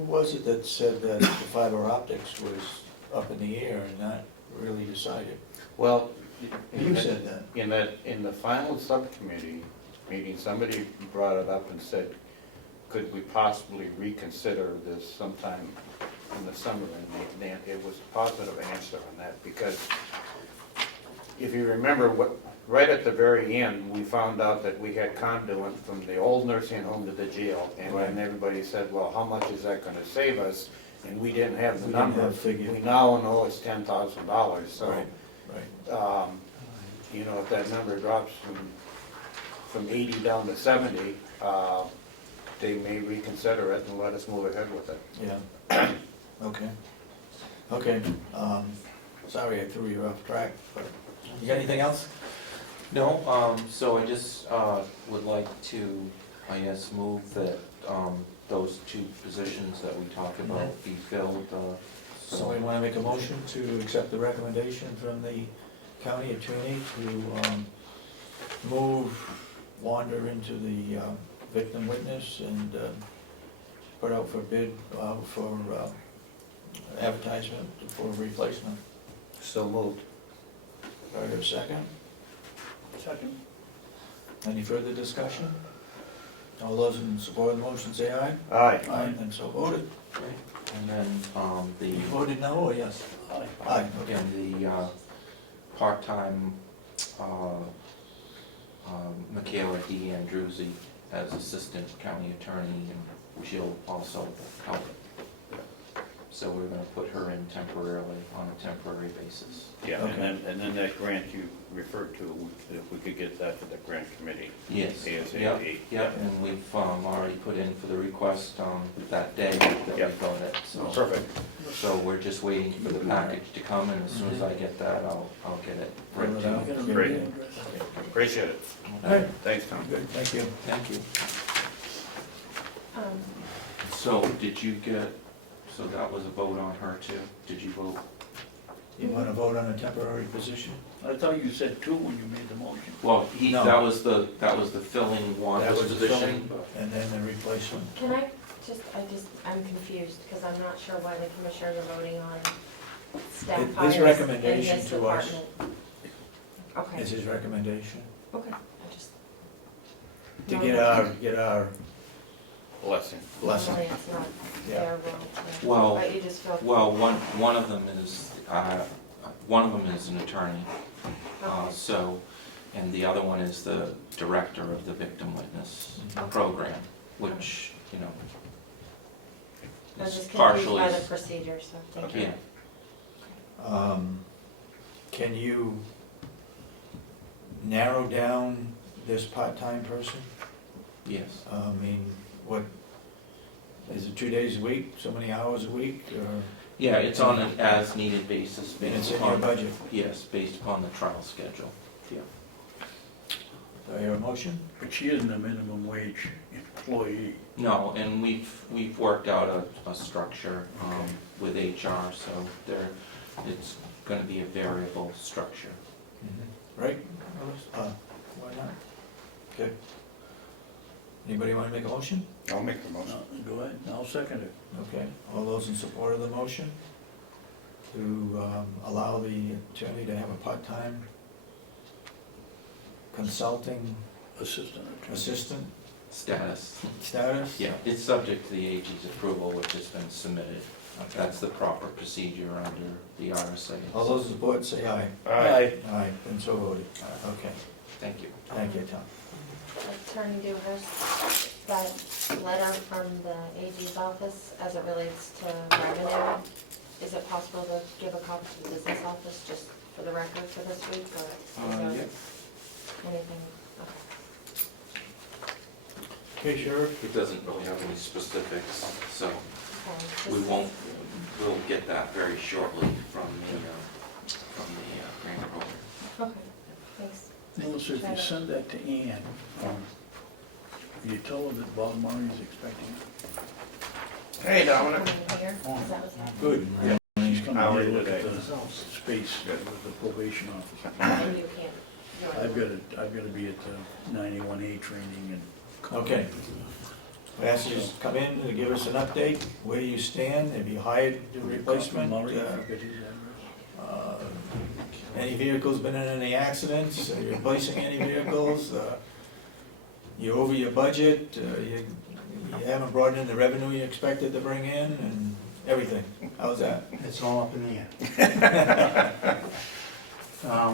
was it that said that the fiber optics was up in the air and not really decided? Well, You said that. in the final subcommittee meeting, somebody brought it up and said, could we possibly reconsider this sometime in the summer? And it was a positive answer on that, because if you remember, right at the very end, we found out that we had conduit from the old nursing home to the jail, and then everybody said, well, how much is that gonna save us? And we didn't have the We didn't number. have figure. We now know it's $10,000, so. Right, right. You know, if that number drops from 80 down to 70, they may reconsider it and let us move ahead with it. Yeah, okay. Okay, sorry I threw you off track, but you got anything else? no, so I just, would like to, I guess, move that, those two positions that we talked about be filled, Somebody wanna make a motion to accept the recommendation from the county attorney to, move Wander into the, victim witness and, put out for bid, for, advertisement for replacement. So moved. Do I hear a second? Second. Any further discussion? All those in support of the motion say aye. Aye. Aye, and so voted. and then, You the, voted no or yes? Aye. Aye, okay. and the, part-time, Michaela D. Andruzzi as assistant county attorney, and she'll also help. So we're gonna put her in temporarily, on a temporary basis. Yeah, Okay. and then that grant you referred to, if we could get that to the grant committee. Yes, ASAP. yep, yep, and we've, already put in for the request, that day that we Yep. got it, so. Perfect. So we're just waiting for the package to come, and as soon as I get that, I'll get it right Fill it to out. you. Get a Great. email address? Appreciate it. All right, Thanks, Tom. good, thank you. Thank you. Um, So, did you get, so that was a vote on her too? Did you vote? You wanna vote on a temporary position? I thought you said two when you made the motion. Well, No. that was the filling That Wanda's was the position. filling, and then the replacement. Can I'm confused, because I'm not sure why the commissioners are voting on staff His hires in recommendation this to us. department. Okay, Is his recommendation, okay, I just. to normally- get our Blessing. blessing. Normally it's not Yeah. their role to, Well, but you just feel. Well, one of them is, an attorney, Okay. so, and the other one is the director of the victim witness Okay. program, which, you know, I was is just confused partially. by the procedure, so thank you. Yeah, Can you narrow down this part-time person? yes. I mean, what, Is it 2 days a week, so many hours a week, or, Yeah, it's on an as-needed basis, and it's based in your upon, budget? yes, based upon the trial schedule. Yeah. Do I hear a motion? But she isn't a minimum wage employee. No, and we've worked out a structure with HR, so it's gonna be a variable structure. Right? Why not? Okay. Anybody want to make a motion? I'll make the motion. Go ahead, I'll second it. Okay, all those in support of the motion to allow the attorney to have a part-time consulting Assistant attorney. assistant Status, status? yeah, it's subject to the AG's approval, which has been submitted. Okay. That's the proper procedure under the RSA. All those in support, say aye. Aye. Aye, and so voted. Okay, Thank you. thank you, Tom. Attorney Dewhurst, that letter from the AG's office as it relates to revenue, is it possible to give a copy to the business office just for the record for this week, or is there Yeah. anything? Okay, Sheriff? It doesn't really have any specifics, so Okay, we just- won't, we'll get that very shortly from the grant program. Okay, thanks. Melissa, if you send that to Ann, you tell her that Bob Murray's expecting it. Hey, Dominic. Coming here, is that what's happening? Good. She's coming Hour to look at today. the space with the probation officer. And you can't. I've gotta be at the 91A training and. Okay. We ask you to come in and give us an update, where you stand, have you hired the replacement? Murray, I forget his address. Any vehicles been in any accidents? Are you replacing any vehicles? You over your budget? You haven't brought in the revenue you expected to bring in and everything? How's that? It's all up in the air.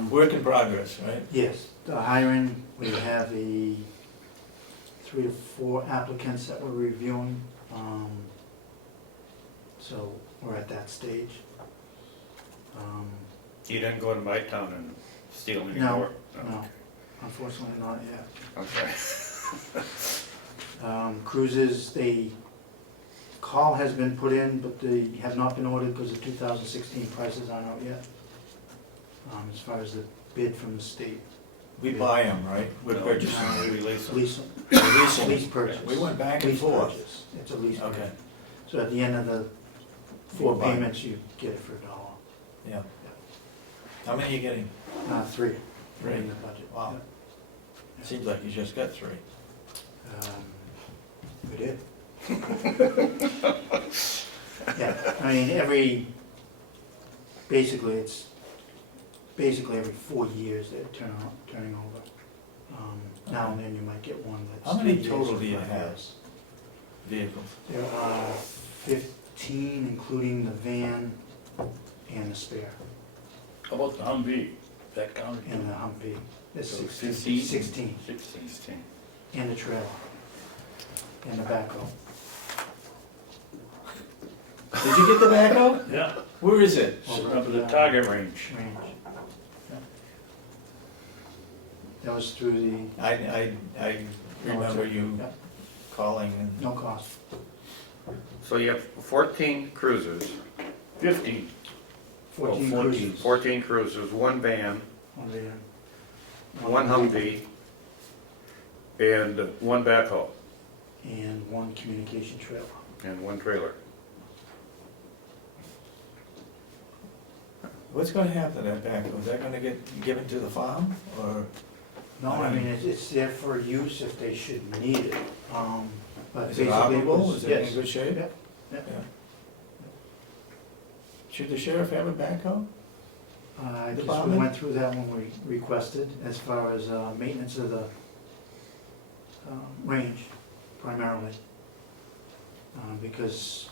Work in progress, right? Yes, the hiring, we have 3 to 4 applicants that we're reviewing. So we're at that stage. You didn't go to my town and steal any No, more? no, unfortunately not yet. Okay. Cruises, call has been put in, but they have not been ordered because the 2016 prices aren't out yet. As far as the bid from the state. We buy them, right? We're No, purchasing. we release them. Lease, Leasing. lease purchase. We went back and Lease forth. purchase. It's a lease purchase. Okay, So at the end of the 4 You buy. payments, you get it for $1. yeah. How many are you getting? 3. 3. In the budget. Wow. Seems like you just got 3. We did. Yeah, I mean, basically every 4 years they're turning over. Now and then you might get one that's. How many 3 years total or do you 5 have? years. Vehicles. There are 15, including the van and the spare, How about the Humvee? That counted? and the Humvee. There's So 16, 16? 16. and the trailer, and the backhoe. Did you get the backhoe? Yeah, Where is it? sitting up at the target range. Range. Yeah. That was through the, I remember you yeah, calling and. no cost. So you have 14 cruisers, 15. 14 14. cruisers. 14 cruisers, 1 van, One van. 1 Humvee, and 1 backhoe, And 1 communication trailer. and 1 trailer. What's gonna happen to that backhoe? Is that gonna get given to the farm, or? No, I mean, it's there for use if they should need it. But Is it basically operable? was- Is it in yes. good shape? Yeah, yeah. Should the sheriff have a backhoe? I guess we Department? went through that when we requested, as far as maintenance of the range primarily. Because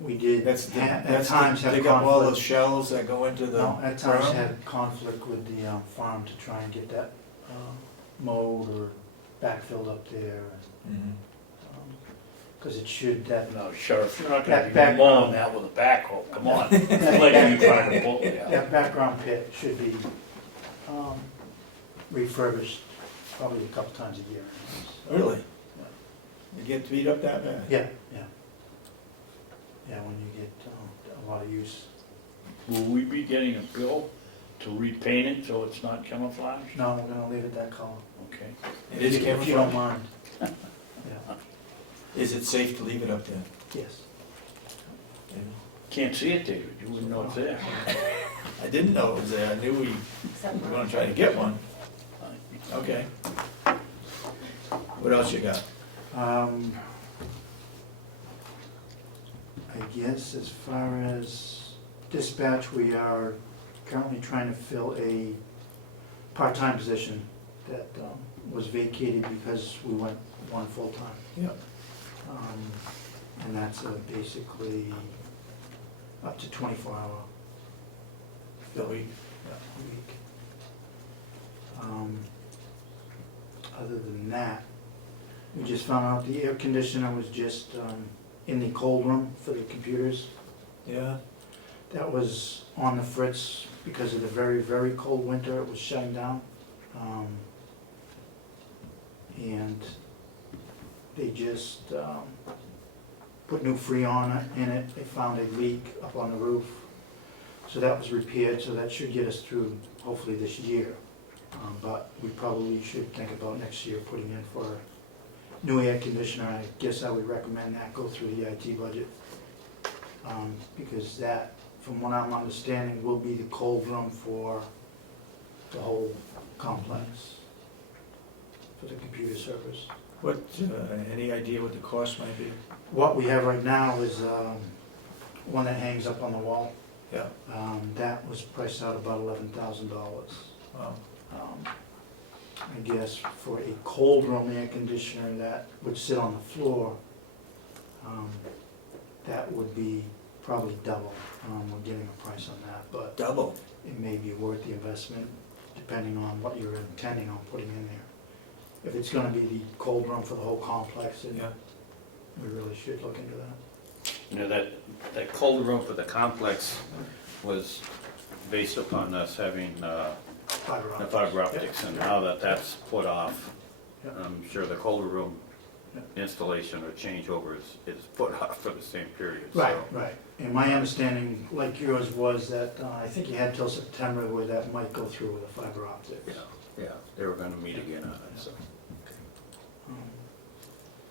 we did That's at times have dig up all the conflict. shells that go into the No, at times berm? had conflict with the farm to try and get that mowed or backfilled up there. Mhm. Because it should, that, No, Sheriff, you're not That gonna be mowing background. that with a backhoe, come on. It's like you trying to pull it out. that background pit should be refurbished probably a couple times a year. Really? You get beat up that bad? Yeah, yeah. use. Will we be getting a bill to repaint it so it's not camouflage? No, we're gonna leave it that color. Okay. It is If you don't camouflage. mind. Yeah, Is it safe to leave it up there? yes. Can't see it, David, you wouldn't know it's there. I didn't know it was there, I knew we Except were for- gonna try to get one. Okay. What else you got? I guess as far as dispatch, we are currently trying to fill a part-time position that was vacated because we went one full-time. Yeah. And that's basically up to 24-hour The week. a week. Other than that, we just found out the air conditioner was just in the cold room for the computers. Yeah, That was on the fritz because of the very, very cold winter, it was shutting down. And they just put new freon in it, they found a leak up on the roof. So that was repaired, so that should get us through hopefully this year. But we probably should think about next year putting in for a new air conditioner. I guess I would recommend that go through the IT budget. Because that, from what I'm understanding, will be the cold room for the whole complex, for the computer servers. what, any idea what the cost might be? What we have right now is one that hangs up on the wall. Yeah, That was priced out about $11,000. wow, I guess for a cold room air conditioner that would sit on the floor, that would be probably double. We're getting a price on that, but double. it may be worth the investment depending on what you're intending on putting in there. If it's gonna be the cold room for the whole complex, then Yeah, we really should look into that. You know, that cold room for the complex was based upon us having Fiber the optics. fiber optics, and now that that's put off, Yeah. I'm sure the colder room Yeah. installation or changeover is put off for the same period, so. Right, right. And my understanding, like yours, was that I think you had till September where that might go through with the fiber optics. Yeah, yeah, they were gonna meet again on it, so. Um,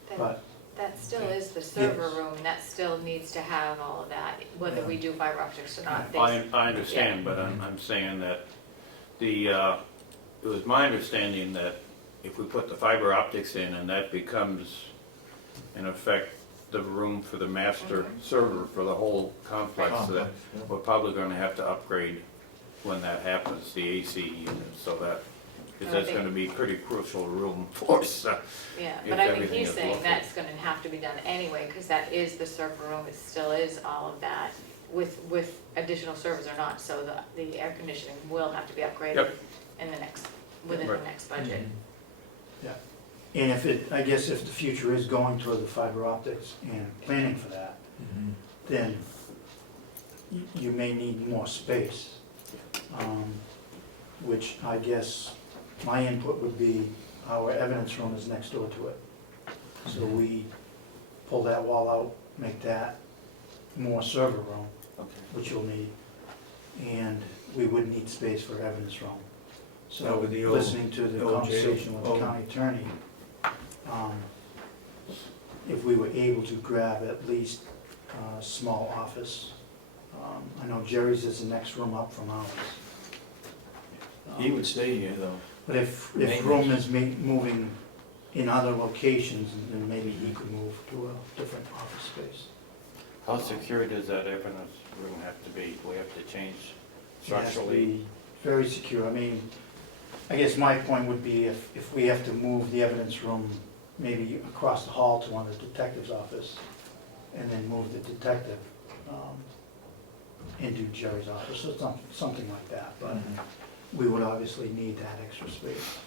That- But, That still is the server Yes. room, that still needs to have all of that, whether we do fiber optics or not. They- I understand, but I'm saying that it was my understanding that if we put the fiber optics in and that becomes, in effect, the room for the master server for the whole complex, that Complex, yeah. we're probably gonna have to upgrade when that happens, the AC unit, so that, because that's gonna be pretty crucial room for us. Yeah, if but I mean, everything he's is saying local. that's gonna have to be done anyway, because that is the server room, it still is all of that, with additional servers or not, so the air conditioning will have to be upgraded Yep. in the next, within the Right. next budget. yeah. And if it, I guess if the future is going toward the fiber optics and planning for that, Mhm. then you may need more space. Which I guess my input would be our evidence room is next door to it. So we pull that wall out, make that more server room, Okay. which you'll need. And we would need space for evidence room. That So would be old- listening to the old jail. conversation with the Old. county attorney, if we were able to grab at least a small office. I know Jerry's is the next room up from ours. He would stay here though. But if room is moving in other locations, then maybe he could move to a different office space. How secure does that evidence room have to be? Do we have to change It has to structurally? be very secure. I mean, I guess my point would be if we have to move the evidence room maybe across the hall to one of the detective's office, and then move the detective into Jerry's office, or something like that. But we would obviously need that extra space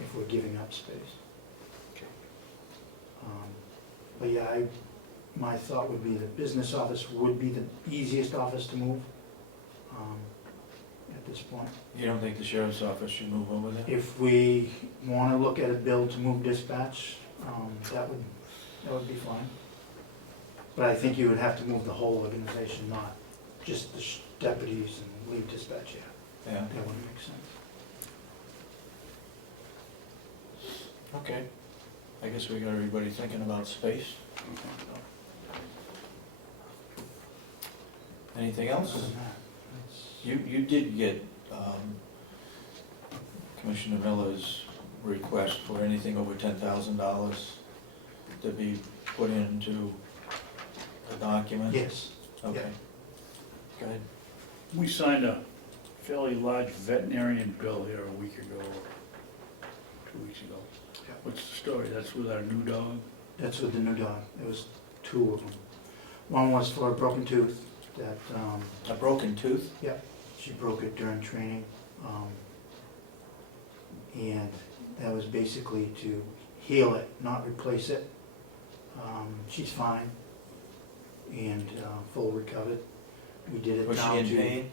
if we're giving up space. But yeah, my thought would be the business office would be the easiest office to move at this point. You don't think the sheriff's office should move over there? If we want to look at a bill to move dispatch, that would be fine. But I think you would have to move the whole organization, not just the deputies and lead dispatch, yeah, Yeah, that wouldn't make sense. okay. I guess we got everybody thinking about space. Anything Other else? than that, it's- You did get Commissioner Miller's request for anything over $10,000 to be put into a document? Yes, Okay. Go ahead. We signed a fairly large veterinarian bill here a week ago, or 2 weeks ago. Yeah. What's the story? That's with our new dog? that's with the new dog, there was 2 of them. One was for a broken tooth that, A broken tooth? she broke it during training. And that was basically to heal it, not replace it. She's fine and full recovered. We did it Was she down in to, pain?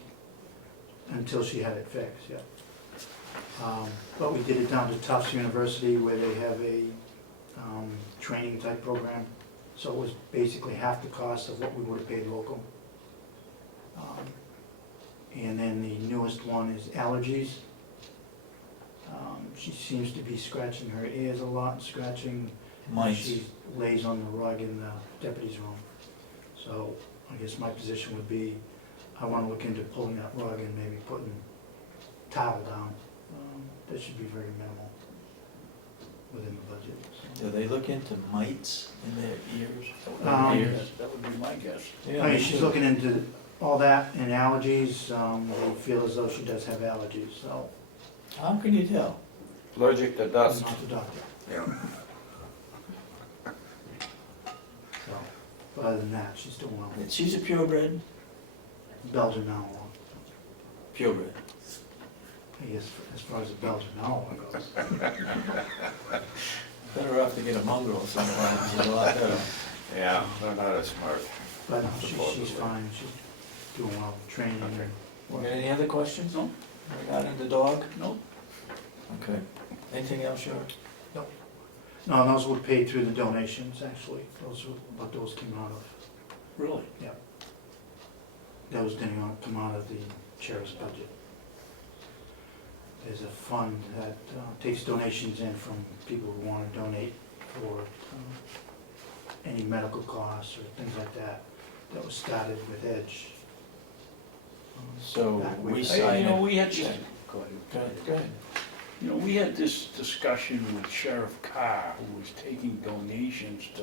until she had it fixed, yeah. But we did it down to Tufts University where they have a training type program. So it was basically half the cost of what we would have paid local. And then the newest one is allergies. She seems to be scratching her ears a lot, scratching. Mites. She lays on the rug in the deputy's room. So I guess my position would be, I want to look into pulling that rug and maybe putting towel down. That should be very minimal within the budget. So. Do they look into mites in their ears? Ears. That would be my guess. Yeah, I mean, me she's too. looking into all that and allergies. They feel as though she does have allergies, so How can you tell? Allergic to I'm dust. not the doctor. Yeah. So, but other than that, she's doing well. She's a purebred? Belgian Malinois. Purebred. I guess as far as the Belgian Malinois goes. Better off to get a mongrel somewhere, it's a lot better. Yeah, they're not as smart. But no, she's fine. She's doing well, training. Okay. You got any other questions? No. Regarding the dog? No, Okay. Anything else, Sheriff? No, those were paid through the donations, actually. Those were what those came out of. really? Those didn't come out of the sheriff's budget. There's a fund that takes donations in from people who want to donate for any medical costs or things like that. That was started with Edge. So Back we when- sign You know, it. we had this, Check. go ahead. Go ahead, go ahead. You know, we had this discussion with Sheriff Carr, who was taking donations to,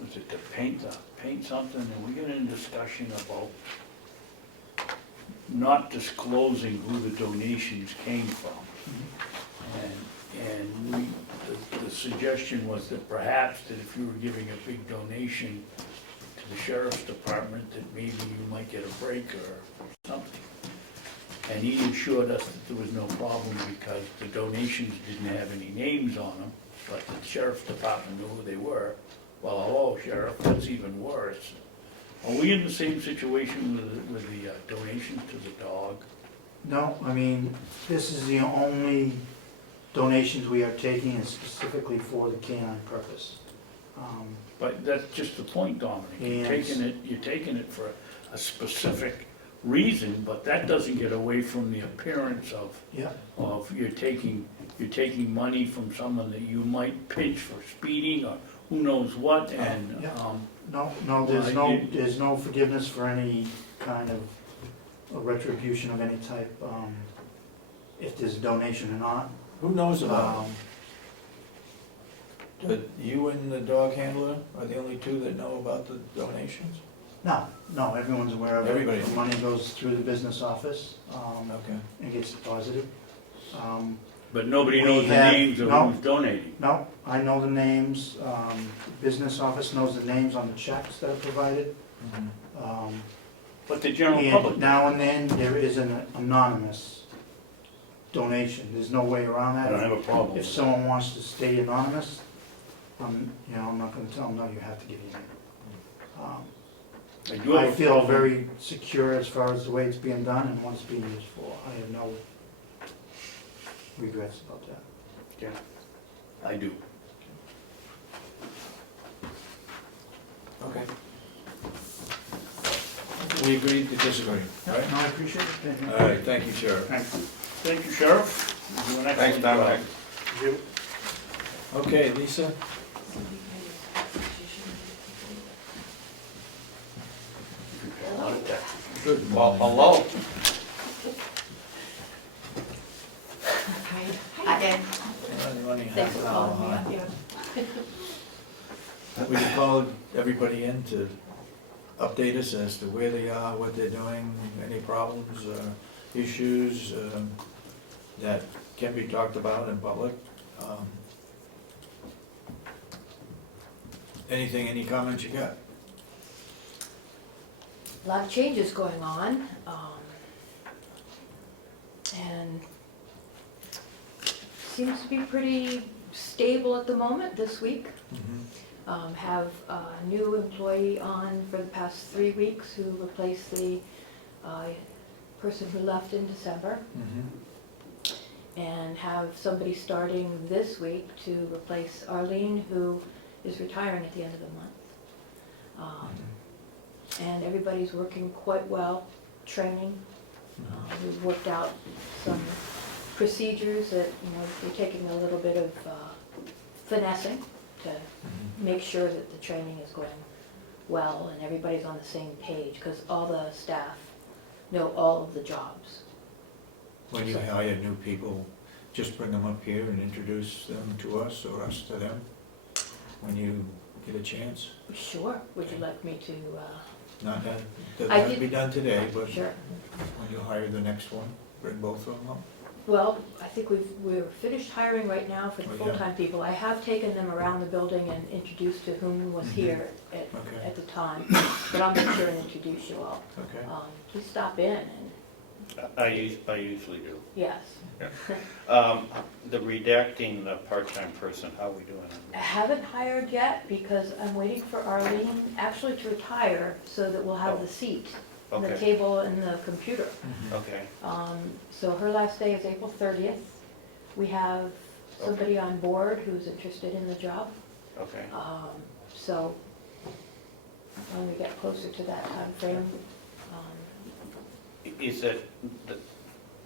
was it to paint something, and we got in a discussion about not disclosing who the donations came from. And we, the suggestion was that perhaps that if you were giving a big donation to the sheriff's department, that maybe you might get a break or something. And he assured us that there was no problem because the donations didn't have any names on them, but the sheriff's department knew who they were. Well, hello, Sheriff, that's even worse. Are we in the same situation with the donations to the dog? No, I mean, this is the only donations we are taking is specifically for the canine purpose. But that's just the point, Dominic. You're And- taking it for a specific reason, but that doesn't get away from the appearance Yeah, of you're taking money from someone that you might pinch for speeding or who knows what, and, Yeah. no, Well, there's no forgiveness for any kind of a retribution of any type, if there's a donation or not. Who knows about Um, it? You and the dog handler are the only two that know about the donations? No, everyone's aware of it. Everybody. The money goes through the business office, Okay. and gets deposited. but nobody We knows the have- names of no. who's donating. No, I know the names, the business office knows the names on the checks that are provided. Mhm. But the general And public, now and then, there is an anonymous donation, there's no way around I that. don't have a problem If with that. someone wants to stay anonymous, I'm not gonna tell them, no, you have to give your name. I do have I a feel problem- very secure as far as the way it's being done and what it's being used for. I have no regrets about that. Yeah, I do. Okay. We agree to disagree, No, right? I appreciate it, thank you. All right, thank you, Sheriff. Thank you, Sheriff. You do an Thanks, excellent Dominic. job. Okay, Lisa? Good Well, morning. hello. Hi, Dan. We're running Thanks half for an hour calling me up, behind. yeah. We called everybody in to update us as to where they are, what they're doing, any problems, issues that can be talked about in public. Anything, any comments you got? A lot of changes going on, and seems to be pretty stable at the moment this week. Have a new employee on for the past 3 weeks who replaced the person who left in December, and have somebody starting this week to replace Arlene, who is retiring at the end of the month. And everybody's working quite well, training. We've worked out some procedures that, we're taking a little bit of finessing to make sure that the training is going well and everybody's on the same page, because all the staff know all of the jobs. When you hire new people, just bring them up here and introduce them to us or us to them when you get a chance. Sure, would you like me to, Not that, doesn't I have to did- be done today, but sure. when you hire the next one, bring both of them up. Well, I think we're finished hiring right now for the Oh, yeah. full-time people. I have taken them around the building and introduced to whom was here Okay. at the time, but I'll make sure and introduce you all. Okay. Please stop in and, I usually do. yes. The redacting the part-time person, how are we doing I haven't hired yet because I'm waiting for Arlene actually to retire so that we'll have the seat, the Okay. table and the computer. Okay, So her last day is April 30th. We have somebody on board who's interested in the job. okay. So when we get closer to that time frame, Is that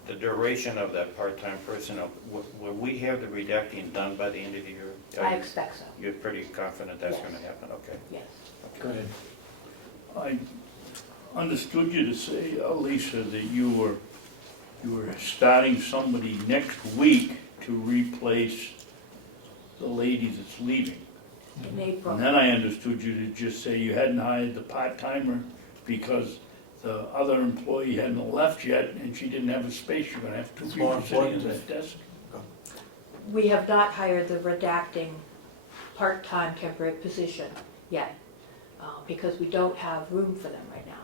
the duration of that part-time person, will we have the redacting done by the end of the year? I expect so, You're pretty confident that's Yes. gonna happen, okay. yes. Go ahead. I understood you to say, Lisa, that you were starting somebody next week to replace the lady that's leaving. In April. And then I understood you to just say you hadn't hired the part-timer because the other employee hadn't left yet and she didn't have a space. You're gonna have two It's more people sitting at important that desk. We have not hired the redacting part-time temporary position yet, because we don't have room for them right now.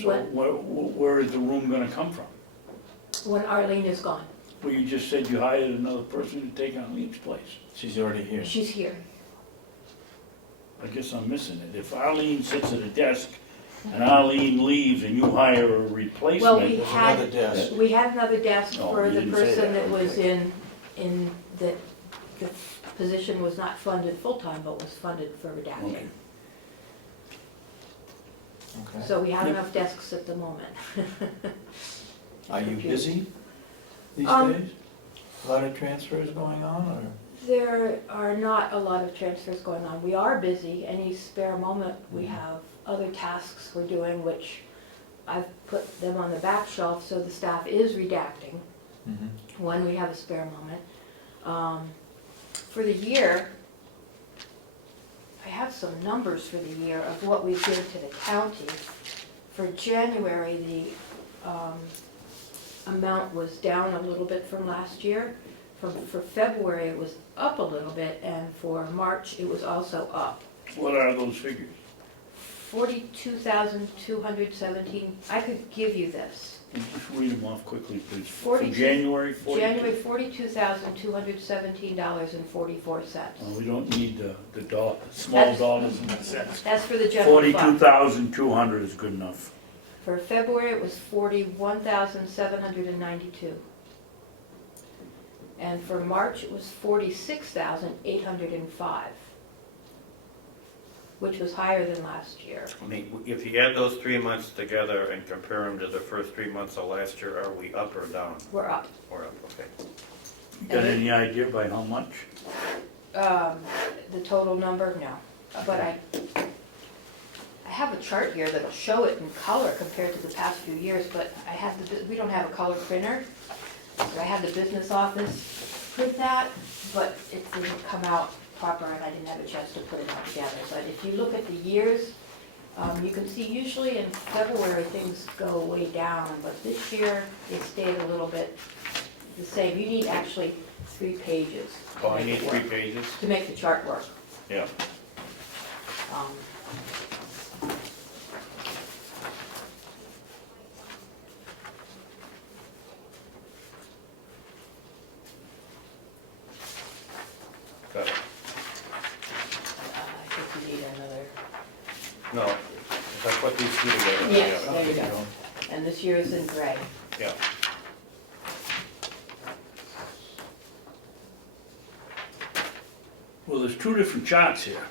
So where is the room gonna come from? When Arlene is gone, Well, you just said you hired another person to take on Lee's place. She's already here. she's here. I guess I'm missing it. If Arlene sits at a desk and Arlene leaves and you hire a Well, replacement, we There's had, another desk. we had another desk Oh, for you the didn't say person that, that was okay. in, that the position was not funded full-time, but was funded for redacting. Okay. Okay. So we have enough desks at the moment. Are you busy these Um, days? A lot of transfers going on, or? There are not a lot of transfers going on. We are busy. Any spare moment, we have other tasks we're doing, which I've put them on the back shelf, so the staff is redacting when we have a spare moment. For the year, I have some numbers for the year of what we've given to the county. For January, the amount was down a little bit from last year. For February, it was up a little bit, and for March, it was also up. What are those figures? 42,217, I could give you this. Just read them off quickly, please. For 42 January, 42? January, $42,217.44. We don't need the small That's- dollars and the cents. That's for the general fund. 42,200 is good enough. For February, it was 41,792. And for March, it was 46,805. which was higher than last year. I mean, if you add those 3 months together and compare them to the first 3 months of last year, are we up or down? We're up. We're up, okay. You got any idea by how much? The total number, no, but I have a chart here that'll show it in color compared to the past few years, but we don't have a color printer. So I had the business office print that, but it didn't come out proper and I didn't have a chance to put it all together. But if you look at the years, you can see usually in February things go way down, but this year it stayed a little bit the same. You need actually 3 pages. to Oh, I make need it 3 work, pages? to make the chart work. Yeah. Um, Got it. I think you need another. No, if I put these 2 together. Yes, yeah. there you go. And this year is in gray. Yeah. Well, there's 2 different charts here,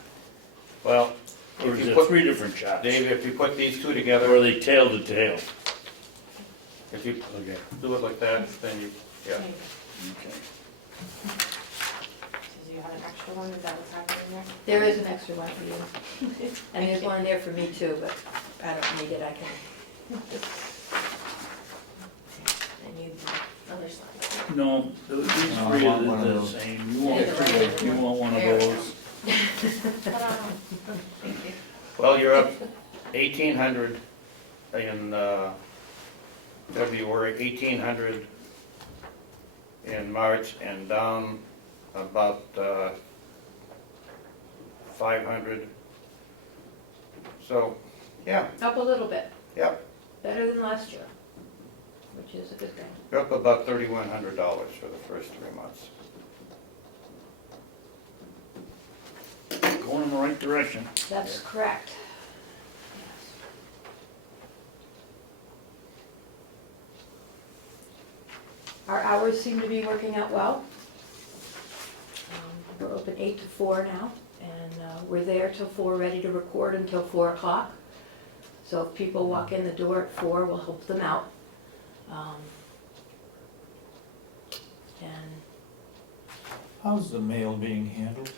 Well, or if is you it put, 3 different charts? Dave, if you put these 2 Or together, are they tail to tail? if you Okay, do it like that, then you, yeah. okay. Do you have an extra one, is that what's happening there? There is an extra one for you. And there's one there for me too, but I don't need it, I can. And you, other side. No, these No, I 3 want one are of the those. same. Yeah, You want one of There we go. those? Thank you. Well, you're up 1,800 in February, 1,800 in March, and down about 500. So, yeah, Up a little bit, yeah, better than last year, which is a good thing. you're up about $3,100 for the first 3 months. Going in the right direction. That's correct. Our hours seem to be working out well. We're open 8 to 4 now, and we're there till 4, ready to record until 4 o'clock. So if people walk in the door at 4, we'll help them out. And How's the mail being handled?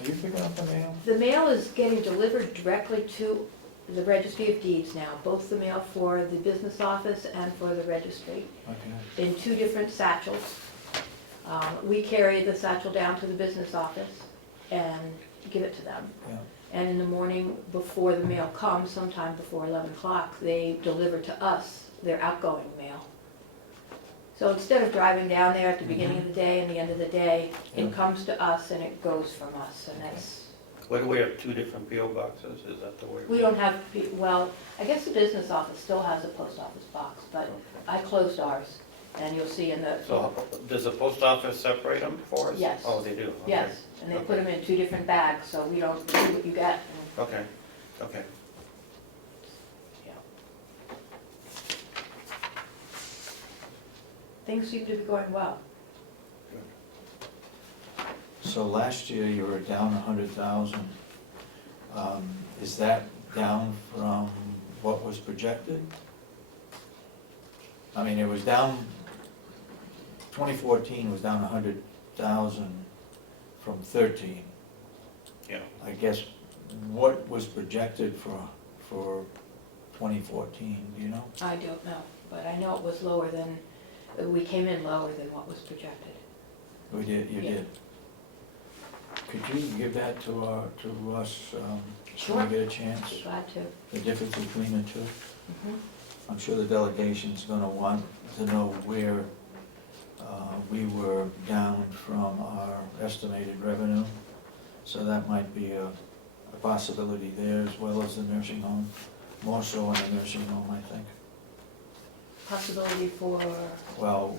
Are you picking up the mail? the mail is getting delivered directly to the Registry of Deeds now, both the mail for the business office and for the registry, Okay. in 2 different satchels. We carry the satchel down to the business office and give it to them. Yeah. And in the morning before the mail comes, sometime before 11 o'clock, they deliver to us their outgoing mail. So instead of driving down there at the beginning of the day and the end of the day, Yeah. it comes to us and it goes from us, and that's, What, do we have 2 different PO boxes? Is that the way? we don't have, well, I guess the business office still has a post office box, but I closed ours, and you'll see in the, So, does the post office separate them for us? Yes. Oh, they do? Okay. yes, and they put them in 2 different bags, so we don't see what you get. and, Okay, okay. yeah. Things seem to be going well. So last year you were down 100,000. Is that down from what was projected? I mean, it was down, 2014 was down 100,000 from 13. Yeah. I guess, what was projected for 2014, do you know? I don't know, but I know it was lower than, we came in lower than what was projected. We did, you Yeah. did. Could you give that to us, Sure. when we get a chance? Glad to. The difference between the 2? Mhm. I'm sure the delegation's gonna want to know where we were down from our estimated revenue. So that might be a possibility there, as well as the nursing home, more so in the nursing home, I think. Possibility for, Well,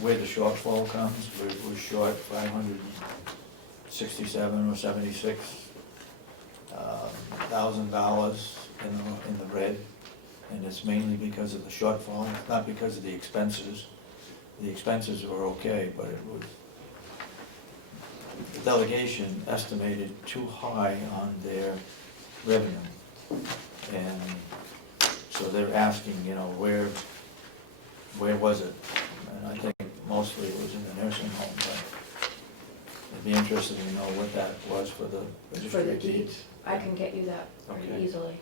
where the shortfall comes, we're short 567 or 76 $1,000 in the red, and it's mainly because of the shortfall, it's not because of the expenses. The expenses were okay, but it was, the delegation estimated too high on their revenue. And so they're asking, you know, where was it? And I think mostly it was in the nursing home, but I'd be interested to know what that was for the For registry the of deeds. deeds, I can get you that Okay. pretty easily.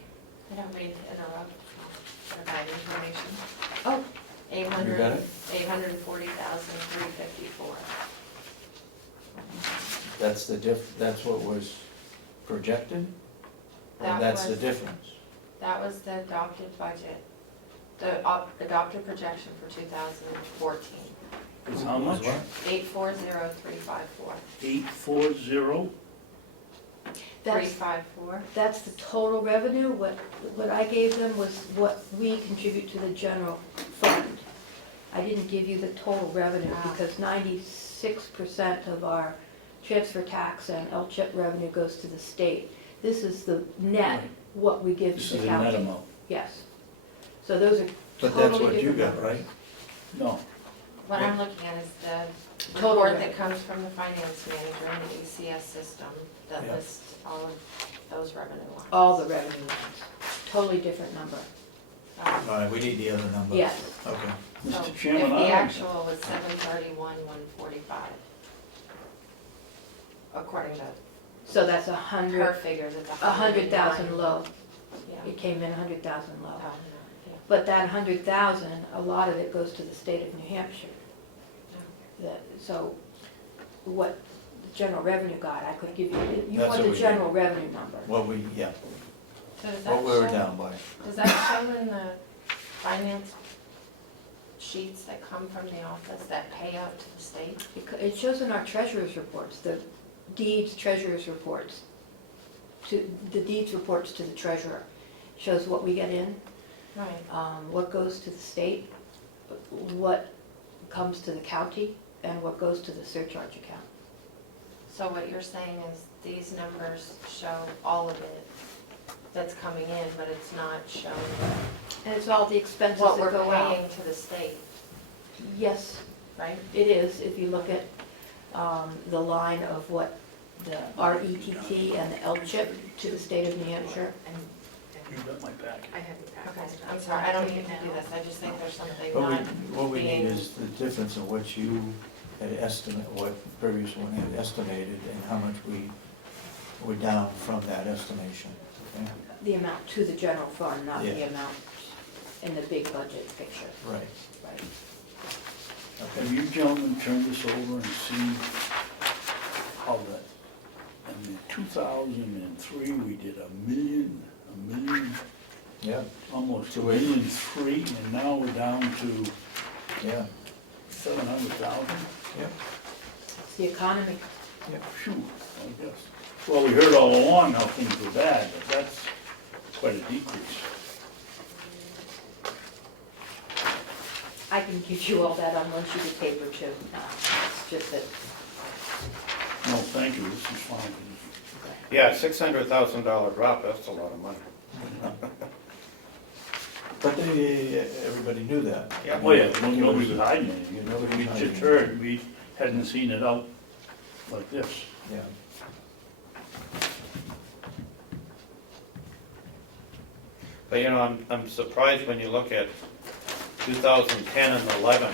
I don't mean to interrupt, provide information. Oh, You got it? 840,354. That's that's what was projected? Or That that's the was- difference? That was the adopted budget, the adopted projection for 2014. It's how much? 840,354. 840? that's, 354. that's the total revenue. What I gave them was what we contribute to the general fund. I didn't give you the total revenue Ah. because 96% of our transfer tax and LCHIP revenue goes to the state. This is the net, Right. what we give This to is the the net county. amount. Yes. So those are But that's totally what you different got, numbers. right? No, What I'm looking at is the Total report revenue. that comes from the finance manager in the ACS system that Yeah. lists all of those revenue lines. All the revenue lines, totally different number. All right, we need the other number. Yes. Okay. So Mr. if Chairman, the I- actual was 731,145. According to So that's her 100,000 figures, it's 100,000 low. Yeah. It came in 100,000 low. Oh, yeah. But that 100,000, a lot of it goes to the state of New Hampshire. So what the general revenue got, I could give you, you That's want what the we general revenue number. What we, yeah, So does what that we were show, down by. does that show in the finance sheets that come from the office that pay out to the state? It shows in our treasurer's reports, the deeds treasurer's reports, to, the deeds reports to the treasurer. Shows what we get in, Right. what goes to the state, what comes to the county, and what goes to the surcharge account. So what you're saying is these numbers show all of it that's coming in, but it's not showing And it's all the expenses what that we're go out. paying to the state, Yes, right? it is, if you look at the line of what the RETT and the LCHIP to the state of New Hampshire. you got my packet. I have your Okay, package. I'm sorry, I don't mean to do this, I just think there's something not What we need being. is the difference of what you had estimated, what previous one had estimated, and how much we're down from that estimation. Okay? The amount to the general fund, not the Yeah. amount in the big budget picture. Right, Right. okay. Have you gentlemen turned this over and see how that, in 2003, we did a million, Yeah, almost $1.3 million, and now we're down to yeah, 700,000? yeah, It's the economy. Phew, I guess. Well, we heard all along how things were bad, but that's quite a decrease. I can give you all that on one sheet of paper too. It's just that, No, thank you, this is fine. Yeah, $600,000 drop, that's a lot of money. but everybody knew that. Yeah. Oh, yeah, nobody was hiding anything, you know, we just heard, we hadn't seen it out like this. Yeah, But you know, I'm surprised when you look at 2010 and 11,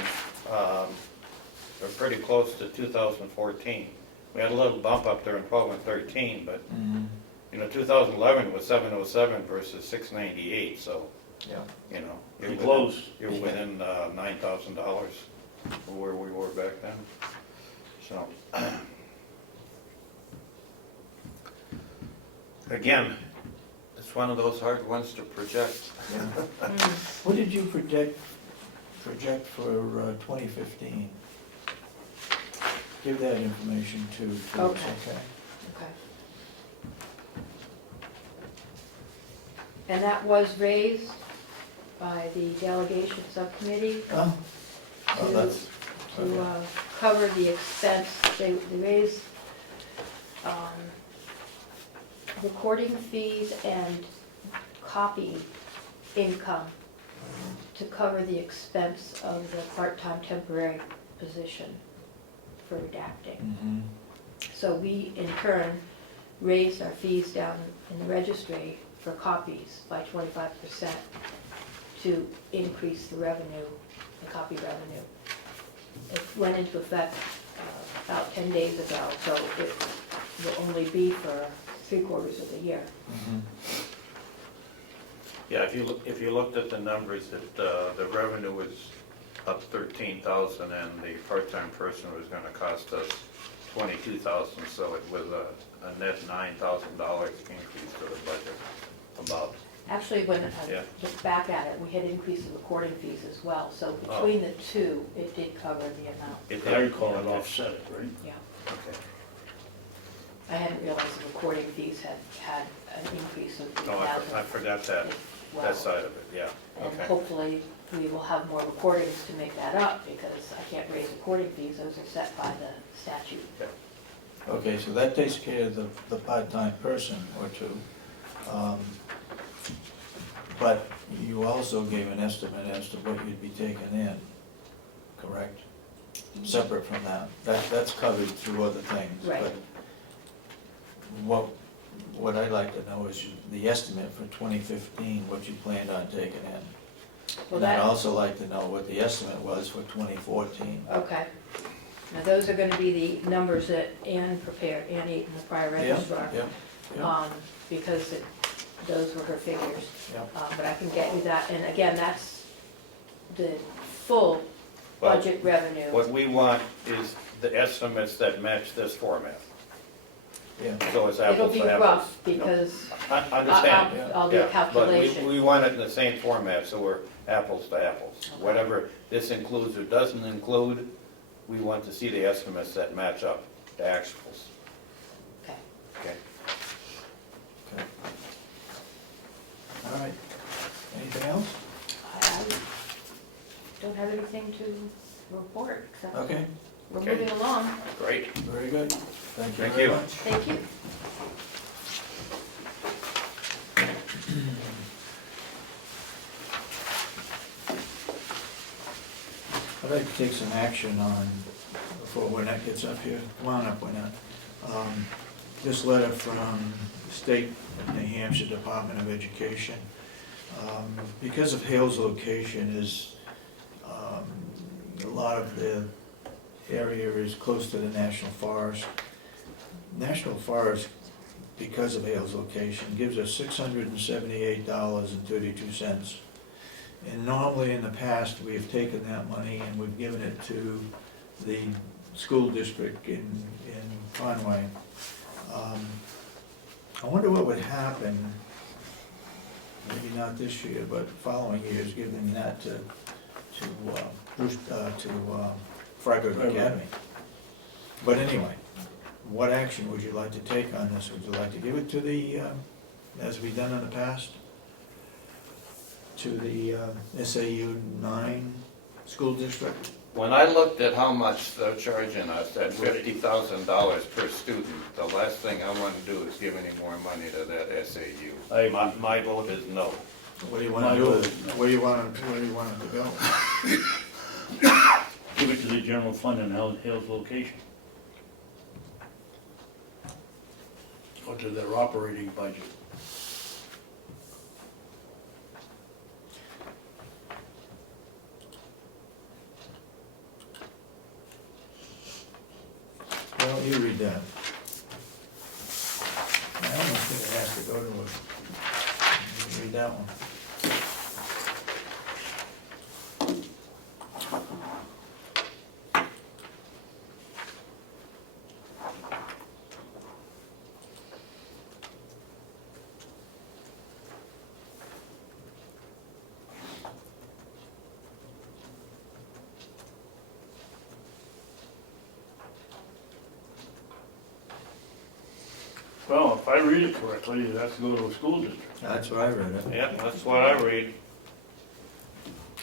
they're pretty close to 2014. We had a little bump up there in 12 and 13, but mhm, you know, 2011 was 707 versus 698, so yeah. you know, Pretty close. You're within $9,000 from where we were back then. So again, it's one of those hard ones to project. Yeah. What did you project for 2015? Give that information to us, Okay. okay? okay. And that was raised by the delegation subcommittee Oh, to, that's, to cover the expense. They raised recording fees and copy income to cover the expense of the part-time temporary position for redacting. mhm, So we, in turn, raised our fees down in the registry for copies by 25% to increase the revenue, the copy revenue. It went into effect about 10 days ago, so it will only be for 3/4 of the year. Yeah, if you looked at the numbers, that the revenue was up 13,000 and the part-time person was gonna cost us 22,000, so it was a net $9,000 increase to the budget, about. Actually, when I Yeah. look back at it, we had increased the recording fees as well, so between the two, it did cover the amount. I recall it offset it, right? Yeah. Okay. I hadn't realized the recording fees had an increase of No, I 3,000. forgot that, Well, that side of it, yeah, and okay. hopefully, we will have more recordings to make that up, because I can't raise recording fees, those are set by the statute. Okay, so that takes care of the part-time person or two. But you also gave an estimate as to what you'd be taking in, correct? Separate from that. That's covered through other things. Right. But what I'd like to know is the estimate for 2015, what you planned on taking in. Well, And I'd that, also like to know what the estimate was for 2014. okay. Now, those are gonna be the numbers that Ann prepared, Ann Eaton, the prior registrar. Yeah. Because those were her figures. Yeah. But I can get you that, and again, that's the full Well, budget revenue. What we want is the estimates that match this format, Yeah. so it's It'll apples be to apples. rough, because I understand, I'll do a yeah, but calculation. we want it in the same format, so we're apples to apples. Okay. Whatever this includes or doesn't include, we want to see the estimates that match up to actuals, Okay. okay? Okay. All right. Anything else? I don't have anything to report, except Okay, we're Okay. moving along. Great. very good. Thank you Thank very you. much. Thank you. I'd like to take some action on, before Wynette gets up here, come on up, Wynette. This letter from the State of New Hampshire Department of Education. Because of Hale's location is, a lot of the area is close to the National Forest. National Forest, because of Hale's location, gives us $678.32. And normally in the past, we have taken that money and we've given it to the school district in Conway. I wonder what would happen, maybe not this year, but following years, giving that to Freiburg Academy. But anyway, what action would you like to take on this? Would you like to give it to the, as we've done in the past, to the SAU 9 school district? When I looked at how much they're charging us, at $50,000 per student, the last thing I want to do is give any more money to that SAU. My vote is no. What do you want to do with it? Where do you want it to go? Give it to the general fund in Hale's location. Or to their operating budget. Well, you read that. I almost think it has to go to a, you read that one. Well, if I read it correctly, it has to go to a school district. That's what I read it. Yeah, that's what I read.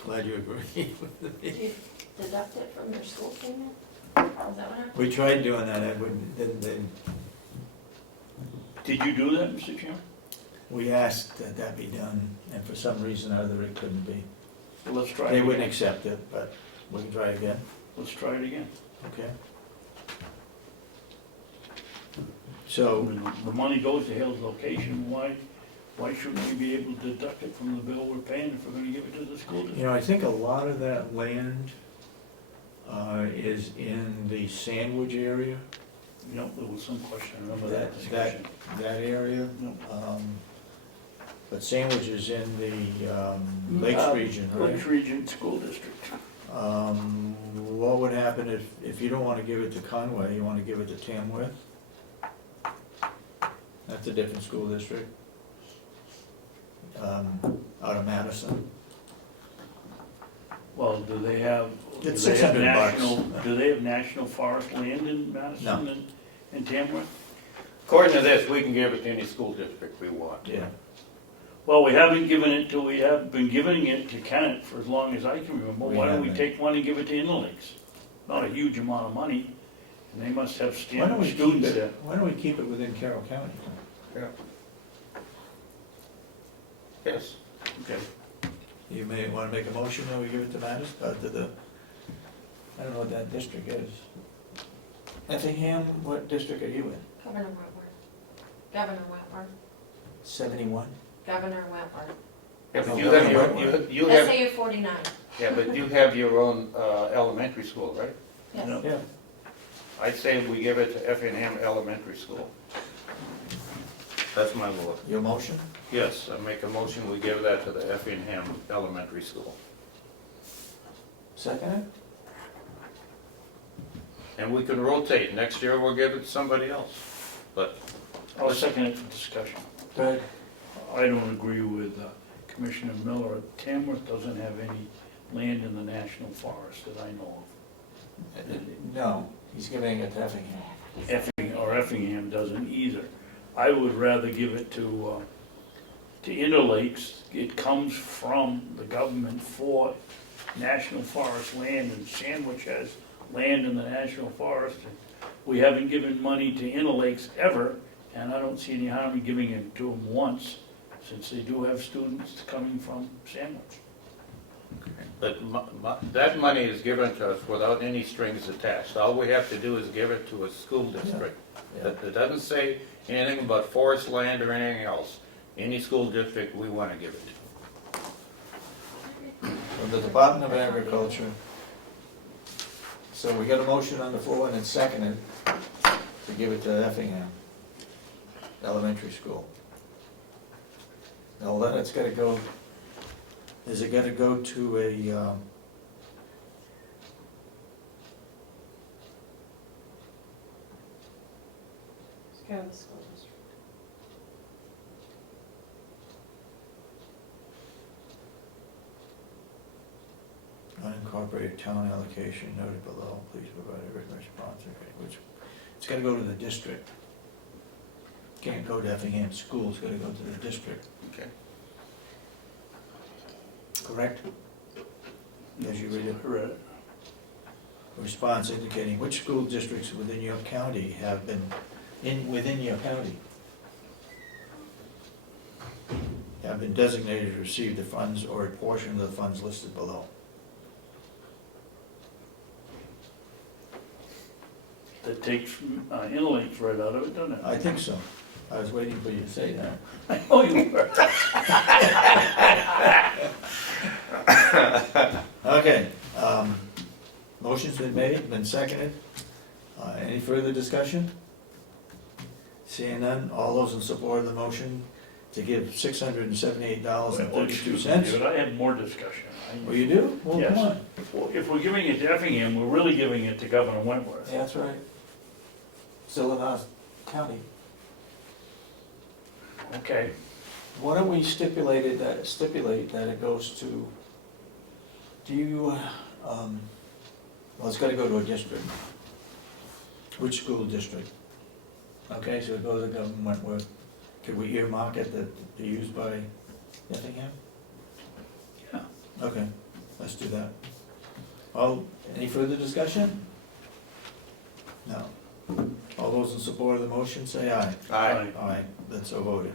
Glad you agree with me. Did you deduct it from your school payment? Is that what happened? We tried doing that, Edward, didn't they? Did you do that, Mr. Chairman? We asked that that be done, and for some reason or other, it couldn't be. Well, let's try it They again. wouldn't accept it, but we can try again, Let's try it again. okay? So, When the money goes to Hales location, why shouldn't we be able to deduct it from the bill we're paying if we're gonna give it to the school district? you know, I think a lot of that land is in the Sandwich area, You know, there was some question, I remember that that, discussion. that area. No. But Sandwich is in the Lakes region, right? Lakes Region School District. What would happen if you don't wanna give it to Conway, you wanna give it to Tamworth? That's a different school district. Out of Madison. Well, do they have It's national, $600. do they have national forest land in Madison No. and Tamworth? According to this, we can give it to any school district we want. Yeah. Well, we haven't given it to, we have been giving it to Kennett for as long as I can remember. We Why don't we haven't. take one and give it to Interlinks? Not a huge amount of money, and they must have Why don't we students keep there. it, why don't we keep it within Carroll County? Yes. Okay. You may wanna make a motion that we give it to Madison, to the, I don't know what that district is. Effingham, what district are you in? Governor Wentworth. Governor Wentworth. 71? Governor Wentworth. Yeah, but you have your, you have, SAU 49. yeah, but you have your own elementary school, right? Yes. No. Yeah. I'd say we give it to Effingham Elementary School. That's my vote. Your motion? Yes, I make a motion, we give that to the Effingham Elementary School. Second And we can rotate, next year we'll give it to somebody else. But I'll second it for discussion. it? Go ahead. I don't agree with Commissioner Miller. Tamworth doesn't have any land in the national forest that I know No, he's giving it to Effingham. of. Effingham doesn't either. I would rather give it to Interlakes. It comes from the government for national forest land, and Sandwich has land in the national forest. We haven't given money to Interlakes ever, and I don't see any harm in giving it to them once, since they do have students coming from Sandwich. But that money is given to us without any strings attached. All we have to do is give it to a school district. Yeah. It doesn't say anything about forest land or anything else. Any school district we want to give it to. From the Department of Agriculture. So we got a motion on the floor and it's seconded to give it to Effingham Elementary School. Now then it's gotta go, is it gotta go to a, Go to the school district. unincorporated town allocation noted below, please provide a written response, okay, which, it's gotta go to the district. Can't go to Effingham School, it's gotta go to the district, Okay. correct? As you read it. Correct. Response indicating which school districts within your county have been within your county have been designated to receive the funds or a portion of the funds listed below. That takes Interlinks right out of it, doesn't it? I think so. I was waiting for you to say that. I know you were. Okay, motion's been made, been seconded. Any further discussion? Seeing none, all those in support of the motion to give $678.32? But I had more discussion. Well, you do? Well, Yes. come on. Well, if we're giving it to Effingham, we're really giving it to Governor Wentworth. Yeah, that's right. Still in our county. Okay, Why don't we stipulate that it goes to, well, it's gotta go to a district. Which school district? Okay, so it goes to Government Wentworth. Could we earmark it that to be used by Effingham? yeah. Okay, let's do that. Any further discussion? No. All those in support of the motion, say aye. Aye. Aye, that's so voted.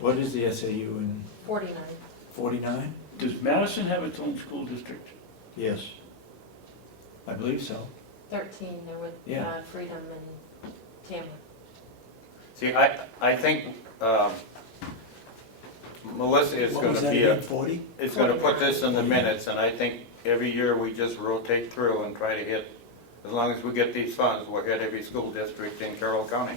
What is the SAU in 49. 49? Does Madison have its own school district? Yes. I believe so. 13, there with Yeah. Freedom and Tamara. See, I think, Melissa is What was gonna that be again, 40? is gonna put this in the minutes, and I think every year we just rotate through and try to hit, as long as we get these funds, we'll hit every school district in Carroll County.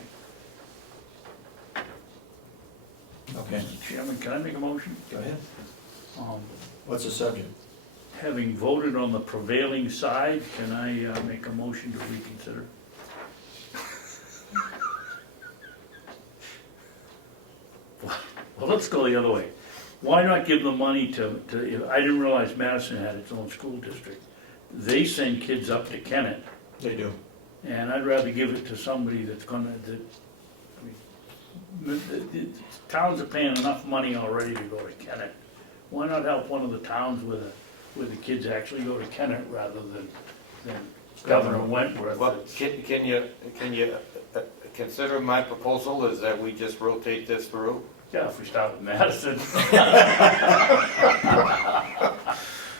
Okay, Mr. Chairman, can I make a motion? go ahead. Um, What's the subject? Having voted on the prevailing side, can I make a motion to reconsider? Well, let's go the other way. Why not give the money to, I didn't realize Madison had its own school district. They send kids up to Kennett, They do. and I'd rather give it to somebody that's gonna, the towns are paying enough money already to go to Kennett. Why not help one of the towns where the kids actually go to Kennett rather than Governor Wentworth? Well, can you consider my proposal is that we just rotate this through? Yeah, if we start with Madison.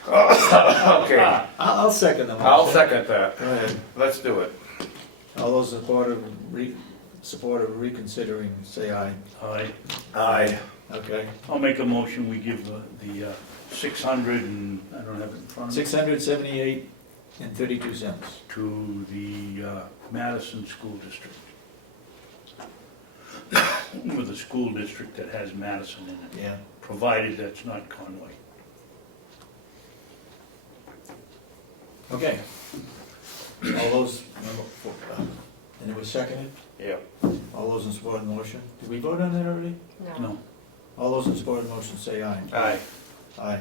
Okay, I'll second the motion. I'll second that. Go ahead. Let's do it. All those in support of reconsidering, say aye. Aye. Aye. Okay. I'll make a motion, we give the 600 and, I don't have it in front of me, 678 and 32 cents. to the Madison School District. With a school district that has Madison in it, Yeah. provided that's not Conway. Okay. All those, and it was seconded? Yeah. All those in support of the motion? Did we vote on that already? No, All those in support of the motion say aye. Aye. Aye.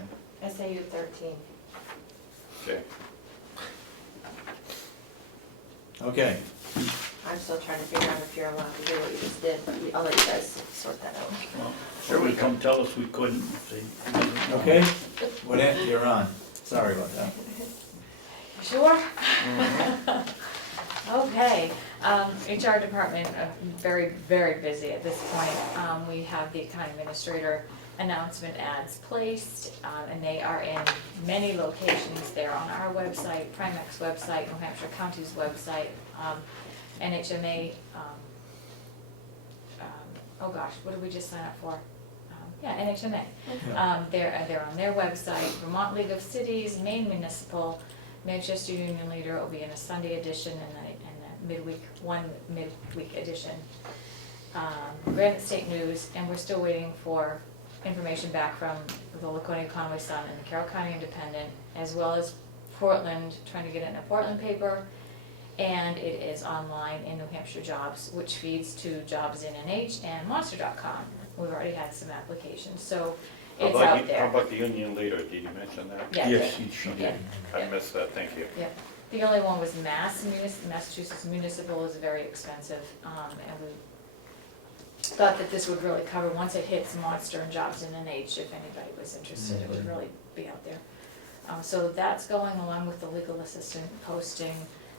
SAU 13. Okay. Okay. I'm still trying to figure out if you're allowed to do what you just did, but I'll let you guys sort that out. well, sure would come tell us we couldn't, if they. Okay? What, you're on. Sorry about that. Sure? Okay, HR department, very, very busy at this point. We have the county administrator announcement ads placed, and they are in many locations. They're on our website, Primex website, New Hampshire County's website, NHMA, oh gosh, what did we just sign up for? Yeah, NHMA. Yeah. They're on their website, Vermont League of Cities, Maine Municipal, Manchester Union Leader will be in a Sunday edition and one midweek edition. Granite State News, and we're still waiting for information back from the Laconia Conway Sun and the Carroll County Independent, as well as Portland, trying to get it in a Portland paper. And it is online in New Hampshire Jobs, which feeds to Jobs in NH and Monster.com. We've already had some applications, so it's out How there. about the Union Leader, did you mention that? Yeah, Yes, yeah, she yeah, did. I missed that, thank you. yeah. The only one was Massachusetts Municipal is very expensive, and we thought that this would really cover, once it hits Monster and Jobs in NH, if anybody was interested, it would really be out there. So that's going along with the legal assistant posting,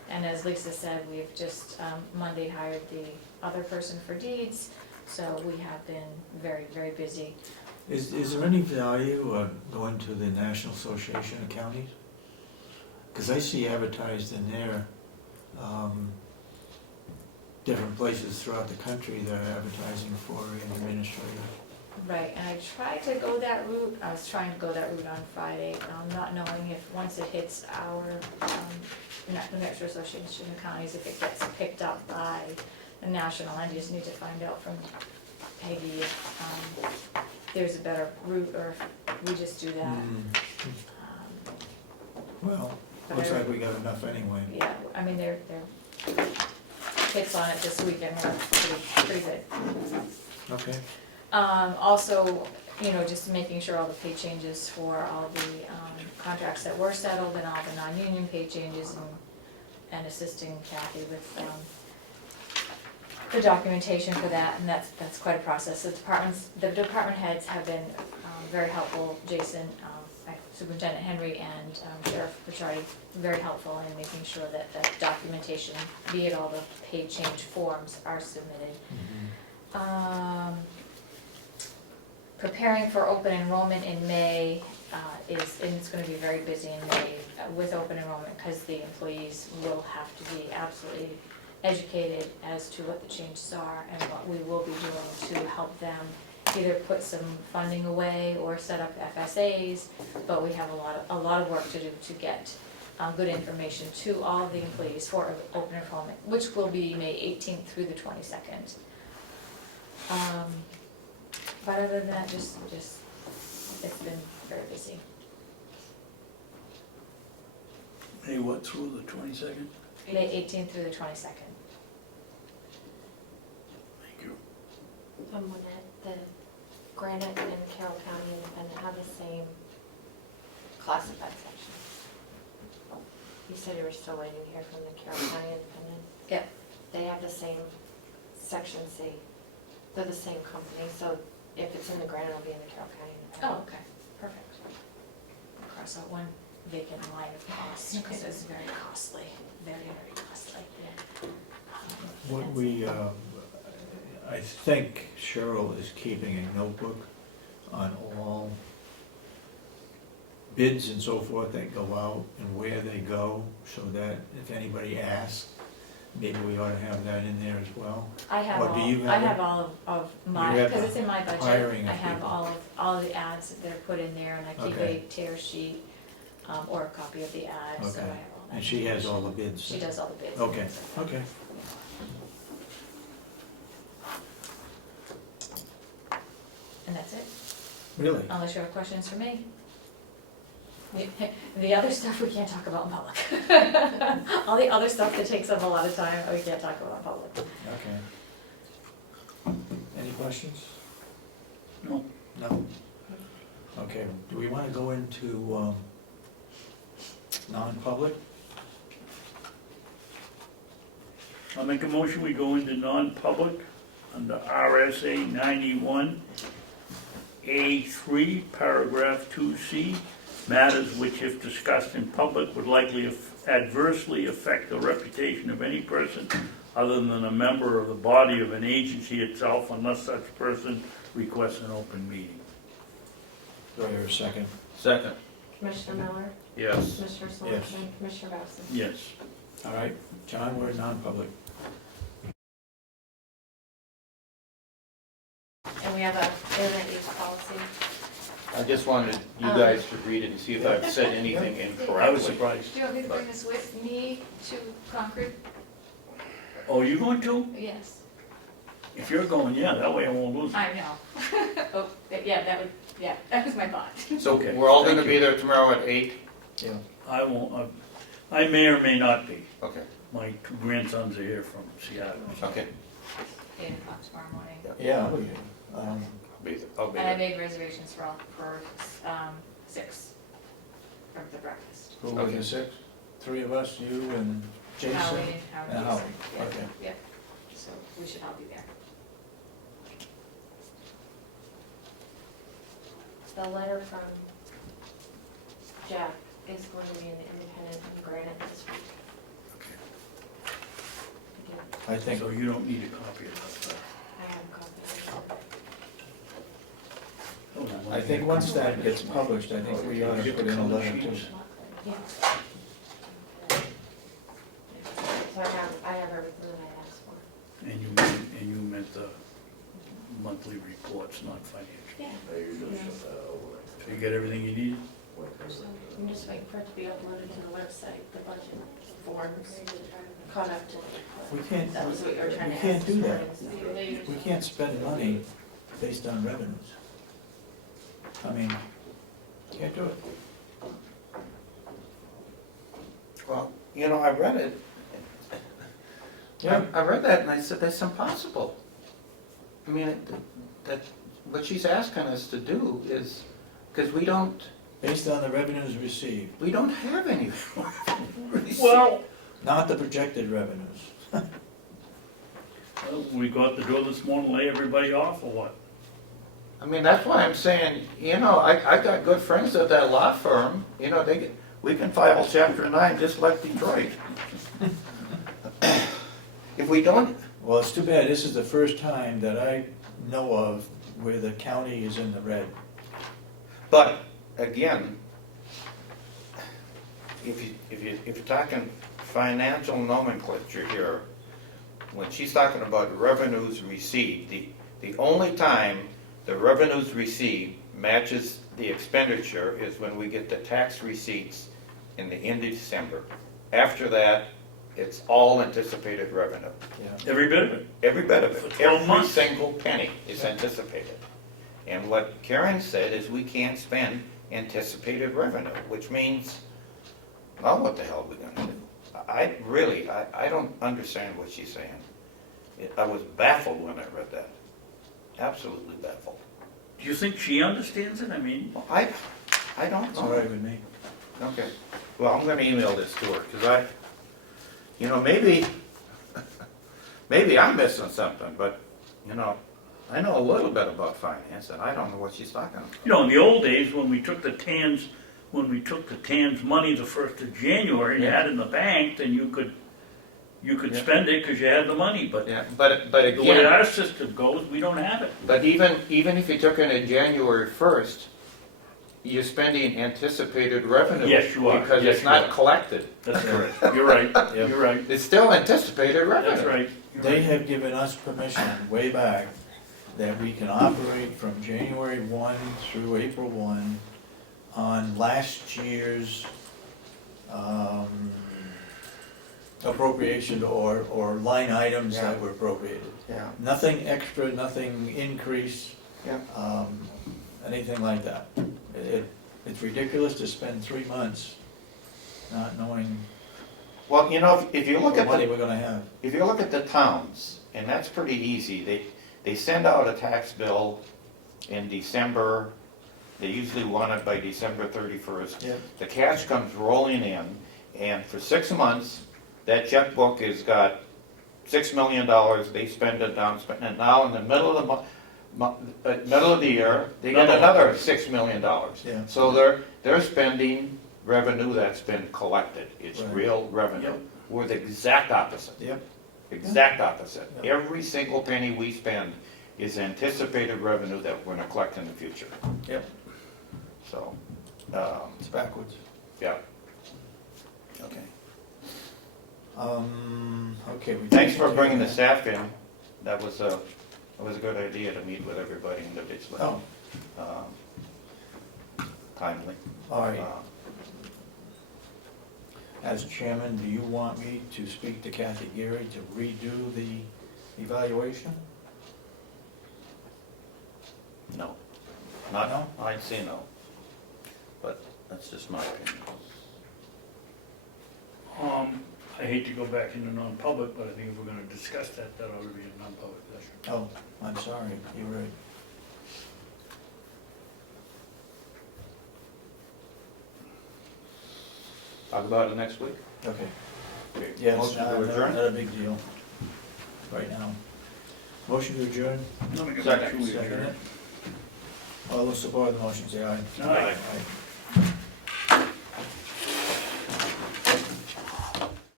and as Lisa said, we've just Monday hired the other person for deeds, so we have been very, very busy. Is there any value going to the National Association of Counties? Because I see advertised in there, different places throughout the country that are advertising for an administrator. Right, and I tried to go that route, I was trying to go that route on Friday, not knowing if, once it hits our, New Hampshire Association of Counties, if it gets picked up by the national, I just need to find out from Peggy if there's a better route, or if we just do that. Well, But looks I- like we got enough anyway. Yeah, I mean, they're hits on it this weekend, were pretty good. Okay. Also, just making sure all the pay changes for all the contracts that were settled and all the non-union pay changes, and assisting Kathy with the documentation for that, and that's quite a process. The department heads have been very helpful. Jason, Superintendent Henry, and Sheriff Ricciardi, very helpful in making sure that that documentation, be it all the pay change forms, are submitted. Preparing for open enrollment in May, and it's gonna be very busy in May with open enrollment, because the employees will have to be absolutely educated as to what the changes are and what we will be doing to help them either put some funding away or set up FSAs, but we have a lot of work to do to get good information to all of the employees for open enrollment, which will be May 18th through the 22nd. But other than that, just it's been very busy. Hey, what, through the 22nd? May 18th through the 22nd. Thank you. The Granite and Carroll County Independent have the same classified sections. You said you were still waiting to hear from the Carroll County Independent? Yep. They have the same section C. They're the same company, so if it's in the Granite, it'll be in the Carroll County Independent. Oh, okay, perfect. Cross out one vacant line of cost, because it's very costly, very, very costly. What we, I think Cheryl is keeping a notebook on all bids and so forth that go out and where they go, so that if anybody asks, maybe we ought to have that in there as well. I have Or do you all, I have have all of my, You have because it's in my budget, hiring I of have people. all of the ads that they're put in there, and I keep a Okay. tear sheet, or a copy of the ad, so I have Okay. all that. And she has all the bids. She does all the bids. Okay, okay. And that's it, Really? unless you have questions for me. The other stuff we can't talk about in public. All the other stuff that takes up a lot of time, we can't talk about in public. Okay. Any questions? No. No? Okay, do we want to go into non-public? I'll make a motion, we go into non-public under RSA 91A3, paragraph 2C, matters which if discussed in public would likely adversely affect the reputation of any person other than a member of the body of an agency itself, unless such person requests an open meeting. Do I hear a second? Second. Commissioner Miller, Yes. Commissioner Yes. Sorensen, Commissioner Babson. Yes. All right, John, we're in non-public. And we have a internet use policy. I just wanted you guys to read it and see if I've said anything I was incorrectly. surprised. Do you want me to bring this with me to Concord? Oh, you going to? Yes. If you're going, yeah, that way I won't lose it. I know. Oh, yeah, that was my thought. So Okay, we're all thank gonna you. be there tomorrow at 8? Yeah. I won't, I may or may not be. Okay, My two grandsons are here from Seattle. okay. 8 o'clock tomorrow morning. Yeah, I'll be here. I'll be And I there. made reservations for 6 for the breakfast. Who will be the six? Three of us, you and Jason? Howard and and Howard, Yeah, okay. yeah. So we should all be there. The letter from Jack is going to be in the Independent and Granite this week. I think, So you don't need a copy of that. I have a copy of it. I think once that gets published, I think we ought to put in a letter too. Yeah. So I have everything that I asked for. And you meant the monthly reports, not financial. Yeah. So you got everything you need? I'm just waiting for it to be uploaded to the website, the budget forms, caught up to. We can't, That was what you were trying to we ask. can't do that. We can't spend money based on revenues. I mean, can't do it. Well, you know, I read it. I read that and I said, that's impossible. I mean, that, what she's asking us to do is, because we don't Based on the revenues received, have any. Well, not the projected revenues. we go out the door this morning, lay everybody off or what? I mean, that's why I'm saying, you know, I got good friends at that law firm, you know, we can file Chapter 9 just like Detroit. If we don't, Well, it's too bad, this is the first time that I know of where the county is in the red. but again, if you're talking financial nomenclature here, when she's talking about revenues received, the only time the revenues received matches the expenditure is when we get the tax receipts in the end of December. After that, it's all anticipated revenue. Every bit of it. Every bit of it, For 12 every months. single penny is anticipated. And what Karen said is we can't spend anticipated revenue, which means, well, what the hell are we gonna do? I don't understand what she's saying. I was baffled when I read that, absolutely baffled. Do you think she understands it? I mean, Well, I don't It's all right know. with me. Okay, well, I'm gonna email this to her, because maybe I'm missing something, but, I know a little bit about finance, and I don't know what she's talking about. in the old days, when we took the TANs money the 1st of January, and you had it in the bank, then you could Yeah. spend it because you had the money, but Yeah, but the way again, our system goes, we don't have it. but even if you took it in January 1st, you're spending anticipated revenue. Yes, you are. Because Yes, it's you not are. collected. That's correct. You're right, you're right. It's still anticipated revenue. That's right. They have given us permission way back that we can operate from January 1 through April 1 on last year's appropriation or line items that were appropriated. Yeah. Nothing extra, nothing increase, Yeah. anything like that. It's ridiculous to spend 3 months not knowing Well, if you look what at money the, we're gonna have. if you look at the towns, and that's pretty easy, they send out a tax bill in December, they usually want it by December 31st. Yep. The cash comes rolling in, and for 6 months, that checkbook has got $6 million, they spend it down, and now in the middle of the middle of the year, they get another $6 million. Yeah. So they're spending revenue that's been collected, it's Right. real revenue. Yep. We're the exact opposite. Yep. Exact opposite. Yep. Every single penny we spend is anticipated revenue that we're gonna collect in the future. Yep. So, It's backwards. yeah. Okay. Okay. Thanks for bringing the staff in. That was a good idea to meet with everybody individually. Oh, Timely. all right. Uh, As chairman, do you want me to speak to Kathy Geary to redo the evaluation? No. Not, No? I'd say no. But that's just my opinion. I hate to go back into non-public, but I think if we're gonna discuss that, that ought to be a non-public session. Oh, I'm sorry, you're right. Talk about it next week. Okay. Okay. Yeah, it's Motion to not adjourn? not a big deal right now. Motion to adjourn, Let me go Second. back to the second adjourn. it. All those support the motion, say aye. Aye. Aye.